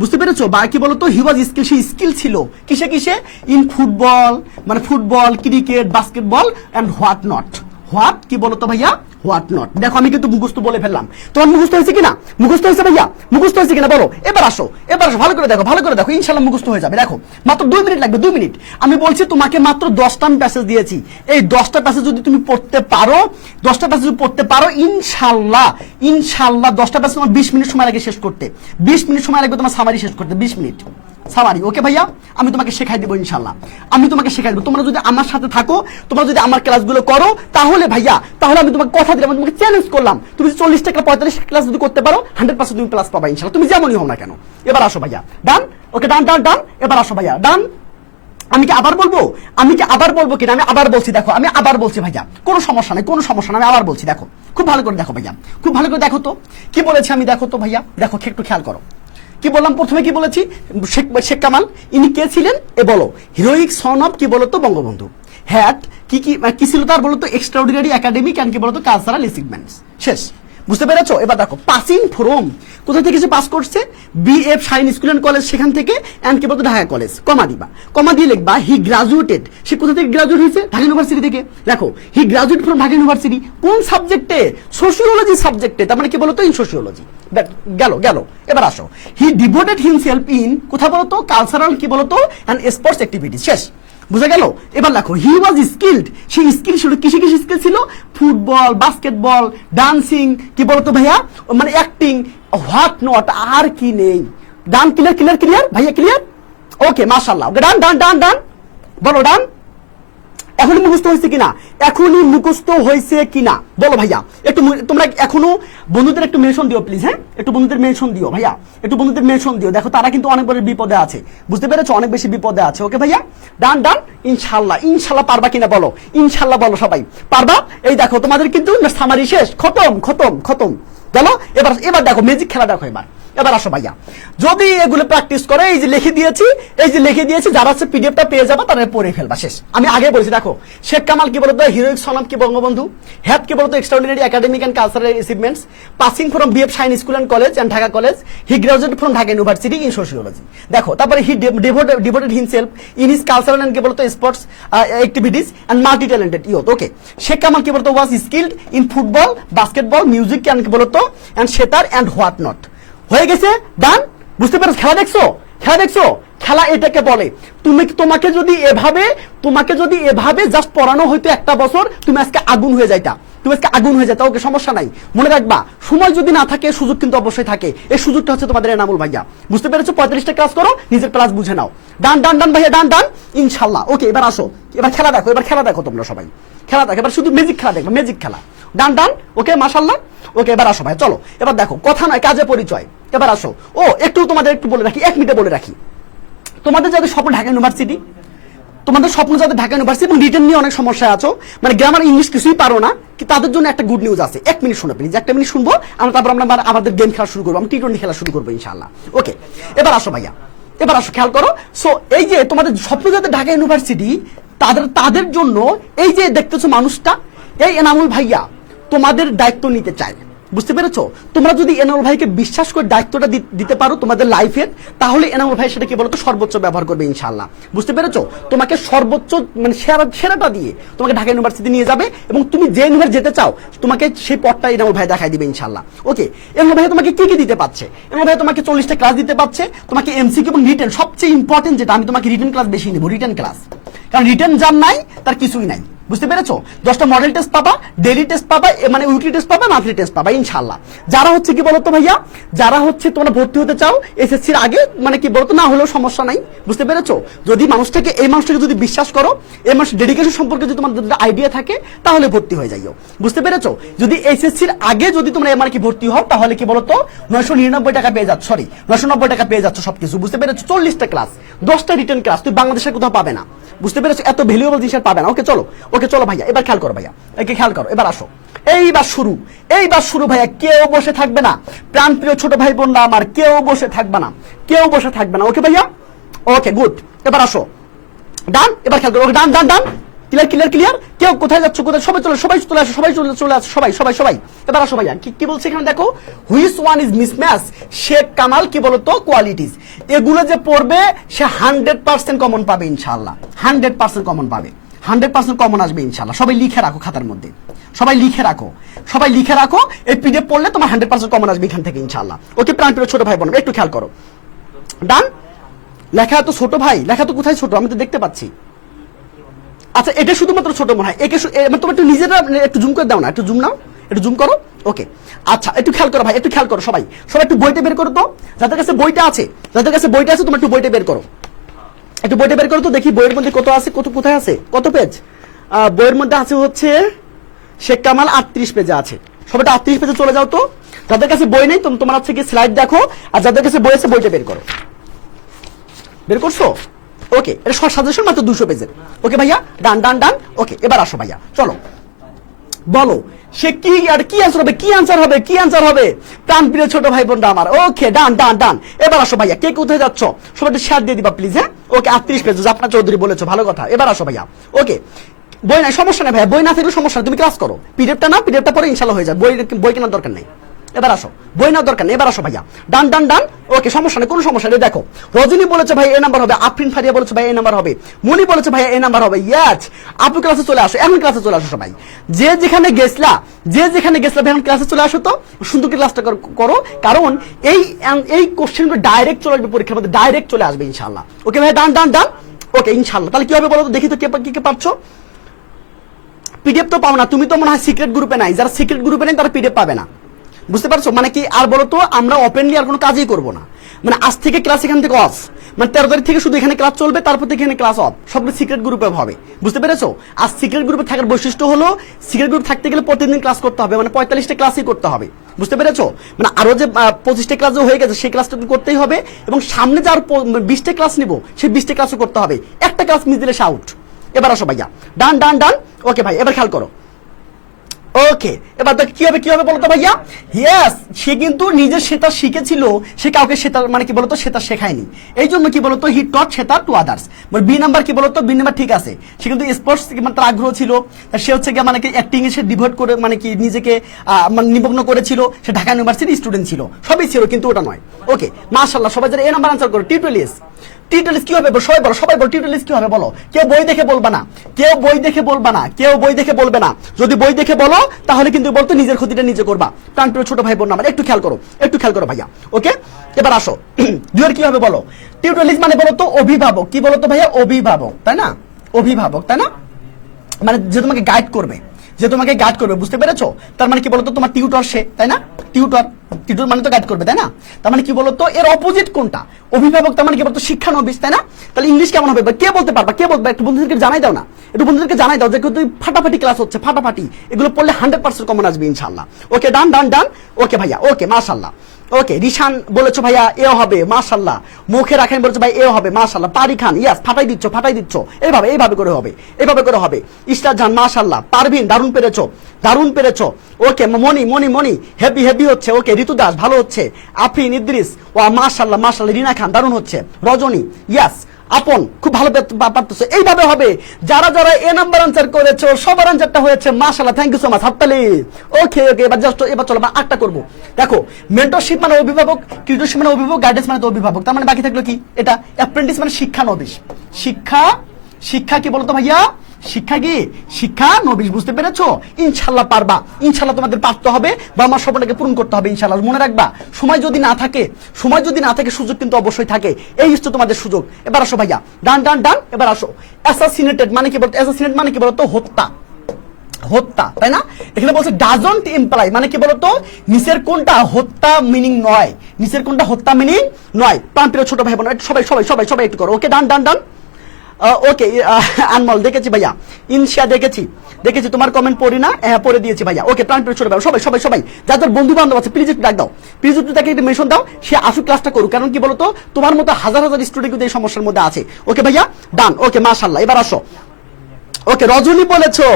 বুঝতে পেরেছো? বা কি বলতো হি ওয়াজ স্কিল, সে স্কিল ছিল কিসে? ইন ফুটবল, মানে football, cricket, basketball and what not. What কি বলতো ভাইয়া? What not. দেখো আমি কিন্তু মুখস্থ বলে ফেললাম, তোমার মুখস্থ হয়েছে কিনা? মুখস্থ হয়েছে ভাইয়া, মুখস্থ হয়েছে কিনা বলো। এবার আসো ভালো করে দেখো, ইনশাল্লাহ মুখস্থ হয়ে যাবে। দেখো মাত্র 2 মিনিট লাগবে, 2 মিনিট। আমি বলছি তোমাকে মাত্র 10টা প্যাসেজ দিয়েছি। এই 10টা প্যাসেজ যদি তুমি পড়তে পারো, ইনশাল্লাহ 10টা প্যাসেজ তোমার 20 মিনিট সময় লাগে শেষ করতে। 20 মিনিট সময় লাগবে তোমার সামারি শেষ করতে, 20 মিনিট সামারি। ওকে ভাইয়া, আমি তোমাকে শেখাই দেবো ইনশাল্লাহ, তোমরা যদি আমার সাথে থাকো, তোমরা যদি আমার ক্লাসগুলো করো, তাহলে ভাইয়া, আমি তোমাকে কথা দিলাম, আমি তোমাকে চ্যালেঞ্জ করলাম, তুমি 40 টাকা 45 ক্লাস যদি করতে পারো 100% তুমি প্লাস পাবা ইনশাল্লাহ, তুমি যেমনই হও না কেন। এবার আসো ভাইয়া, ডান। ওকে ডান। এবার আসো ভাইয়া, ডান। আমি কি আবার বলবো কিনা? আমি আবার বলছি, দেখো আমি আবার বলছি ভাইয়া, কোনো সমস্যা নাই, আমি আবার বলছি। দেখো খুব ভালো করে দেখো ভাইয়া, খুব ভালো করে দেখো তো কি বলেছি আমি। দেখো তো ভাইয়া, দেখো একটু খেয়াল করো, কি বললাম প্রথমে? কি বলেছি? শেখ কামাল ইনি কে ছিলেন? বলো হিরোইক সন অফ কি বলতো বঙ্গবন্ধু। হ্যাড কি ছিল তার বলতো? এক্সট্রাঅর্ডিনারি একাডেমিক এন্ড কি বলতো কালচারাল অ্যাচিভমেন্টস। শেষ, বুঝতে পেরেছো? এবার দেখো পাসিং ফ্রম, কোথা থেকে সে পাস করছে? BF Shaheen school and college, সেখান থেকে এন্ড কি বলতো ঢাকা কলেজ, কমা দিয়ে লিখবা হি গ্রাজুয়েটেড, সে কোথা থেকে গ্রাজুয়েট হয়েছে? ঢাকা ইউনিভার্সিটি থেকে। দেখো হি গ্রাজুয়েট ফ্রম ঢাকা ইউনিভার্সিটি কোন সাবজেক্টে? সোশিওলজি সাবজেক্টে। তার মানে কি বলতো? In sociology. গেল। এবার আসো, হি ডিভোটেড হিমসেলফ ইন, কোথা বলতো? কালচারাল কি বলতো এন্ড স্পোর্টস অ্যাক্টিভিটিস। শেষ, বুঝা গেল? এবার দেখো হি ওয়াজ স্কিলড, সেই স্কিল ছিল কিসে স্কিল ছিল? ফুটবল, বাস্কেটবল, ডান্সিং, কি বলতো ভাইয়া মানে অ্যাক্টিং, হোয়াট নট, আর কি নেই। ডান, ক্লিয়ার ভাইয়া, ক্লিয়ার? ওকে মাশাআল্লাহ। ওকে ডান। বলো ডান। এখনই মুখস্থ হয়েছে কিনা বলো ভাইয়া। একটু তোমরা এখনো বন্ধুদের একটু মেনশন দিও প্লিজ। হ্যাঁ, একটু বন্ধুদের মেনশন দিও ভাইয়া, একটু বন্ধুদের মেনশন দিও। দেখো তারা কিন্তু অনেক বড় বিপদে আছে, বুঝতে পেরেছো? অনেক বেশি বিপদে আছে। ওকে ভাইয়া, ডান। ইনশাল্লাহ পারবা কিনা বলো, ইনশাল্লাহ বলো সবাই পারবা। এই দেখো তোমাদের কিন্তু সামারি শেষ, খতম গেল। এবার দেখো ম্যাজিক খেলা দেখো। এবার আসো ভাইয়া, যদি এগুলো প্র্যাকটিস করে, এই যে লিখে দিয়েছি, যারা হচ্ছে পিডিএফটা পেয়ে যাবে তারা পড়ে ফেলবা। শেষ, আমি আগে বলেছি। দেখো শেখ কামাল কি বলতো? হিরোইক সন অফ কি বঙ্গবন্ধু। হ্যাড কি বলতো? Extraordinary academic and cultural achievements. Passing from BF Shaheen school and college and Dhaka college. He graduated from Dhaka university in sociology. দেখো তারপরে he devoted himself in his cultural and কি বলতো sports activities and multi talented youth. Okay, Sheikh Kamal কি বলতো? Was skilled in football, basketball, music and কি বলতো and sitar and what not. হয়ে গেছে, ডান। বুঝতে পারছো? খেলা দেখছো? খেলা এটাকে বলে। তোমাকে যদি এভাবে জাস্ট পড়ানো হয়তো একটা বছর, তুমি আজকে আগুন হয়ে যাইতা। ওকে, সমস্যা নাই। মনে রাখবা, সময় যদি না থাকে সুযোগ কিন্তু অবশ্যই থাকে। এই সুযোগটা হচ্ছে তোমাদের এনামুল ভাইয়া। বুঝতে পেরেছো? 45টা ক্লাস করো, নিজের ক্লাস বুঝে নাও। ডান ভাইয়া, ডান ইনশাল্লাহ। ওকে, এবার আসো, এবার খেলা দেখো তোমরা সবাই। এবার শুধু ম্যাজিক খেলা দেখবে, ম্যাজিক খেলা। ডান। ওকে মাশাআল্লাহ। ওকে, এবার আসো ভাই, চলো। এবার দেখো, কথা নয় কাজে পরিচয়। এবার আসো। তোমাদের একটু বলে রাখি, 1 মিনিটে বলে রাখি, তোমাদের যাদের স্বপ্ন ঢাকা ইউনিভার্সিটি, এবং রিটেন নিয়ে অনেক সমস্যা আছো, মানে গ্রামার ইংলিশ কিছুই পারো না, তাদের জন্য একটা গুড নিউজ আছে। 1 মিনিট শোনো প্লিজ, 1 মিনিট শুনবো আমরা, তারপর আমরা আমাদের গেম খেলা শুরু করবো, আমরা T20 খেলা শুরু করবো ইনশাআল্লাহ। ওকে, এবার আসো ভাইয়া, এবার আসো খেয়াল করো। সো এই যে তোমাদের স্বপ্নযাত্রা ঢাকা ইউনিভার্সিটি, তাদের জন্য এই যে দেখতেছো মানুষটা, এই এনামুল ভাইয়া তোমাদের দায়িত্ব নিতে চায়। বুঝতে পেরেছো? তোমরা যদি এনামুল ভাইকে বিশ্বাস করে দায়িত্বটা দিতে পারো তোমাদের লাইফের, তাহলে এনামুল ভাই সেটা কি বলতো সর্বোচ্চ ব্যবহার করবে ইনশাআল্লাহ। বুঝতে পেরেছো? তোমাকে সর্বোচ্চ মানে সেরাটা দিয়ে তোমাকে ঢাকা ইউনিভার্সিটি নিয়ে যাবে, এবং তুমি যে ইউনিভার্সিটি যেতে চাও তোমাকে সেই পথটা এনামুল ভাই দেখাই দিবে ইনশাআল্লাহ। ওকে, এনামুল ভাই তোমাকে কি কি দিতে পারছে? এনামুল ভাই তোমাকে 40টা ক্লাস দিতে পারছে, তোমাকে এমসিকিউ এবং রিটেন, সবচেয়ে ইম্পর্টেন্ট যেটা, আমি তোমাকে রিটেন ক্লাস বেশি নেবো, রিটেন ক্লাস। কারণ রিটেন যার নাই তার কিছুই নাই। বুঝতে পেরেছো? 10টা মডেল টেস্ট পাবা, ডেইলি টেস্ট পাবা, মানে উইকলি টেস্ট পাবা, মান্থলি টেস্ট পাবা ইনশাআল্লাহ। যারা হচ্ছে কি বলতো ভাইয়া, যারা হচ্ছে তোমরা ভর্তি হতে চাও এসএসসির আগে, মানে কি বলতো না হলেও সমস্যা নাই। বুঝতে পেরেছো? যদি এই মানুষটাকে যদি বিশ্বাস করো, এই মানুষ ডেডিকেশন সম্পর্কে যদি তোমাদের আইডিয়া থাকে, তাহলে ভর্তি হয়ে যাইও। বুঝতে পেরেছো? যদি এসএসসির আগে যদি তোমরা মানে কি ভর্তি হও, তাহলে কি বলতো 999 টাকা পেয়ে যাচ্ছ, 990 টাকা পেয়ে যাচ্ছ সবকিছু। বুঝতে পেরেছো? 40টা ক্লাস, 10টা রিটেন ক্লাস, তুই বাংলাদেশের কোথাও পাবে না। বুঝতে পেরেছো? এত ভ্যালুয়েবল জিনিস পাবে না। ওকে চলো ভাইয়া, এবার খেয়াল করো ভাইয়া, একে খেয়াল করো, এবার আসো। এইবার শুরু ভাইয়া, কেউ বসে থাকবে না। প্রাণপ্রিয় ছোট ভাই বোনরা আমার, কেউ বসে থাকবে না। ওকে ভাইয়া, ওকে গুড। এবার আসো, ডান। এবার খেয়াল করো, ডান। ক্লিয়ার। কেউ কোথায় যাচ্ছ, কোথায়? সবাই চলে আসো, সবাই। এবার আসো ভাইয়া, কি বলছে এখানে দেখো, which one is mismatch Sheikh Kamal কি বলতো কোয়ালিটিস। এগুলো যে পড়বে সে 100% কমন পাবে ইনশাআল্লাহ, 100% কমন পাবে, 100% কমন আসবে ইনশাআল্লাহ। সবাই লিখে রাখো খাতার মধ্যে, সবাই লিখে রাখো। এই পিডিএফ পড়লে তোমার 100% কমন আসবে এখান থেকে ইনশাআল্লাহ। ওকে প্রাণপ্রিয় ছোট ভাই বোন, একটু খেয়াল করো। ডান। লেখা তো ছোট ভাই, লেখা তো কোথায় ছোট, আমি তো দেখতে পাচ্ছি। আচ্ছা, এটা শুধুমাত্র ছোট মনে হয়, একে তোমার একটু নিজেরা একটু জুম করে দাও না, একটু জুম করো। ওকে, আচ্ছা একটু খেয়াল করো ভাই, একটু খেয়াল করো। সবাই একটু বইটা বের করো তো, যাদের কাছে বইটা আছে তোমরা একটু বইটা বের করো, তো দেখি বইয়ের মধ্যে কত আছে, কোথায় আছে, কত পেজ? বইয়ের মধ্যে আছে হচ্ছে শেখ কামাল 38 পেজে আছে। সবাই 38 পেজে চলে যাও তো। যাদের কাছে বই নেই তোমার হচ্ছে কি স্লাইড দেখো, আর যাদের কাছে বই আছে বইটা বের করো। বের করছো? ওকে, এটা সাজেশন মাত্র 200 পেজের। ওকে ভাইয়া, ডান। ওকে, এবার আসো ভাইয়া, চলো বলো সে কি আনসার হবে প্রাণপ্রিয় ছোট ভাই বোনরা আমার। ওকে, ডান। এবার আসো ভাইয়া, কে কোথায় যাচ্ছ? সবাই একটু শেয়ার দিয়ে দিবা প্লিজ। হ্যাঁ, ওকে, 38 পেজ আপনার চৌধুরী বলেছো, ভালো কথা। এবার আসো ভাইয়া। ওকে, বই নাই, সমস্যা নেই ভাইয়া, বই না থাকলে সমস্যা নেই, তুমি ক্লাস করো। পিডিএফটা পরে ইনশাআল্লাহ হয়ে যায়, বই কেনার দরকার নেই। এবার আসো, বই নেওয়ার দরকার নেই। এবার আসো ভাইয়া, ডান। ওকে, সমস্যা নেই, কোনো সমস্যা নেই। দেখো, রজনী বলেছে ভাই এ নাম্বার হবে, আফরিন ফারিয়া বলেছে ভাই এ নাম্বার হবে, মনি বলেছে ভাই এ নাম্বার হবে। ইয়েস, আপু ক্লাসে চলে আসো, এখন ক্লাসে চলে আসো সবাই। যে যেখানে গেছলা এখন ক্লাসে চলে আসো তো, সুন্দর করে ক্লাসটা করো। কারণ এই কোশ্চেনগুলো ডাইরেক্ট চলে আসবে পরীক্ষার মধ্যে, ডাইরেক্ট চলে আসবে ইনশাআল্লাহ। ওকে ভাই, ডান। ওকে, ইনশাআল্লাহ। তাহলে কি হবে বলো তো, দেখি তো কে পাচ্ছ। পিডিএফ তো পাও না, তুমি তো মনে হয় সিক্রেট গ্রুপে নাই। যারা সিক্রেট গ্রুপে নেই তারা পিডিএফ পাবে না। বুঝতে পারছো? মানে কি আর বলো তো, আমরা ওপেনলি আর কোনো কাজই করবো না। মানে আজ থেকে ক্লাস এখান থেকে অফ, মানে 13 তারিখ থেকে শুধু এখানে ক্লাস চলবে, তারপর থেকে এখানে ক্লাস অফ, সবগুলো সিক্রেট গ্রুপে হবে। বুঝতে পেরেছো? আর সিক্রেট গ্রুপে থাকার বৈশিষ্ট্য হলো, সিক্রেট গ্রুপ থাকতে গেলে প্রতিদিন ক্লাস করতে হবে, মানে 45টা ক্লাসই করতে হবে। বুঝতে পেরেছো? মানে আরো যে 25টা ক্লাস হয়ে গেছে সেই ক্লাসটা করতেই হবে, এবং সামনে যার 20টা ক্লাস নিবো সেই 20টা ক্লাসও করতে হবে। একটা ক্লাস মিস দিলে সে আউট। এবার আসো ভাইয়া, ডান। ওকে ভাই, এবার খেয়াল করো। ওকে, এবার তো কি হবে বলতো ভাইয়া। ইয়েস, সে কিন্তু নিজে সেটা শিখেছিল, সে কাউকে সেটা মানে কি বলতো সেটা শেখায়নি। এই জন্য কি বলতো হি টট সেটা টু আদার্স। মানে বি নাম্বার কি বলতো, বি নাম্বার ঠিক আছে, সে কিন্তু স্পোর্টস মানে তার আগ্রহ ছিল, সে হচ্ছে কি মানে কি অ্যাক্টিং এ সে ডিভোট করে মানে কি নিজেকে মানে নিমগ্ন করেছিল, সে ঢাকা ইউনিভার্সিটি স্টুডেন্ট ছিল, সবই ছিল, কিন্তু ওটা নয়। ওকে, মাশাআল্লাহ, সবাই যারা এ নাম্বার আনসার করো। টিউটোরিয়ালস কি হবে সবাই বলো টিউটোরিয়ালস কি হবে বলো। কেউ বই দেখে বলবে না, যদি বই দেখে বলো তাহলে কিন্তু বলতো নিজের ক্ষতিটা নিজে করবা। প্রাণপ্রিয় ছোট ভাই বোন আমার, একটু খেয়াল করো ভাইয়া। ওকে, এবার আসো, দুয়ের কি হবে বলো। টিউটোরিয়ালস মানে বলো তো অভিভাবক, কি বলো তো ভাইয়া, অভিভাবক, তাই না? মানে যে তোমাকে গাইড করবে, বুঝতে পেরেছো? তার মানে কি বলতো, তোমার টিউটর সে, তাই না? টিউটর মানে তো গাইড করবে, তাই না? তার মানে কি বলতো, এর অপোজিট কোনটা? অভিভাবক, তার মানে কি বলতো শিক্ষানবিশ, তাই না? তাহলে ইংলিশ কেমন হবে কে বলতে পারবা? একটু বন্ধুদেরকে জানাই দাও না, যে তুই ফাটাফাটি ক্লাস হচ্ছে, ফাটাফাটি এগুলো পড়লে 100% কমন আসবে ইনশাআল্লাহ। ওকে, ডান। ওকে ভাইয়া, ওকে, মাশাআল্লাহ। ওকে রিশান বলেছো ভাইয়া এও হবে মাশাআল্লাহ, মুখে রাখেন বলেছো ভাই এও হবে মাশাআল্লাহ, পারি খান ইয়াস ফাটাই দিচ্ছ এইভাবে এইভাবে করে হবে, এইভাবে করে হবে। ইস্টার জান মাশাআল্লাহ, পারভিন দারুণ পেরেছো। ওকে মনি হেভি হচ্ছে। ওকে ঋতু দাস ভালো হচ্ছে, আফরিন ইদ্রিস ওয়া মাশাআল্লাহ, রিনা খান দারুণ হচ্ছে, রজনী ইয়াস, আপন খুব ভালো পারতেছো। এইভাবে হবে। যারা এ নাম্বার আনসার করেছো সবার আনসারটা হয়েছে মাশাআল্লাহ, থ্যাংক ইউ সো মাচ, হাততালি। ওকে এবার চলো আটটা করবো। দেখো মেন্টরশিপ মানে অভিভাবক, টিউটরশিপ মানে অভিভাবক, গাইডেন্স মানে তো অভিভাবক, তার মানে বাকি থাকলো কি এটা অ্যাপ্রেন্টিস মানে শিক্ষানবিশ। শিক্ষা কি বলতো ভাইয়া, শিক্ষা নবিশ, বুঝতে পেরেছো? ইনশাল্লাহ পারবা, ইনশাল্লাহ তোমাদের পারতে হবে বা আমার স্বপ্নটাকে পূরণ করতে হবে ইনশাল্লাহ। মনে রাখবা সময় যদি না থাকে সুযোগ কিন্তু অবশ্যই থাকে, এই হচ্ছে তোমাদের সুযোগ। এবার আসো ভাইয়া, ডান এবার আসো। অ্যাসাসিনেটেড মানে কি বলতো, অ্যাসাসিনেট মানে কি বলতো হত্যা, তাই না? এখানে বলছে ডাজন্ট ইমপ্লাই মানে কি বলতো নিচের কোনটা হত্যা মিনিং নয়। প্রাণপ্রিয় ছোট ভাই বোন সবাই একটু করো। ওকে ডান ওকে আনমল দেখেছি ভাইয়া, ইনশা দেখেছি তোমার কমেন্ট পড়ি না, হ্যাঁ পড়ে দিয়েছি ভাইয়া। ওকে প্রাণপ্রিয় ছোট ভাই সবাই যাদের বন্ধু বান্ধব আছে প্লিজ একটু ডাক দাও, প্লিজ একটু তাকে একটু মেনশন দাও, সে আসুক ক্লাসটা করুক। কারণ কি বলতো তোমার মতো হাজার স্টুডেন্ট কিন্তু এই সমস্যার মধ্যে আছে। ওকে ভাইয়া ডান, ওকে মাশাআল্লাহ। এবার আসো। ওকে রজনী বলেছো,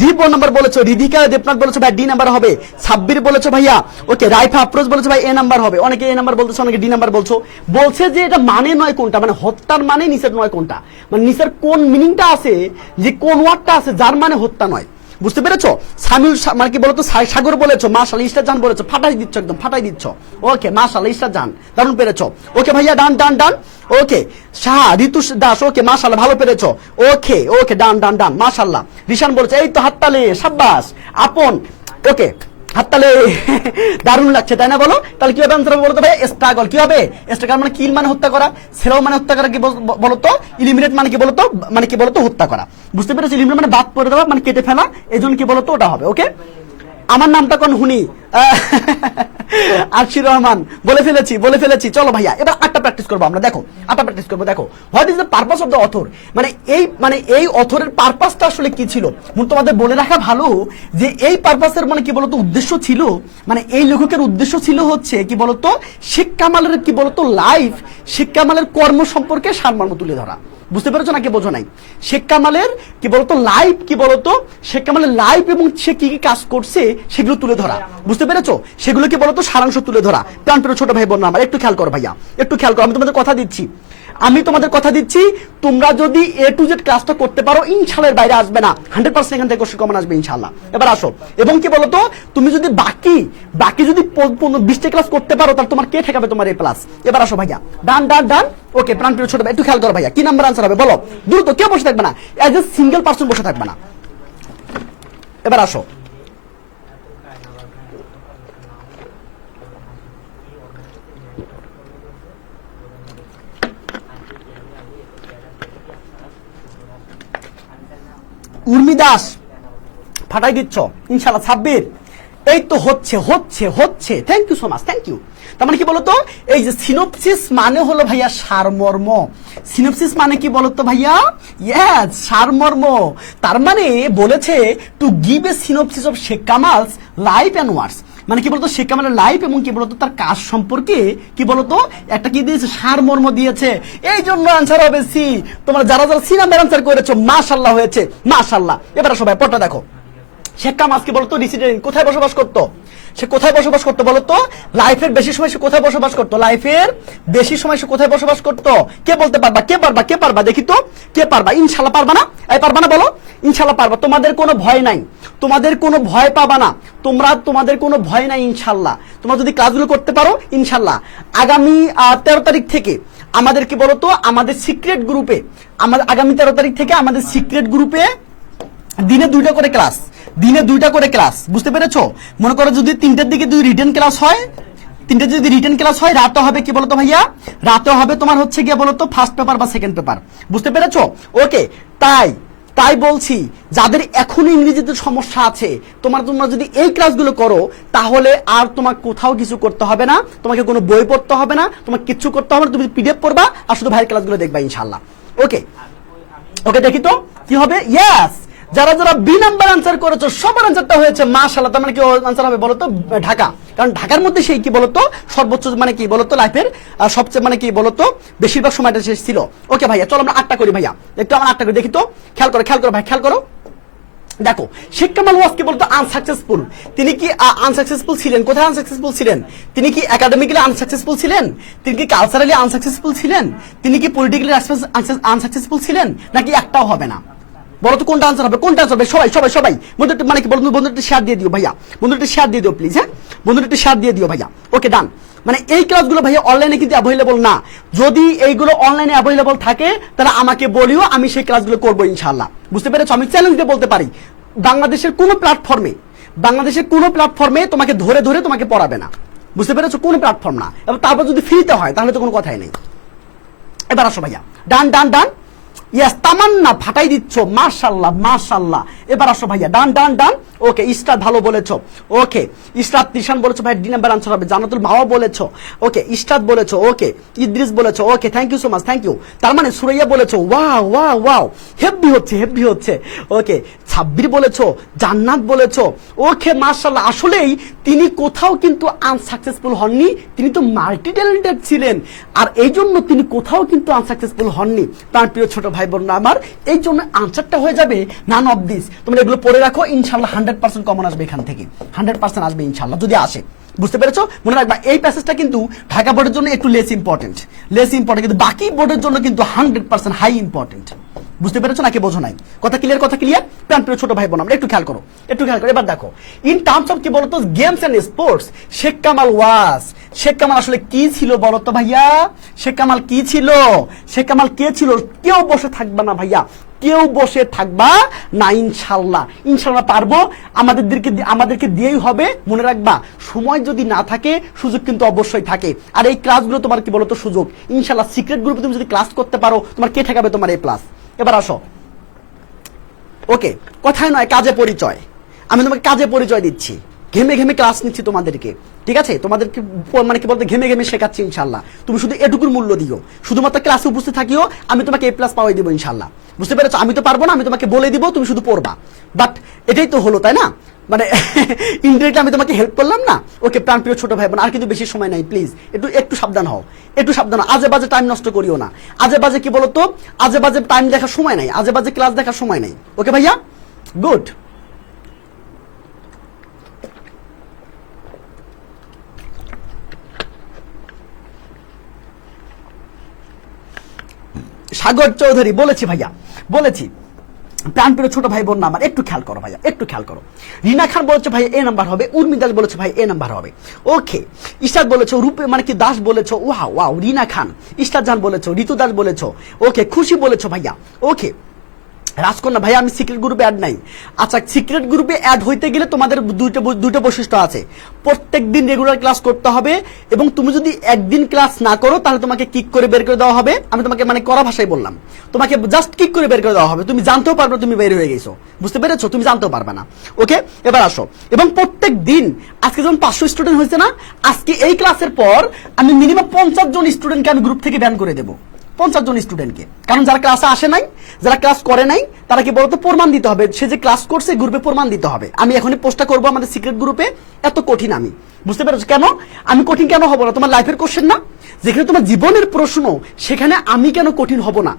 দীপ নাম্বার বলেছো, রিধিকা দেবনাথ বলেছো ভাই ডি নাম্বার হবে, সাব্বির বলেছো ভাইয়া। ওকে রাইফা আফরোজ বলেছো ভাই এ নাম্বার হবে, অনেকে এ নাম্বার বলতেছো, অনেকে ডি নাম্বার বলছে যে এটা মানে নয় কোনটা, মানে হত্যার মানে নিচের নয় কোনটা, মানে নিচের কোন মিনিংটা আছে, যে কোন ওয়ার্ডটা আছে যার মানে হত্যা নয়, বুঝতে পেরেছো? সামিউল মানে কি বলতো সাগর বলেছো মাশাআল্লাহ, ইস্টার জান বলেছো ফাটাই দিচ্ছ। ওকে মাশাআল্লাহ ইস্টার জান দারুণ পেরেছো। ওকে ভাইয়া ডান। ওকে শাহ ঋতু দাস ওকে মাশাআল্লাহ ভালো পেরেছো। ওকে ডান মাশাআল্লাহ। রিশান বলেছে এই তো হাততালি, সাব্বাস আপন। ওকে হাততালি, দারুণ লাগছে তাই না? বলো তাহলে কি হবে আনসার বলতো ভাই স্ট্রাগল। কি হবে স্ট্রাগল মানে কিল মানে হত্যা করা, সেরাও মানে হত্যা করা, কি বলতো ইলিমিনেট মানে কি বলতো হত্যা করা, বুঝতে পেরেছো? ইলিমিনেট মানে বাদ করে দেওয়া মানে কেটে ফেলা, এই জন্য কি বলতো ওটা হবে। ওকে আমার নামটা কোন হুনি আরশির রহমান বলে ফেলেছি। চলো ভাইয়া এবার আটটা প্র্যাকটিস করবো আমরা। দেখো what is the purpose of the author, মানে এই অথরের পারপাসটা আসলে কি ছিল। তোমাদের বলে রাখা ভালো যে এই পারপাসের মানে কি বলতো উদ্দেশ্য ছিল, মানে এই লেখকের উদ্দেশ্য ছিল হচ্ছে কি বলতো শেখ কামালের কি বলতো লাইফ, শেখ কামালের কর্ম সম্পর্কে সারমর্ম তুলে ধরা, বুঝতে পেরেছো নাকি বোঝো নাই? শেখ কামালের কি বলতো লাইফ, শেখ কামালের লাইফ এবং সে কি কাজ করছে সেগুলো তুলে ধরা, বুঝতে পেরেছো? সেগুলো কি বলতো সারাংশ তুলে ধরা। প্রাণপ্রিয় ছোট ভাই বোন আমার একটু খেয়াল করো ভাইয়া, একটু খেয়াল করো। আমি তোমাদের কথা দিচ্ছি তোমরা যদি A to Z ক্লাসটা করতে পারো ইনশাআল্লাহ বাইরে আসবে না, 100% এখান থেকে কোশ্চেন কমন আসবে ইনশাআল্লাহ। এবার আসো, এবং কি বলতো তুমি যদি বাকি যদি 20টা ক্লাস করতে পারো তাহলে তোমার কে ঠেকাবে তোমার A+। এবার আসো ভাইয়া ডান। ওকে প্রাণপ্রিয় ছোট ভাই একটু খেয়াল করো ভাইয়া, কি নাম্বার আনসার হবে বলো দ্রুত, কেউ বসে থাকবে না, এজ এ সিঙ্গেল পারসন বসে থাকবে না। এবার আসো। উর্মি দাস ফাটাই দিচ্ছ ইনশাআল্লাহ। সাব্বির এই তো হচ্ছে thank you so much, thank you. তার মানে কি বলতো এই যে সিনোপসিস মানে হলো ভাইয়া সারমর্ম। সিনোপসিস মানে কি বলতো ভাইয়া, ইয়েস সারমর্ম। তার মানে বলেছে to give a synopsis of Sheikh Kamal's life and works, মানে কি বলতো শেখ কামালের লাইফ এবং কি বলতো তার কাজ সম্পর্কে কি বলতো একটা কি দিয়েছে সারমর্ম দিয়েছে, এই জন্য আনসার হবে সি। তোমরা যারা সি নাম্বার আনসার করেছো মাশাআল্লাহ হয়েছে মাশাআল্লাহ। এবার সবাই পড়টা দেখো। শেখ কামাল কি বলতো রিসিডেন্ট কোথায় বসবাস করতো, সে কোথায় বসবাস করতো বলতো? লাইফের বেশি সময় সে কোথায় বসবাস করতো, লাইফের বেশি সময় সে কোথায় বসবাস করতো? কে বলতে পারবা, কে পারবা দেখি তো, কে পারবা? ইনশাআল্লাহ পারবা না? পারবা না বলো? ইনশাআল্লাহ পারবা, তোমাদের কোনো ভয় নাই, তোমাদের কোনো ভয় পাবা না, তোমাদের কোনো ভয় নাই ইনশাআল্লাহ। তোমরা যদি ক্লাসগুলো করতে পারো ইনশাআল্লাহ আগামী 13 তারিখ থেকে আমাদের কি বলতো আমাদের সিক্রেট গ্রুপে, আগামী 13 তারিখ থেকে আমাদের সিক্রেট গ্রুপে দিনে 2টা করে ক্লাস, বুঝতে পেরেছো? মনে করো যদি 3টার দিকে 2 রিটেন ক্লাস হয়, 3টে যদি রিটেন ক্লাস হয় রাতে হবে কি বলতো ভাইয়া, রাতে হবে তোমার হচ্ছে গিয়ে বলতো ফার্স্ট পেপার বা সেকেন্ড পেপার, বুঝতে পেরেছো? ওকে তাই বলছি যাদের এখনো ইংরেজিতে সমস্যা আছে তোমরা যদি এই ক্লাসগুলো করো তাহলে আর তোমার কোথাও কিছু করতে হবে না, তোমাকে কোনো বই পড়তে হবে না, তোমাকে কিচ্ছু করতে হবে না, তুমি পিডিএফ পড়বা আর শুধু ভাইয়ের ক্লাসগুলো দেখবা ইনশাআল্লাহ। ওকে দেখি তো কি হবে। ইয়েস যারা যারা বি নাম্বার আনসার করেছো সবার আনসারটা হয়েছে মাশাআল্লাহ। তার মানে কি আনসার হবে বলতো? ঢাকা। কারণ ঢাকার মধ্যে সেই কি বলতো সর্বোচ্চ মানে কি বলতো লাইফের সবচেয়ে মানে কি বলতো বেশিরভাগ সময়টা শেষ ছিল। ওকে ভাইয়া, চলো আমরা 8টা করি ভাইয়া, একটু আমরা 8টা করি দেখি তো। খেয়াল করো ভাই, খেয়াল করো। দেখো, শেখ কামাল ওয়াজ কি বলতো আনসাকসেসফুল। তিনি কি আনসাকসেসফুল ছিলেন? কোথায় আনসাকসেসফুল ছিলেন? তিনি কি একাডেমিক্যালি আনসাকসেসফুল ছিলেন? তিনি কি কালচারালি আনসাকসেসফুল ছিলেন? তিনি কি পলিটিক্যালি আনসাকসেসফুল ছিলেন? নাকি একটাও হবে না? বলো তো কোনটা আনসার হবে? কোনটা আনসার হবে? সবাই বন্ধুটা মানে কি বন্ধুটা শেয়ার দিয়ে দিও ভাইয়া, বন্ধুটা শেয়ার দিয়ে দিও প্লিজ। হ্যাঁ, বন্ধুটা শেয়ার দিয়ে দিও ভাইয়া। ওকে ডান। মানে এই ক্লাসগুলো ভাইয়া অনলাইনে কিন্তু অ্যাভেলেবল না। যদি এইগুলো অনলাইনে অ্যাভেলেবল থাকে তাহলে আমাকে বলিও, আমি সেই ক্লাসগুলো করবো ইনশাআল্লাহ। বুঝতে পেরেছো? আমি চ্যালেঞ্জ দিয়ে বলতে পারি বাংলাদেশের কোনো প্ল্যাটফর্মে তোমাকে ধরে তোমাকে পড়াবে না। বুঝতে পেরেছো? কোনো প্ল্যাটফর্ম না। এবং তারপর যদি ফ্রিতে হয় তাহলে তো কোনো কথাই নেই। এবার আসো ভাইয়া, ডান। ইয়েস, তামান্না ফাটাই দিচ্ছ, মাশাআল্লাহ। এবার আসো ভাইয়া, ডান। ওকে, ইস্টার ভালো বলেছো। ওকে, ইস্টার তিশান বলেছো ভাই ডি নাম্বার আনসার হবে। জানাতুল মাওয়া বলেছো। ওকে, ইস্টাদ বলেছো। ওকে, ইদ্রিস বলেছো। Okay, thank you so much, thank you. তার মানে সুরাইয়া বলেছো ওয়াও হেভি হচ্ছে। ওকে, সাব্বির বলেছো, জান্নাত বলেছো। ওকে, মাশাআল্লাহ। আসলেই তিনি কোথাও কিন্তু আনসাকসেসফুল হননি, তিনি তো মাল্টি ট্যালেন্টেড ছিলেন, আর এই জন্য তিনি কোথাও কিন্তু আনসাকসেসফুল হননি। তার প্রিয় ছোট ভাই বোনরা আমার, এই জন্য আনসারটা হয়ে যাবে নান অফ দিস। তোমরা এগুলো পড়ে রাখো, ইনশাআল্লাহ 100% কমন আসবে এখান থেকে, 100% আসবে ইনশাআল্লাহ যদি আসে। বুঝতে পেরেছো? মনে রাখবা এই প্যাসেজটা কিন্তু ঢাকা বোর্ডের জন্য একটু লেস ইম্পর্টেন্ট, কিন্তু বাকি বোর্ডের জন্য কিন্তু 100% হাই ইম্পর্টেন্ট। বুঝতে পেরেছো নাকি বোঝো নাই? কথা ক্লিয়ার। প্রিয় ছোট ভাই বোন আমরা একটু খেয়াল করো। এবার দেখো, ইন টার্মস অফ কি বলতো games and sports, Sheikh Kamal আসলে কি ছিল বলতো ভাইয়া? শেখ কামাল কি ছিল? শেখ কামাল কে ছিল? কেউ বসে থাকবা না ভাইয়া, কেউ বসে থাকবা না। ইনশাল্লাহ পারবো। আমাদেরকে দিয়েই হবে। মনে রাখবা, সময় যদি না থাকে সুযোগ কিন্তু অবশ্যই থাকে। আর এই ক্লাসগুলো তোমার কি বলতো সুযোগ। ইনশাল্লাহ সিক্রেট গ্রুপে তুমি যদি ক্লাস করতে পারো, তোমার কে ঠেকাবে তোমার এই ক্লাস? এবার আসো। ওকে, কথায় নয় কাজে পরিচয়। আমি তোমাকে কাজে পরিচয় দিচ্ছি, ঘেমে ক্লাস নিচ্ছি তোমাদেরকে। ঠিক আছে, তোমাদেরকে মানে কি বলতে ঘেমে শেখাচ্ছি ইনশাল্লাহ। তুমি শুধু এটুকুর মূল্য দিও, শুধুমাত্র ক্লাসে উপস্থিত থাকিও, আমি তোমাকে A+ পাওয়াই দিব ইনশাল্লাহ। বুঝতে পেরেছো? আমি তো পারবো না, আমি তোমাকে বলে দিব, তুমি শুধু পড়বা। বাট এটাই তো হলো, তাই না? মানে ইনডিরেক্টলি আমি তোমাকে হেল্প করলাম না। ওকে, প্রিয় ছোট ভাই বোন, আর কিন্তু বেশি সময় নাই, প্লিজ একটু সাবধান হও, আজে বাজে টাইম নষ্ট করিও না। আজে বাজে কি বলতো, আজে বাজে টাইম দেখার সময় নাই, আজে বাজে ক্লাস দেখার সময় নাই। ওকে ভাইয়া, গুড। সাগর চৌধুরী বলেছি ভাইয়া, প্রাণপ্রিয় ছোট ভাই বোন আমার একটু খেয়াল করো ভাইয়া, রিনা খান বলেছে ভাই A নাম্বার হবে। উর্মি দাস বলেছে ভাই A নাম্বার হবে। ওকে, ইশরাত বলেছো, রূপে মানে কি দাস বলেছো। ওয়াও, রিনা খান। ইশরাত জান বলেছো, ঋতু দাস বলেছো। ওকে, খুশি বলেছো ভাইয়া। ওকে, রাজকন্যা ভাইয়া আমি সিক্রেট গ্রুপে অ্যাড নাই। আচ্ছা, সিক্রেট গ্রুপে অ্যাড হইতে গেলে তোমাদের দুটো বৈশিষ্ট্য আছে। প্রত্যেক দিন রেগুলার ক্লাস করতে হবে, এবং তুমি যদি একদিন ক্লাস না করো তাহলে তোমাকে কিক করে বের করে দেওয়া হবে। আমি তোমাকে মানে কড়া ভাষায় বললাম, তোমাকে জাস্ট কিক করে বের করে দেওয়া হবে। তুমি জানতেও পারবে তুমি বের হয়ে গেছো। বুঝতে পেরেছো? তুমি জানতেও পারবে না। ওকে, এবার আসো। এবং প্রত্যেক দিন, আজকে যেমন 500 স্টুডেন্ট হয়েছে না, আজকে এই ক্লাসের পর আমি মিনিমাম 50 জন স্টুডেন্টকে আমি গ্রুপ থেকে ব্যান করে দেবো। 50 জন স্টুডেন্টকে। কারণ যারা ক্লাসে আসে নাই, যারা ক্লাস করে নাই, তারা কি বলতো প্রমাণ দিতে হবে, সে যে ক্লাস করছে গ্রুপে প্রমাণ দিতে হবে। আমি এখনই পোস্টটা করবো আমাদের সিক্রেট গ্রুপে। এত কঠিন আমি, বুঝতে পেরেছো? কেন আমি কঠিন কেন হবো না? তোমার লাইফের কোশ্চেন না, যেখানে তোমার জীবনের প্রশ্ন, সেখানে আমি কেন কঠিন হব না?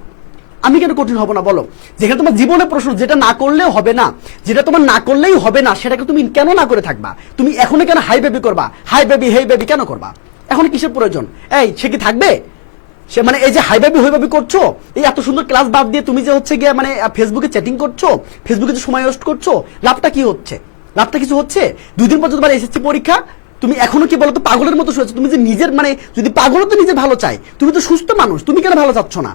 বলো? যেখানে তোমার জীবনের প্রশ্ন, যেটা না করলেও হবে না, যেটা তোমার না করলেই হবে না, সেটাকে তুমি কেন না করে থাকবা? তুমি এখনই কেন হাই বেবি করবা? হাই বেবি হেই বেবি কেন করবা? এখন কিসের প্রয়োজন? এই সে কি থাকবে? সে মানে এই যে হাইভাবি করছো, এই এত সুন্দর ক্লাস বাদ দিয়ে তুমি যে হচ্ছে গিয়ে মানে ফেসবুকে চ্যাটিং করছো, ফেসবুকে যে সময় ওয়েস্ট করছো, লাভটা কি হচ্ছে? লাভটা কিছু হচ্ছে? 2 দিন পর তোমার SSC পরীক্ষা, তুমি এখনো কি বলতো পাগলের মতো শুয়েছো। তুমি যে নিজের মানে যদি পাগলও তো নিজে ভালো চাই, তুমি তো সুস্থ মানুষ, তুমি কেন ভালো চাচ্ছ না?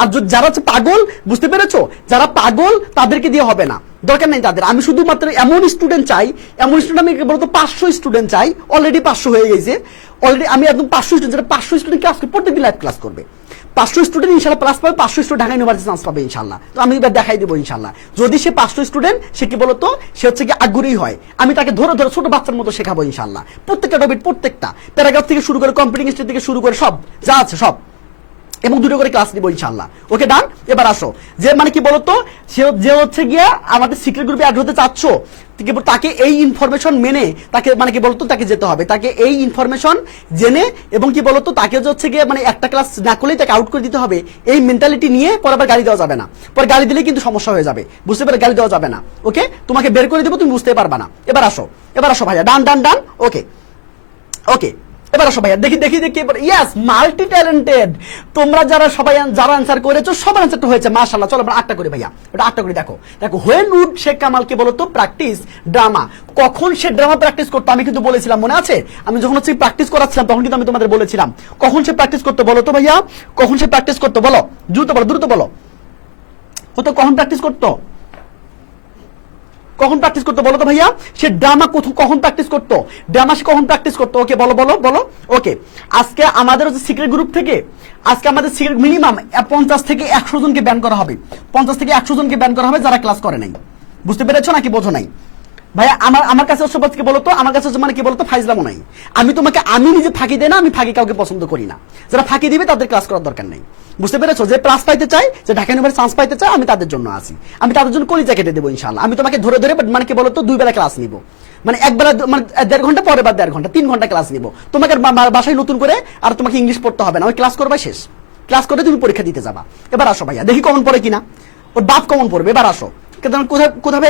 আর যারা হচ্ছে পাগল, বুঝতে পেরেছো, যারা পাগল তাদেরকে দিয়ে হবে না, দরকার নেই তাদের। আমি শুধুমাত্র এমন স্টুডেন্ট চাই, আমি বলতো 500 স্টুডেন্ট চাই। অলরেডি 500 হয়ে গেছে। অলরেডি আমি একদম 500 স্টুডেন্ট, যারা 500 স্টুডেন্ট ক্লাস করবে, প্রত্যেকদিন লাইভ ক্লাস করবে। 500 স্টুডেন্ট ইনশাল্লাহ প্লাস পাবে, 500 স্টুডেন্ট ঢাকা ইউনিভার্সিটি চান্স পাবে ইনশাল্লাহ। তো আমি এবার দেখাই দেবো ইনশাল্লাহ। যদি সে 500 স্টুডেন্ট, সে কি বলতো, সে হচ্ছে কি আগ্রহী হয়, আমি তাকে ধরে ছোট বাচ্চার মতো শেখাবো ইনশাল্লাহ। প্রত্যেকটা টপিক, প্রত্যেকটা প্যারাগ্রাফ থেকে শুরু করে কম্পিউটিং স্টেজ থেকে শুরু করে সব যা আছে সব। এবং দুটো করে ক্লাস নিবো ইনশাল্লাহ। ওকে ডান। এবার আসো, যে মানে কি বলতো, যে হচ্ছে গিয়ে আমাদের সিক্রেট গ্রুপে অ্যাড হতে চাচ্ছ, তাকে এই ইনফরমেশন মেনে তাকে মানে কি বলতো তাকে যেতে হবে, তাকে এই ইনফরমেশন জেনে এবং কি বলতো তাকে হচ্ছে গিয়ে মানে একটা ক্লাস না করলেই তাকে আউট করে দিতে হবে, এই মেন্টালিটি নিয়ে পরে আবার গালি দেওয়া যাবে না। পরে গালি দিলেই কিন্তু সমস্যা হয়ে যাবে, বুঝতে পারে, গালি দেওয়া যাবে না। ওকে, তোমাকে বের করে দেবো, তুমি বুঝতে পারবা না। এবার আসো, এবার আসো ভাইয়া, ডান ডান ডান। ওকে ওকে, এবার আসো ভাইয়া, দেখি দেখি দেখি। Yes, multi talented. তোমরা যারা সবাই যারা আনসার করেছো সবার আনসারটা হয়েছে মাশাআল্লাহ। চলো আমরা 8টা করি ভাইয়া, ওটা 8টা করি। দেখো দেখো, হোয়েন উড শেখ কামাল কি বলতো প্র্যাকটিস ড্রামা, কখন সে ড্রামা প্র্যাকটিস করতো? আমি কিন্তু বলেছিলাম, মনে আছে? আমি যখন হচ্ছে প্র্যাকটিস করাচ্ছিলাম তখন কিন্তু আমি তোমাদের বলেছিলাম কখন সে প্র্যাকটিস করতো। বলো তো ভাইয়া, কখন সে প্র্যাকটিস করতো? বলো, দ্রুত বলো, দ্রুত বলো। কত কখন প্র্যাকটিস করতো? কখন প্র্যাকটিস করতো বলো তো ভাইয়া? সে ড্রামা কখন প্র্যাকটিস করতো? ড্রামা সে কখন প্র্যাকটিস করতো? ওকে বলো বলো বলো। ওকে, আজকে আমাদের হচ্ছে সিক্রেট গ্রুপ থেকে, আজকে আমাদের সিক্রেট মিনিমাম 50 থেকে 100 জনকে ব্যান করা হবে। 50 থেকে 100 জনকে ব্যান করা হবে যারা ক্লাস করে নাই। বুঝতে পেরেছো নাকি বোঝো নাই? ভাইয়া আমার কাছে হচ্ছে কি বলতো, আমার কাছে মানে কি বলতো ফাইজলামও নাই। আমি নিজে ফাঁকি দেয় না, আমি ফাঁকি কাউকে পছন্দ করি না। যারা ফাঁকি দিবে তাদের ক্লাস করার দরকার নেই। বুঝতে পেরেছো? যে প্লাস পাইতে চাই, যে ঢাকা ইউনিভার্সিটি চান্স পাইতে চাই, আমি তাদের জন্য আছি। আমি তাদের জন্য কলিজা কেটে দেবো ইনশাআল্লাহ। আমি তোমাকে ধরে ধরে মানে কি বলতো 2 বেলা ক্লাস নিব, মানে 1 বেলা মানে 1.5 ঘন্টা, পরে বার 1.5 ঘন্টা, 3 ঘন্টা ক্লাস নিব। তোমাকে বাসায় নতুন করে আর তোমাকে ইংলিশ পড়তে হবে না, ওই ক্লাস করবা শেষ। ক্লাস করে তুমি পরীক্ষা দিতে যাবা। এবার আসো ভাইয়া, দেখি কমন পড়ে কিনা। ওর বাপ কমন পড়বে। এবার আসো,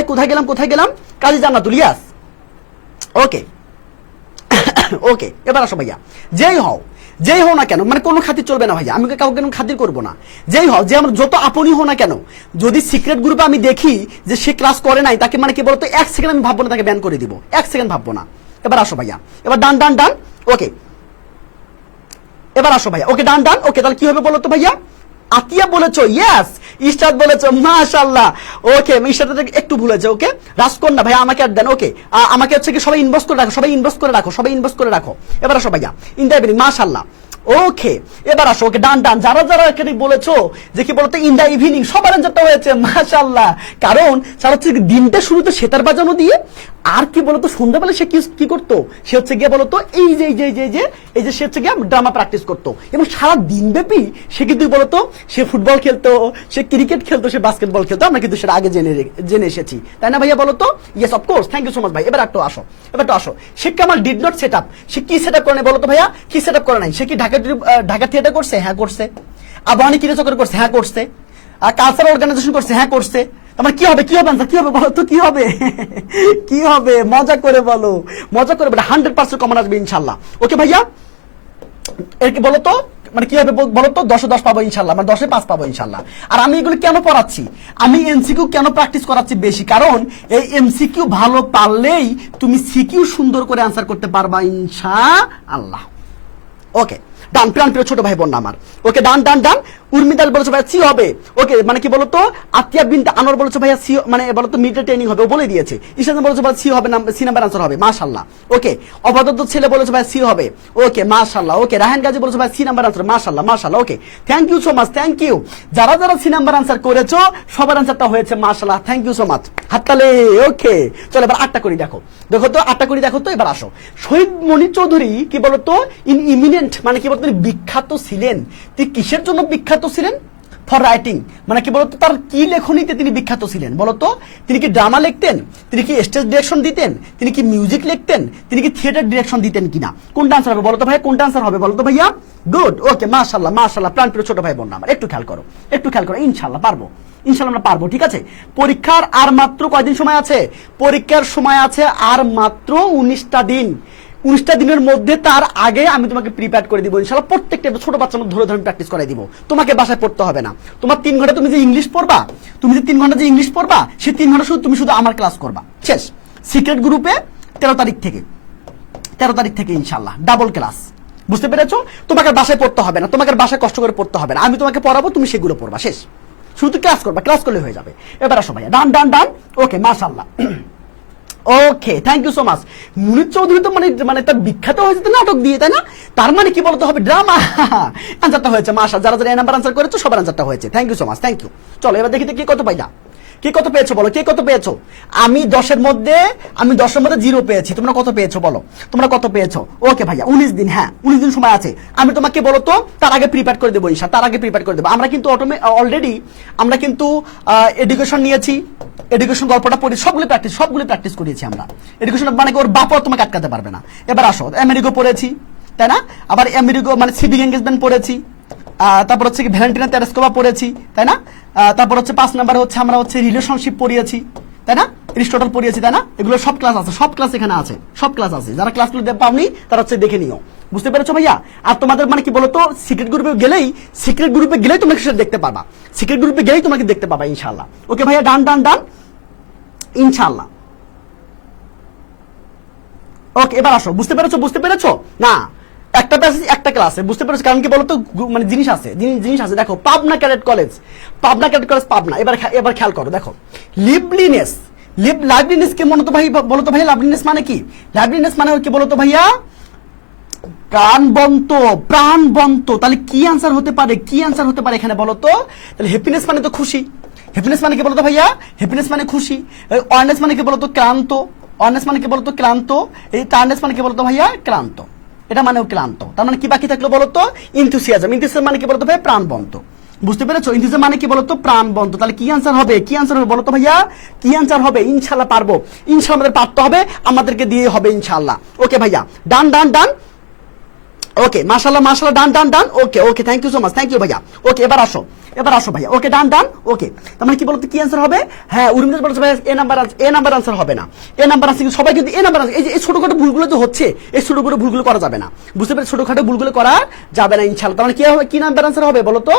কোথায় গেলাম? কাজী জান্নাতুল। ইয়াস, ওকে ওকে। এবার আসো ভাইয়া, যেই হও না কেন, মানে কোনো খাতির চলবে না ভাইয়া, আমি কাউকে কোনো খাতির করবো না। যেই হও, যে আমার যত আপনই হও না কেন, যদি সিক্রেট গ্রুপে আমি দেখি যে সে ক্লাস করে নাই, তাকে মানে কি বলতো 1 সেকেন্ড আমি ভাববো না, তাকে ব্যান করে দিব, 1 সেকেন্ড ভাববো না। এবার আসো ভাইয়া, এবার ডান ডান ডান। ওকে, এবার আসো ভাইয়া। ওকে ডান ডান। ওকে, তাহলে কি হবে বলো তো ভাইয়া? আতিয়া বলেছো, ইয়েস। ইশরাত বলেছো, মাশাআল্লাহ। ওকে, ইশরাত একটু ভুল হয়েছে। ওকে, রাজকন্যা ভাইয়া আমাকে আর দেন। ওকে, আমাকে হচ্ছে কি সবাই ইনবক্স করে রাখো। এবার আসো ভাইয়া, ইন্টারভিউ, মাশাআল্লাহ। ওকে, এবার আসো। ওকে ডান ডান। যারা এখানে বলেছো যে কি বলতো ইন দা ইভিনিং, সবার আনসারটা হয়েছে মাশাআল্লাহ। কারণ তারা হচ্ছে দিনটা শুরুতে সেতার বাজানো দিয়ে, আর কি বলতো সন্ধ্যাবেলা সে কি করতো, সে হচ্ছে গিয়ে বলতো এই যে সে হচ্ছে গিয়ে ড্রামা প্র্যাকটিস করতো। এবং সারা দিন ব্যাপী সে কিন্তু বলতো সে ফুটবল খেলতো, সে ক্রিকেট খেলতো, সে বাস্কেটবল খেলতো। আমরা কিন্তু সেটা আগে জেনে এসেছি, তাই না ভাইয়া? বলতো yes, of course, thank you so much ভাই। এবার একটু আসো। Sheikh Kamal did not set up. সে কি সেট আপ করে নাই বলতো ভাইয়া? কি সেট আপ করে নাই? সে কি ঢাকা থিয়েটার করছে? হ্যাঁ করছে। আবাহনী কিনেচক্র করছে? হ্যাঁ করছে। আর কালচারাল অর্গানাইজেশন করছে? হ্যাঁ করছে। আমার কি হবে আনসার কি হবে বলো তো? কি হবে? কি হবে? মজা করে বলো, 100% কমন আসবে ইনশাআল্লাহ। ওকে ভাইয়া, এর কি বলো তো মানে কি হবে বলো তো? 10-এ 10 পাবো ইনশাআল্লাহ, মানে 10-এ 5 পাবো ইনশাআল্লাহ। আর আমি এগুলো কেন পড়াচ্ছি, আমি এমসিকিউ কেন প্র্যাকটিস করাচ্ছি বেশি? কারণ এই এমসিকিউ ভালো পারলেই তুমি সিকিউ সুন্দর করে আনসার করতে পারবা ইনশাআল্লাহ। ওকে ডান, প্রিয় ছোট ভাই বোন আমার। ওকে ডান ডান ডান। উর্মিদাল বলেছে ভাইয়া সি হবে। ওকে, মানে কি বলতো আতিয়া বিনতে আনোয়ার বলেছে ভাইয়া সি, মানে বলতো মিডল ট্রেনিং হবে, ও বলে দিয়েছে। ঈশান বলেছে ভাই সি হবে, সি নাম্বার আনসার হবে, মাশাআল্লাহ। ওকে, অবাদত ছেলে বলেছে ভাই সি হবে। ওকে মাশাআল্লাহ। ওকে, রাহান গাজী বলেছে ভাই সি নাম্বার আনসার, মাশাআল্লাহ। Okay, thank you so much, thank you. যারা সি নাম্বার আনসার করেছো সবার আনসারটা হয়েছে মাশাআল্লাহ, থ্যাংক ইউ সো মাচ, হাততালি। ওকে, চলো এবার 8টা করি দেখো তো 8টা করি দেখো তো। এবার আসো, শহীদ মনির চৌধুরী কি বলতো ইমিনেন্ট, মানে কি বলতো বিখ্যাত ছিলেন। তিনি কিসের জন্য বিখ্যাত ছিলেন? ফর রাইটিং, মানে কি বলতো তার কি লেখনীতে তিনি বিখ্যাত ছিলেন বলতো? তিনি কি ড্রামা লিখতেন? তিনি কি স্টেজ ডিরেকশন দিতেন? তিনি কি মিউজিক লিখতেন? তিনি কি থিয়েটার ডিরেকশন দিতেন কিনা? কোনটা আনসার হবে বলতো ভাইয়া? কোনটা আনসার হবে বলতো ভাইয়া? গুড। ওকে মাশাআল্লাহ, প্রাণপ্রিয় ছোট ভাই বোন আমার, একটু খেয়াল করো, ইনশাআল্লাহ পারবো, আমরা পারবো। ঠিক আছে, পরীক্ষার আর মাত্র কয়দিন সময় আছে? পরীক্ষার সময় আছে আর মাত্র 19টা দিন। 19টা দিনের মধ্যে, তার আগে আমি তোমাকে প্রিপেয়ার করে দিব ইনশাআল্লাহ। প্রত্যেকটা ছোট বাচ্চার মধ্যে ধরে প্র্যাকটিস করাই দিব। তোমাকে বাসায় পড়তে হবে না। তোমার 3 ঘন্টা তুমি যে ইংলিশ পড়বা, সেই 3 ঘন্টা তুমি শুধু আমার ক্লাস করবা, শেষ। সিক্রেট গ্রুপে 13 তারিখ থেকে ইনশাআল্লাহ ডাবল ক্লাস। বুঝতে পেরেছো? তোমাকে বাসায় পড়তে হবে না, তোমাকে বাসায় কষ্ট করে পড়তে হবে না। আমি তোমাকে পড়াবো, তুমি সেগুলো পড়বা, শেষ। শুধু ক্লাস করবা, ক্লাস করলে হয়ে যাবে। এবার আসো ভাইয়া, ডান ডান ডান। ওকে মাশাআল্লাহ। Okay, thank you so much. মুনির চৌধুরী তো মানে তার বিখ্যাত হয়েছে নাটক দিয়ে, তাই না? তার মানে কি বলতে হবে? ড্রামা। আনসারটা হয়েছে মাশাআল্লাহ। যারা এই নাম্বার আনসার করেছো সবার আনসারটা হয়েছে, thank you so much, thank you. চলো এবার দেখি কত পাইলা। কে কত পেয়েছো বলো, কে কত পেয়েছো? আমি 10-এর মধ্যে 0 পেয়েছি। তোমরা কত পেয়েছো বলো, তোমরা কত পেয়েছো? ওকে ভাইয়া 19 দিন, হ্যাঁ 19 দিন সময় আছে। আমি তোমাকে বলো তো তার আগে প্রিপেয়ার করে দেবো ইনশাআল্লাহ, তার আগে প্রিপেয়ার করে দেবো। আমরা কিন্তু অলরেডি আমরা কিন্তু এডুকেশন নিয়েছি, এডুকেশন গল্পটা পড়ি, সবগুলো প্র্যাকটিস করিয়েছি আমরা। এডুকেশন মানে কি ওর বাপও তোমাকে আটকাতে পারবে না। এবার আসো, আমেরিগো পড়েছি, তাই না? আবার আমেরিগো মানে সিভিক এঙ্গেজমেন্ট পড়েছি, তারপর হচ্ছে কি ভ্যালেন্টিনা তেরেস্কোভা পড়েছি, তাই না? তারপর হচ্ছে 5 নাম্বার হচ্ছে আমরা হচ্ছে রিলেশনশিপ পড়িয়েছি, তাই না? এরিস্টটল পড়িয়েছি, তাই না? এগুলো সব ক্লাস আছে, সব ক্লাস এখানে আছে, সব ক্লাস আছে। যারা ক্লাসগুলো পাওনি তারা হচ্ছে দেখে নিও, বুঝতে পেরেছো ভাইয়া? আর তোমাদের মানে কি বলতো, সিক্রেট গ্রুপে গেলেই তোমরা সেটা দেখতে পাবা, সিক্রেট গ্রুপে গেলেই তোমাকে দেখতে পাবা ইনশাআল্লাহ। ওকে ভাইয়া, ডান ডান ডান ইনশাআল্লাহ। ওকে এবার আসো, বুঝতে পেরেছো না? একটা প্যাসেজ একটা ক্লাসে, বুঝতে পেরেছো? কারণ কি বলতো, মানে জিনিস আছে। দেখো, পাবনা ক্যাডেট কলেজ পাবনা। এবার খেয়াল করো, দেখো লাইভলিনেস কে বলতো ভাই লাইভলিনেস মানে কি? লাইভলিনেস মানে কি বলতো ভাইয়া? প্রাণবন্ত। তাহলে কি আনসার হতে পারে এখানে বলো তো? তাহলে হ্যাপিনেস মানে তো খুশি। হ্যাপিনেস মানে কি বলতো ভাইয়া? হ্যাপিনেস মানে খুশি। অনেস মানে কি বলতো? ক্লান্ত। এই টার্নেস মানে কি বলতো ভাইয়া? ক্লান্ত। এটা মানেও ক্লান্ত। তার মানে কি বাকি থাকলো বলতো? ইনথুসিয়াজম মানে কি বলতো ভাই? প্রাণবন্ত। বুঝতে পেরেছো? ইনথুসিয়াজম মানে কি বলতো? প্রাণবন্ত। তাহলে কি আনসার হবে বলতো ভাইয়া? কি আনসার হবে? ইনশাআল্লাহ পারবো, ইনশাআল্লাহ আমাদের পারতে হবে, আমাদেরকে দিয়ে হবে ইনশাআল্লাহ। ওকে ভাইয়া, ডান। ওকে মাশাআল্লাহ, done. Okay thank you so much, thank you ভাইয়া। ওকে এবার আসো ভাইয়া। ওকে ডান। ওকে তার মানে কি বলতো, কি আনসার হবে? হ্যাঁ উর্মিদাস বলছে ভাই এ নাম্বার আনসার হবে না। এ নাম্বার আনসার সবাই কিন্তু এ নাম্বার আনসার। এই যে ছোটখাটো ভুলগুলো তো হচ্ছে, এই ছোটখাটো ভুলগুলো করা যাবে না, বুঝতে পেরেছো? ছোটখাটো ভুলগুলো করা যাবে না ইনশাআল্লাহ। তার মানে কি হবে, কি নাম্বার আনসার হবে বলো তো?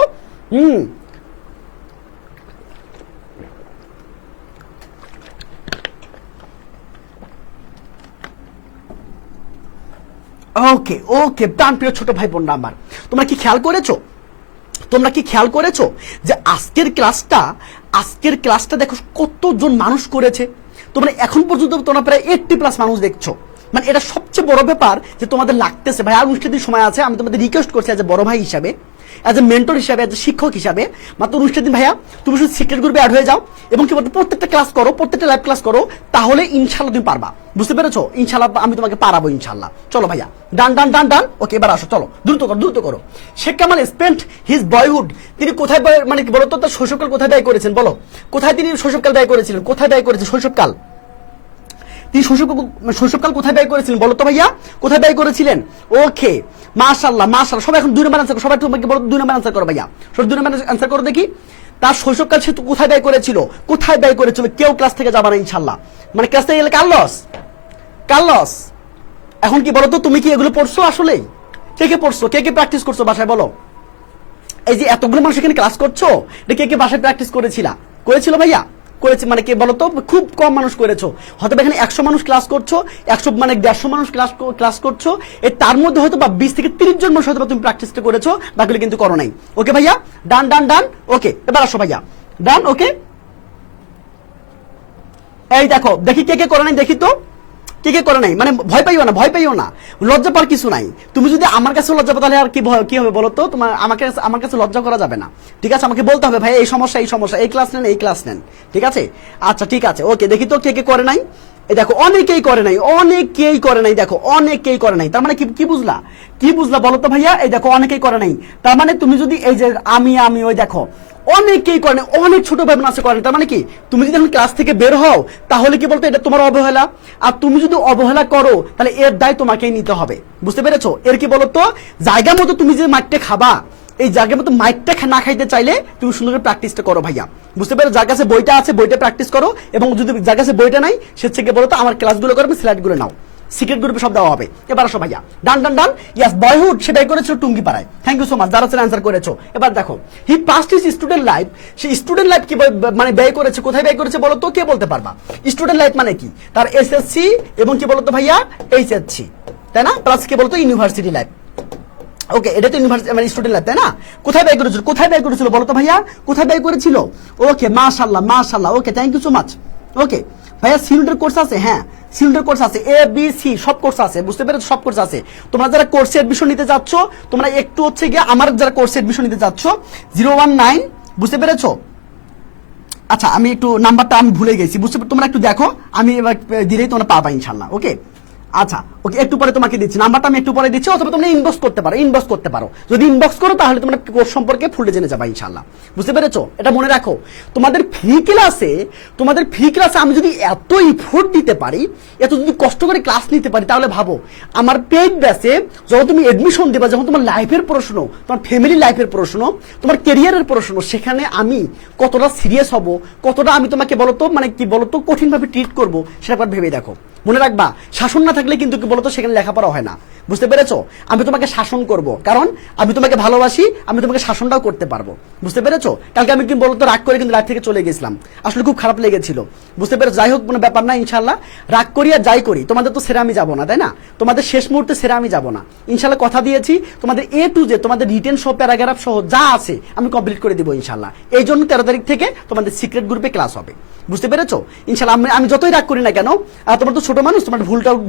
ওকে প্রাণপ্রিয় ছোট ভাই বোন আমার, তোমরা কি খেয়াল করেছো যে আজকের ক্লাসটা দেখো কতজন মানুষ করেছে? তোমরা এখন পর্যন্ত তোমরা প্রায় 80+ মানুষ দেখছো। মানে এটা সবচেয়ে বড় ব্যাপার যে তোমাদের লাগতেছে ভাই আর 19 দিন সময় আছে। আমি তোমাদের রিকোয়েস্ট করছি এজ এ বড় ভাই হিসাবে, এজ এ মেন্টর হিসাবে, এজ এ শিক্ষক হিসাবে, মাত্র 19 দিন ভাইয়া তুমি শুধু সিক্রেট গ্রুপে অ্যাড হয়ে যাও এবং কি বলতো প্রত্যেকটা ক্লাস করো, প্রত্যেকটা লাইভ ক্লাস করো, তাহলে ইনশাআল্লাহ তুমি পারবা। বুঝতে পেরেছো? ইনশাআল্লাহ আমি তোমাকে পারাবো ইনশাআল্লাহ। চলো ভাইয়া, ডান। ওকে এবার আসো, চলো দ্রুত করো। Sheikh Kamal spent his boyhood, তিনি কোথায় মানে কি বলতো তার শৈশবকাল কোথায় ব্যয় করেছেন বলো? কোথায় তিনি শৈশবকাল ব্যয় করেছিলেন? শৈশবকাল তিনি শৈশবকাল কোথায় ব্যয় করেছিলেন বলো তো ভাইয়া? কোথায় ব্যয় করেছিলেন? ওকে মাশাআল্লাহ। সবাই এখন 2 নম্বর আনসার করো, সবাই তোমাকে বলো 2 নম্বর আনসার করো ভাইয়া, সব 2 নম্বর আনসার করো দেখি। তার শৈশবকাল সে কোথায় ব্যয় করেছিল? কেউ ক্লাস থেকে যাবে না ইনশাআল্লাহ। মানে ক্লাস থেকে গেলে কার্লস। এখন কি বলো তো, তুমি কি এগুলো পড়ছো আসলে? কে পড়ছো? কে প্র্যাকটিস করছো বাসায় বলো? এই যে এতগুলো মানুষ এখানে ক্লাস করছো, এটা কে বাসায় প্র্যাকটিস করেছিল ভাইয়া? করেছে মানে কি বলতো, খুব কম মানুষ করেছো। হয়তো এখানে 100 মানুষ ক্লাস করছো, 100 মানে 150 মানুষ ক্লাস করছো, তার মধ্যে হয়তো বা 20 থেকে 30 জন মানুষ হয়তো তুমি প্র্যাকটিসটা করেছো, বাকিগুলো কিন্তু করো নাই। ওকে ভাইয়া, ডান। ওকে এবার আসো ভাইয়া, ডান। ওকে এই দেখি কে করে নাই, দেখি তো কে করে নাই। মানে ভয় পাইও না, লজ্জা পাওয়ার কিছু নাই। তুমি যদি আমার কাছে লজ্জা পাও তাহলে আর কি হবে বলো তো? তোমার আমার কাছে লজ্জা করা যাবে না, ঠিক আছে? আমাকে বলতে হবে ভাই এই সমস্যা, এই ক্লাস নেন, ঠিক আছে? আচ্ছা ঠিক আছে। ওকে দেখি তো কে করে নাই। এই দেখো অনেকেই করে নাই, দেখো অনেকেই করে নাই। তার মানে কি বুঝলা বলো তো ভাইয়া? এই দেখো অনেকেই করে নাই। তার মানে তুমি যদি এই যে আমি ওই দেখো অনেকেই করে নাই, অনেক ছোট ভাই বোন আছে করে। তার মানে কি তুমি যদি এখন ক্লাস থেকে বের হও তাহলে কি বলতো এটা তোমার অবহেলা। আর তুমি যদি অবহেলা করো তাহলে এর দায় তোমাকেই নিতে হবে। বুঝতে পেরেছো? এর কি বলতো, জায়গা মতো তুমি যে মাইকটা খাবা, এই জায়গার মতো মাইকটা না খাইতে চাইলে তুমি সুন্দর করে প্র্যাকটিসটা করো ভাইয়া। বুঝতে পেরেছো? যার কাছে বইটা আছে বইটা প্র্যাকটিস করো, এবং যদি যার কাছে বইটা নাই সে থেকে বলতো আমার ক্লাসগুলো করবে, স্লাইডগুলো নাও, সিক্রেট গ্রুপে সব দেওয়া হবে। এবার আসো ভাইয়া, ডান। ইয়াস বয়হুড সে ব্যয় করেছিল টুঙ্গি পাড়ায়। থ্যাংক ইউ সো মাচ যারা আনসার করেছো। এবার দেখো হি পাস্ট হিজ স্টুডেন্ট লাইফ, সে স্টুডেন্ট লাইফ কি মানে ব্যয় করেছে, কোথায় ব্যয় করেছে বলো তো? কে বলতে পারবা? স্টুডেন্ট লাইফ মানে কি? তার এসএসসি এবং কি বলতো ভাইয়া এইচএসসি, তাই না? প্লাস কি বলতো ইউনিভার্সিটি লাইফ। ওকে এটা তো ইউনিভার্সিটি মানে স্টুডেন্ট লাইফ, তাই না? কোথায় ব্যয় করেছিল বলো তো ভাইয়া? কোথায় ব্যয় করেছিল? ওকে মাশাআল্লাহ। Okay thank you so much. Okay ভাইয়া সিউনিটের কোর্স আছে? হ্যাঁ সিউনিটের কোর্স আছে, ABC সব কোর্স আছে। বুঝতে পেরেছো? সব কোর্স আছে। তোমরা যারা কোর্সে এডমিশন নিতে যাচ্ছ, তোমরা একটু হচ্ছে গিয়ে আমার যারা কোর্সে এডমিশন নিতে যাচ্ছ 019, বুঝতে পেরেছো? আচ্ছা আমি একটু নাম্বারটা আমি ভুলে গেছি, বুঝতে তোমরা একটু দেখো, আমি এবার দিলেই তোমরা পাবা ইনশাল্লাহ। ওকে আচ্ছা ওকে, একটু পরে তোমাকে দিচ্ছি নাম্বারটা, আমি একটু পরে দিচ্ছি, অথবা তোমরা ইনবক্স করতে পারো। যদি ইনবক্স করো তাহলে তোমরা কোর্স সম্পর্কে ফুল জেনে যাবা ইনশাল্লাহ। বুঝতে পেরেছো? এটা মনে রাখো, তোমাদের ফ্রি ক্লাসে আমি যদি এত ইফোর্ট দিতে পারি, এত যদি কষ্ট করে ক্লাস নিতে পারি, তাহলে ভাবো আমার পেইড ব্যাচে যখন তুমি এডমিশন দেবা, যখন তোমার লাইফের প্রশ্ন, তোমার ফ্যামিলি লাইফের প্রশ্ন, তোমার ক্যারিয়ারের প্রশ্ন, সেখানে আমি কতটা সিরিয়াস হব, কতটা আমি তোমাকে বলতো মানে কি বলতো কঠিনভাবে ট্রিট করবো, সেটা একবার ভেবে দেখো। মনে রাখবা, শাসন না থাকলে কিন্তু কি বলতো সেখানে লেখাপড়া হয় না। বুঝতে পেরেছো? আমি তোমাকে শাসন করব, কারণ আমি তোমাকে ভালোবাসি, আমি তোমাকে শাসনটাও করতে পারবো। বুঝতে পেরেছো? কালকে আমি কিন্তু বলতো রাগ করে কিন্তু লাইফ থেকে চলে গেছিলাম, আসলে খুব খারাপ লেগেছিল। বুঝতে পেরেছো? যাই হোক, কোনো ব্যাপার না, ইনশাল্লাহ রাগ করি আর যাই করি, তোমাদের তো সেরা আমি যাবো না, তাই না? তোমাদের শেষ মুহূর্তে সেরা আমি যাবো না, ইনশাল্লাহ কথা দিয়েছি। তোমাদের A to Z, তোমাদের রিটেন সহ প্যারাগ্রাফ সহ যা আছে আমি কমপ্লিট করে দিব ইনশাল্লাহ। এই জন্য 13 তারিখ থেকে তোমাদের সিক্রেট গ্রুপে ক্লাস হবে। বুঝতে পেরেছো? ইনশাল্লাহ আমি যতই রাগ করি না কেন, তোমার তো ছোট মানুষ, তোমার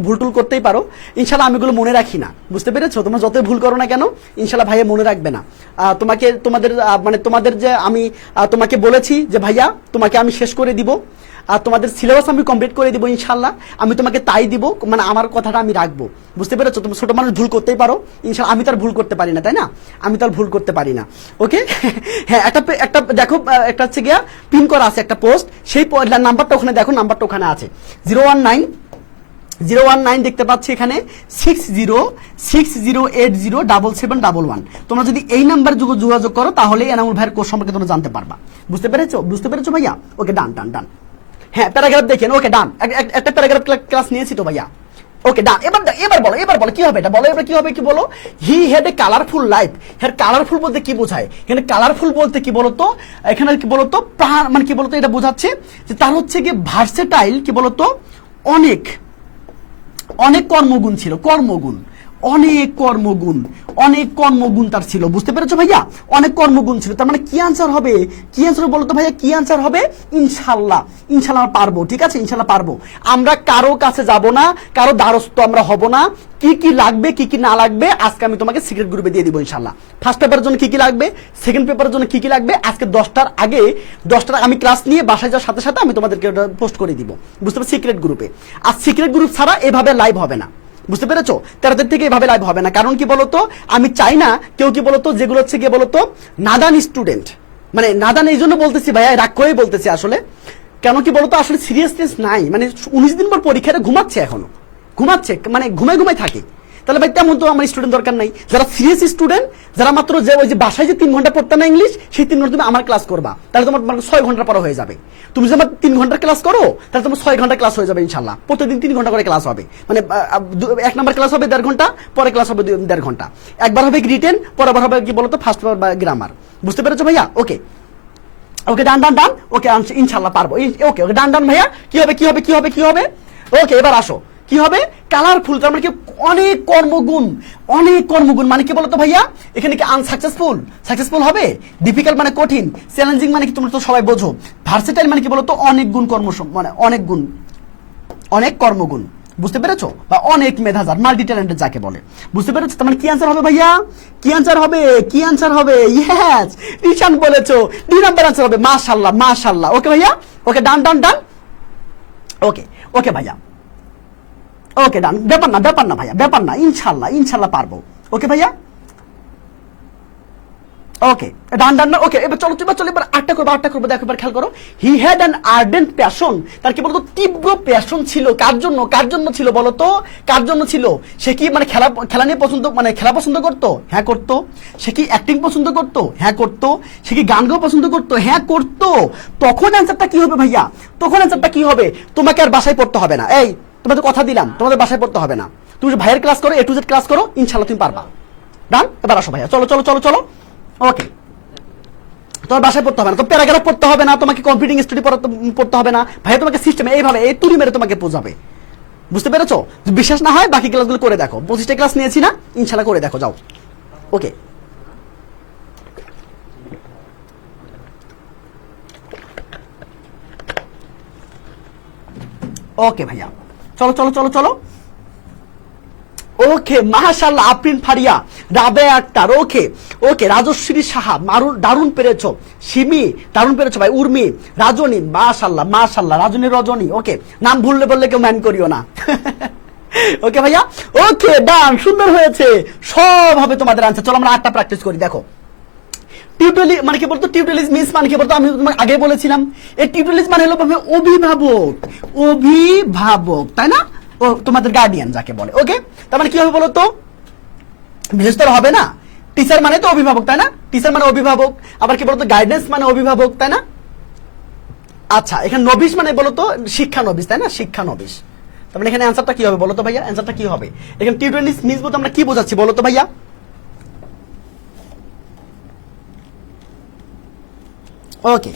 ভুল টুল করতেই পারো, ইনশাল্লাহ আমি এগুলো মনে রাখি না। বুঝতে পেরেছো? তোমরা যতই ভুল করো না কেন, ইনশাল্লাহ ভাইয়া মনে রাখবে না। তোমাদের যে আমি তোমাকে বলেছি যে ভাইয়া তোমাকে আমি শেষ করে দিব, আর তোমাদের সিলেবাস আমি কমপ্লিট করে দিব ইনশাল্লাহ, আমি তোমাকে তাই দিব, মানে আমার কথাটা আমি রাখবো। বুঝতে পেরেছো? তুমি ছোট মানুষ ভুল করতেই পারো, ইনশাল্লাহ আমি তার ভুল করতে পারি না, তাই না? আমি তার ভুল করতে পারি না। ওকে হ্যাঁ, একটা দেখো, একটা হচ্ছে গিয়া পিন করা আছে একটা পোস্ট, সেই নাম্বারটা ওখানে দেখো, নাম্বারটা ওখানে আছে 019 দেখতে পাচ্ছি এখানে 6060807711। তোমরা যদি এই নাম্বার যোগাযোগ করো তাহলে এনামুল ভাইয়ের কোর্স সম্পর্কে তোমরা জানতে পারবা। বুঝতে পেরেছো ভাইয়া? ওকে ডান। হ্যাঁ প্যারাগ্রাফ দেখেন, ওকে ডান, একটা প্যারাগ্রাফ ক্লাস নিয়েছি তো ভাইয়া। ওকে ডান, এবার বলো কি হবে, এটা বলো, এবার কি হবে, কি বলো? He had a colourful life. হ্যাঁ, কালারফুল বলতে কি বোঝায়? এখানে কালারফুল বলতে কি বলতো, এখানে কি বলতো মানে কি বলতো, এটা বোঝাচ্ছে যে তার হচ্ছে গিয়ে ভার্সেটাইল, কি বলতো, অনেক কর্মগুণ ছিল, অনেক কর্মগুণ তার ছিল। বুঝতে পেরেছো ভাইয়া? অনেক কর্মগুণ ছিল, তার মানে কি আনসার হবে? বলতো ভাইয়া, কি আনসার হবে? ইনশাল্লাহ পারবো, ঠিক আছে, ইনশাল্লাহ পারবো। আমরা কারো কাছে যাব না, কারো দ্বারস্থ আমরা হব না। কি লাগবে, কি না লাগবে, আজকে আমি তোমাকে সিক্রেট গ্রুপে দিয়ে দিব ইনশাল্লাহ। ফার্স্ট পেপারের জন্য কি লাগবে, সেকেন্ড পেপারের জন্য কি লাগবে, আজকে 10টার আগে, 10টার আমি ক্লাস নিয়ে বাসায় যাওয়ার সাথে সাথে আমি তোমাদেরকে পোস্ট করে দিব। বুঝতে পারছো? সিক্রেট গ্রুপে। আর সিক্রেট গ্রুপ ছাড়া এভাবে লাইভ হবে না। বুঝতে পেরেছো? 13 তারিখ থেকে এভাবে লাইভ হবে না, কারণ কি বলতো, আমি চাই না কেউ কি বলতো, যেগুলো হচ্ছে গিয়ে বলতো নাদান স্টুডেন্ট, মানে নাদান এই জন্য বলতেছি ভাইয়া, রাগ করেই বলতেছি আসলে, কেন কি বলতো, আসলে সিরিয়াসনেস নাই, মানে 19 দিন পর পরীক্ষাটা ঘুমাচ্ছে, এখনো ঘুমাচ্ছে, মানে ঘুমায় থাকে। তাহলে ভাই তেমন তো আমার স্টুডেন্ট দরকার নাই। যারা সিরিয়াস স্টুডেন্ট, যারা মাত্র যে ওই যে বাসায় যে 3 ঘন্টা পড়তে না ইংলিশ, সেই 3 ঘন্টা তুমি আমার ক্লাস করবা, তাহলে তোমার 6 ঘন্টা পড়া হয়ে যাবে। তুমি যদি আমার 3 ঘন্টার ক্লাস করো, তাহলে তোমার 6 ঘন্টা ক্লাস হয়ে যাবে ইনশাল্লাহ। প্রতিদিন 3 ঘন্টা করে ক্লাস হবে, মানে 1 নাম্বার ক্লাস হবে 1.5 ঘন্টা, পরে ক্লাস হবে 1.5 ঘন্টা। একবার হবে রিটেন, পরের হবে কি বলতো ফার্স্ট পেপার বা গ্রামার। বুঝতে পেরেছো ভাইয়া? ওকে ডান। ওকে ইনশাল্লাহ পারবো। ওকে ডান ভাইয়া। কি হবে? ওকে এবার আসো, কি হবে? কালারফুল, তার মানে কি অনেক কর্মগুণ, মানে কি বলতো ভাইয়া, এখানে কি সাকসেসফুল হবে, ডিফিকাল্ট মানে কঠিন, চ্যালেঞ্জিং মানে কি তোমরা তো সবাই বোঝো, ভার্সেটাইল মানে কি বলতো অনেক গুণ, মানে অনেক কর্মগুণ। বুঝতে পেরেছো? বা অনেক মেধাজার, মাল্টি ট্যালেন্টেড যাকে বলে। বুঝতে পেরেছো? তার মানে কি আনসার হবে ভাইয়া? কি আনসার হবে? ইয়েস, নিশান বলেছো, 2 নাম্বার আনসার হবে। মাশাআল্লাহ। ওকে ভাইয়া, ওকে ডান। ওকে ভাইয়া, ওকে ডান। ব্যাপার না ভাইয়া, ইনশাল্লাহ পারবো। ওকে ভাইয়া, ওকে ডান। ওকে এবার চলো এবার আটটা করবো। দেখো এবার খেয়াল করো, he had an ardent passion. তার কি বলতো তীব্র প্যাশন ছিল, কার জন্য ছিল বলতো, কার জন্য ছিল? সে কি মানে খেলা নিয়ে খেলা পছন্দ করতো? হ্যাঁ করতো। সে কি অ্যাক্টিং পছন্দ করতো? হ্যাঁ করতো। সে কি গান গাও পছন্দ করতো? হ্যাঁ করতো। তখন অ্যান্সারটা কি হবে ভাইয়া? তোমাকে আর বাসায় পড়তে হবে না। এই তোমাদের কথা দিলাম, তোমাদের বাসায় পড়তে হবে না। তুমি ভাইয়ের ক্লাস করো, A to Z ক্লাস করো, ইনশাল্লাহ তুমি পারবা। ডান। এবার আসো ভাইয়া, চলো। ওকে, তোমার বাসায় পড়তে হবে না, তো প্যারাগ্রাফ পড়তে হবে না, তোমাকে কম্পিউটিং স্টাডি পড়তে হবে না ভাইয়া, তোমাকে সিস্টেমে এইভাবে এই তুলি মেরে তোমাকে বোঝাবে। বুঝতে পেরেছো? বিশ্বাস না হয় বাকি ক্লাসগুলো করে দেখো, 25টা ক্লাস নিয়েছি না, ইনশাল্লাহ করে দেখো, যাও। ওকে ভাইয়া, চলো। ওকে মাশাআল্লাহ, আফরিন ফারিয়া, রাবেয়া আক্তার, ওকে ওকে, রাজশ্রী সাহা, দারুণ পেরেছো, সিমি দারুণ পেরেছো ভাই, উর্মি, রাজনী, মাশাআল্লাহ মাশাআল্লাহ, রাজনী রজনী, ওকে নাম ভুললে বললে কেউ ম্যান করিও না। ওকে ভাইয়া, ওকে ডান, সুন্দর হয়েছে, সব হবে তোমাদের আনসার। চলো আমরা 8টা প্র্যাকটিস করি। দেখো টিউটোরিয়াল মানে কি বলতো, টিউটোরিয়াল মিস মানে কি বলতো, আমি তোমাকে আগে বলেছিলাম এই টিউটোরিয়াল মানে হলো অভিভাবক, অভিভাবক তাই না, ও তোমাদের গার্ডিয়ান যাকে বলে। ওকে, তার মানে কি হবে বলো তো, বিশেষ তো হবে না, টিচার মানে তো অভিভাবক তাই না, টিচার মানে অভিভাবক, আবার কি বলতো গাইডেন্স মানে অভিভাবক তাই না। আচ্ছা, এখানে নবিশ মানে বলতো শিক্ষা নবিশ তাই না, শিক্ষা নবিশ। তার মানে এখানে অ্যান্সারটা কি হবে বলতো ভাইয়া, অ্যান্সারটা কি হবে এখানে টিউটোরিয়াল মিস বলতে আমরা কি বোঝাচ্ছি বলতো ভাইয়া। ওকে,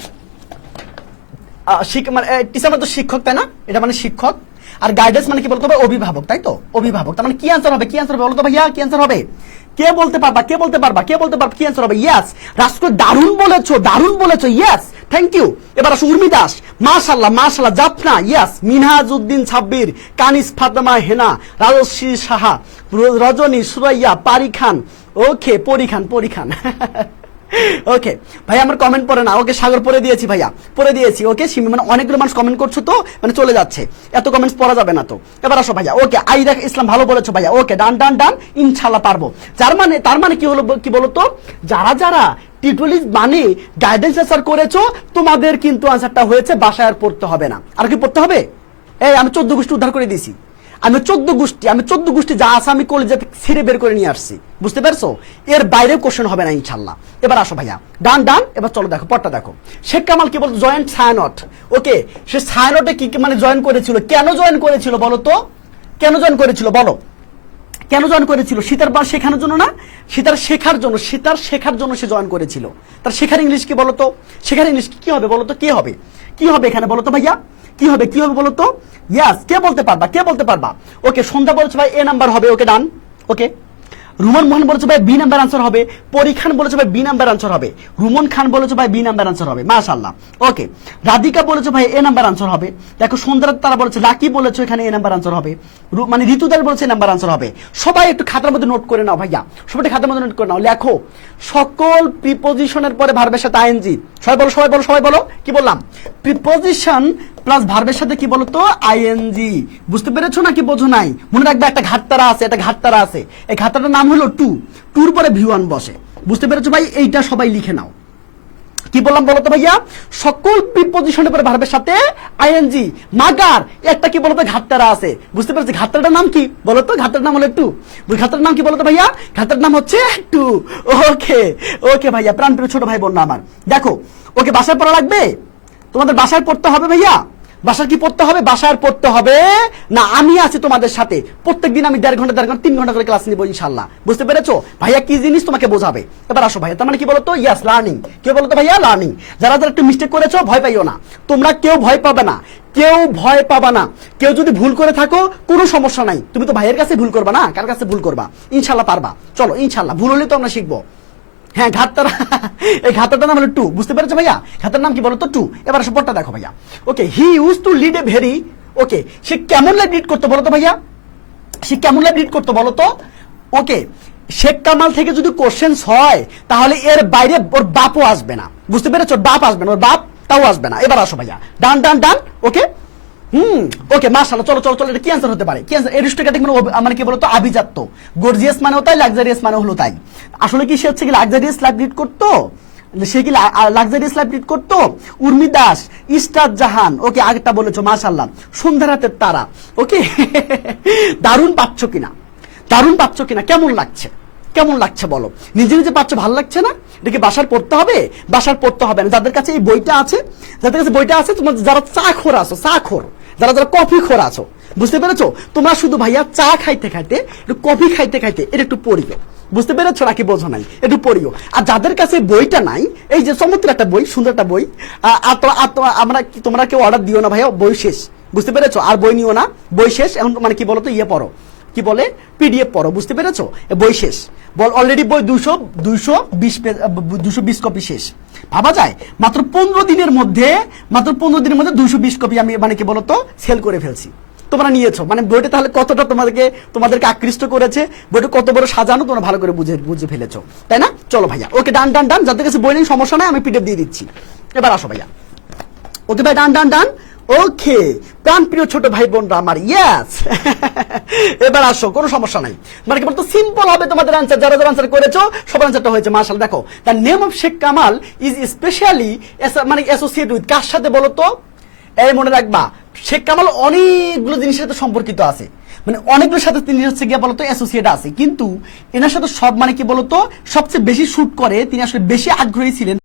মানে টিচার মানে তো শিক্ষক তাই না, এটা মানে শিক্ষক, আর গাইডেন্স মানে কি বলতো ভাই, অভিভাবক তাই তো, অভিভাবক। তার মানে কি অ্যান্সার হবে, কি অ্যান্সার হবে বলতো ভাইয়া, কি অ্যান্সার হবে, কে বলতে পারবা, কে বলতে পারবা, কে বলতে পারবা, কি অ্যান্সার হবে। ইয়েস রাস্কো, দারুণ বলেছো, দারুণ বলেছো, ইয়েস থ্যাংক ইউ। এবার আসো উর্মি দাস, মাশাআল্লাহ মাশাআল্লাহ, জাফনা, ইয়েস, মিনহাজউদ্দিন সাব্বির, কানিস ফাতেমা হেনা, রাজশ্রী সাহা, রজনী, সুরাইয়া, পারি খান, ওকে পরিখান, পরিখান। ওকে ভাই আমার কমেন্ট পড়ে না, ওকে সাগর পড়ে দিয়েছি ভাইয়া, পড়ে দিয়েছি। ওকে সিমি, মানে অনেকগুলো মানুষ কমেন্ট করছো তো মানে চলে যাচ্ছে, এত কমেন্টস পড়া যাবে না তো। এবার আসো ভাইয়া, ওকে আইরা ইসলাম ভালো বলেছো ভাইয়া, ওকে ডান ডান ডান, ইনশাআল্লাহ পারবো। তার মানে কি হলো কি বলতো, যারা যারা টিউটোরিয়াল মানে গাইডেন্স আনসার করেছো তোমাদের কিন্তু আনসারটা হয়েছে, বাসায় আর পড়তে হবে না। আর কি পড়তে হবে, এই আমি 14 গোষ্ঠী উদ্ধার করে দিয়েছি, আমি 14 গোষ্ঠী যা আছে আমি কলেজে ছিঁড়ে বের করে নিয়ে আসছি, বুঝতে পারছো, এর বাইরে কোশ্চেন হবে না ইনশাল্লাহ। এবার আসো ভাইয়া, ডান ডান, এবার চলো দেখো পড়টা দেখো। শেখ কামাল কি বলতো, জয়েন্ট ছায়ানট, ওকে সে ছায়ানটে কি মানে জয়েন করেছিল, কেন জয়েন করেছিল বলো তো, কেন জয়েন করেছিল বলো, কেন জয়েন করেছিল, সীতার বা শেখানোর জন্য না, সীতার শেখার জন্য, সীতার শেখার জন্য সে জয়েন করেছিল। তার শেখার ইংলিশ কি বলতো, শেখার ইংলিশ কি হবে বলতো, কি হবে, কি হবে এখানে বলতো ভাইয়া, কি হবে, কি হবে বলতো, ইয়াস কে বলতে পারবা, কে বলতে পারবা। ওকে সন্ধ্যা বলছে ভাই এ নাম্বার হবে, ওকে ডান। ওকে রুমন মোহন বলেছে ভাই বি নাম্বার আনসার হবে, পরীক্ষান বলেছে ভাই বি নাম্বার আনসার হবে, রুমন খান বলেছে ভাই বি নাম্বার আনসার হবে, মাশাআল্লাহ। ওকে রাধিকা বলেছে ভাই এ নাম্বার আনসার হবে, দেখো সন্ধ্যা তারা বলেছে, লাকি বলেছে এখানে এ নাম্বার আনসার হবে, মানে ঋতুদার বলেছে এ নাম্বার আনসার হবে। সবাই একটু খাতার মধ্যে নোট করে নাও ভাইয়া, সবাই খাতার মধ্যে নোট করে নাও, লেখো সকল প্রিপোজিশনের পরে ভার্বের সাথে আইএনজি। সবাই বলো, সবাই বলো, সবাই বলো, কি বললাম, প্রিপোজিশন প্লাস ভার্বের সাথে কি বলতো আইএনজি। বুঝতে পেরেছো না কি বোঝো নাই, মনে রাখবে একটা ঘাটতারা আছে, একটা ঘাটতারা আছে, এই ঘাটতারার নাম হলো টু, টুর পরে ভিওয়ান বসে, বুঝতে পেরেছো ভাই, এইটা সবাই লিখে নাও। কি বললাম বলতো ভাইয়া, সকল প্রিপোজিশনের পরে ভার্বের সাথে আইএনজি, মাগার একটা কি বলতো ঘাটতারা আছে, বুঝতে পেরেছো, ঘাটতারার নাম কি বলতো, ঘাটতারার নাম হলো টু, ঘাটতারার নাম কি বলতো ভাইয়া, ঘাটতারার নাম হচ্ছে টু। ওকে ওকে ভাইয়া, প্রাণপ্রিয় ছোট ভাই বোন আমার, দেখো ওকে বাসায় পড়া লাগবে, তোমাদের বাসায় পড়তে হবে ভাইয়া, বাসার কি পড়তে হবে, বাসার পড়তে হবে না, আমি আছি তোমাদের সাথে, প্রত্যেকদিন আমি 1.5 ঘন্টা 3 ঘন্টা করে ক্লাস নিব ইনশাআল্লাহ, বুঝতে পেরেছো ভাইয়া, কি জিনিস তোমাকে বোঝাবে। এবার আসো ভাইয়া, তার মানে কি বলতো, ইয়াস লার্নিং, কি বলতো ভাইয়া, লার্নিং। যারা যারা একটু মিস্টেক করেছো ভয় পাইও না, তোমরা কেউ ভয় পাবে না, কেউ ভয় পাবা না, কেউ যদি ভুল করে থাকো কোনো সমস্যা নাই, তুমি তো ভাইয়ের কাছে ভুল করবা না, কার কাছে ভুল করবা, ইনশাআল্লাহ পারবা। চলো ইনশাআল্লাহ, ভুল হলে তো আমরা শিখবো। হ্যাঁ ঘাটতারা, এই ঘাটতারটার নাম হলো টু, বুঝতে পেরেছো ভাইয়া, ঘাটতার নাম কি বলতো টু। এবার আসো পড়টা দেখো ভাইয়া, okay he use to lead a very, okay সে কেমন লাইফ লিড করতো বলতো ভাইয়া, সে কেমন লাইফ লিড করতো বলতো। ওকে শেখ কামাল থেকে যদি কোশ্চেন্স হয় তাহলে এর বাইরে ওর বাপও আসবে না, বুঝতে পেরেছো, বাপ আসবে না, ওর বাপ তাও আসবে না। এবার আসো ভাইয়া, ডান ডান ডান, ওকে ওকে মাশাআল্লাহ, চলো চলো চলো, এটা কি অ্যান্সার হতে পারে, কি অ্যান্সার, এরিস্টোক্রেটিক মানে কি বলতো আভিজাত্য, গর্জিয়াস মানেও তাই, লাক্সারিয়াস মানে হলো তাই। আসলে কি সে হচ্ছে কি লাক্সারিয়াস লাইফ লিড করতো, সে কি লাক্সারিয়াস লাইফ লিড করতো। উর্মি দাস, ইস্টার জাহান, ওকে আগেরটা বলেছো মাশাআল্লাহ, সন্ধ্যা রাতের তারা, ওকে দারুণ পাচ্ছ কিনা, দারুণ পাচ্ছ কিনা, কেমন লাগছে, কেমন লাগছে বলো, নিজে নিজে পাচ্ছ, ভালো লাগছে না, এটাকে বাসার পড়তে হবে, বাসার পড়তে হবে না। যাদের কাছে এই বইটা আছে, যাদের কাছে বইটা আছে, তোমার যারা চা খোর আছো, চা খোর, যারা যারা কফি খোর আছো, বুঝতে পেরেছো, তোমরা শুধু ভাইয়া চা খাইতে খাইতে একটু কফি খাইতে খাইতে এটা একটু পড়িও, বুঝতে পেরেছো নাকি বোঝো নাই, একটু পড়িও। আর যাদের কাছে বইটা নাই, এই যে চমৎকার একটা বই, সুন্দর একটা বই, আমরা তোমরা কেউ অর্ডার দিও না ভাইয়া, বই শেষ, বুঝতে পেরেছো, আর বই নিও না, বই শেষ। এখন মানে কি বলতো ইয়ে পড়ো, কি বলে পিডিএফ পড়ো, বুঝতে পেরেছো, বই শেষ, বল অলরেডি বই 220 কপি শেষ। ভাবা যায় মাত্র 15 দিনের মধ্যে, মাত্র 15 দিনের মধ্যে 220 কপি আমি মানে কি বলতো সেল করে ফেলছি, তোমরা নিয়েছো, মানে বইটা তাহলে কতটা তোমাদেরকে আকৃষ্ট করেছে, বইটা কত বড় সাজানো তোমরা ভালো করে বুঝে ফেলেছো, তাই না? চলো ভাইয়া, ওকে, ডান ডান ডান, যাদের কাছে বই নেই সমস্যা নাই, আমি পিডিএফ দিয়ে দিচ্ছি। এবার আসো ভাইয়া, ওকে ভাই, ডান ডান ডান, ওকে প্রাণ প্রিয় ছোট ভাই বোনরা আমার, ইয়েস। এবার আসো, কোনো সমস্যা নাই, মানে কি বলতো, সিম্পল হবে তোমাদের আনসার, যারা যারা আনসার করেছো সবার আনসারটা হয়েছে মাশাআল্লাহ। দেখো, the name of Sheikh Kamal is specially মানে অ্যাসোসিয়েট উইথ, কার সাথে বলো তো? এই মনে রাখবা, শেখ কামাল অনেকগুলো জিনিসের সাথে সম্পর্কিত আছে, মানে অনেকগুলোর সাথে তিনি হচ্ছে গিয়ে বলতো অ্যাসোসিয়েট আছে, কিন্তু এনার সাথে সব মানে কি বলতো সবচেয়ে বেশি শুট করে, তিনি আসলে বেশি আগ্রহী ছিলেন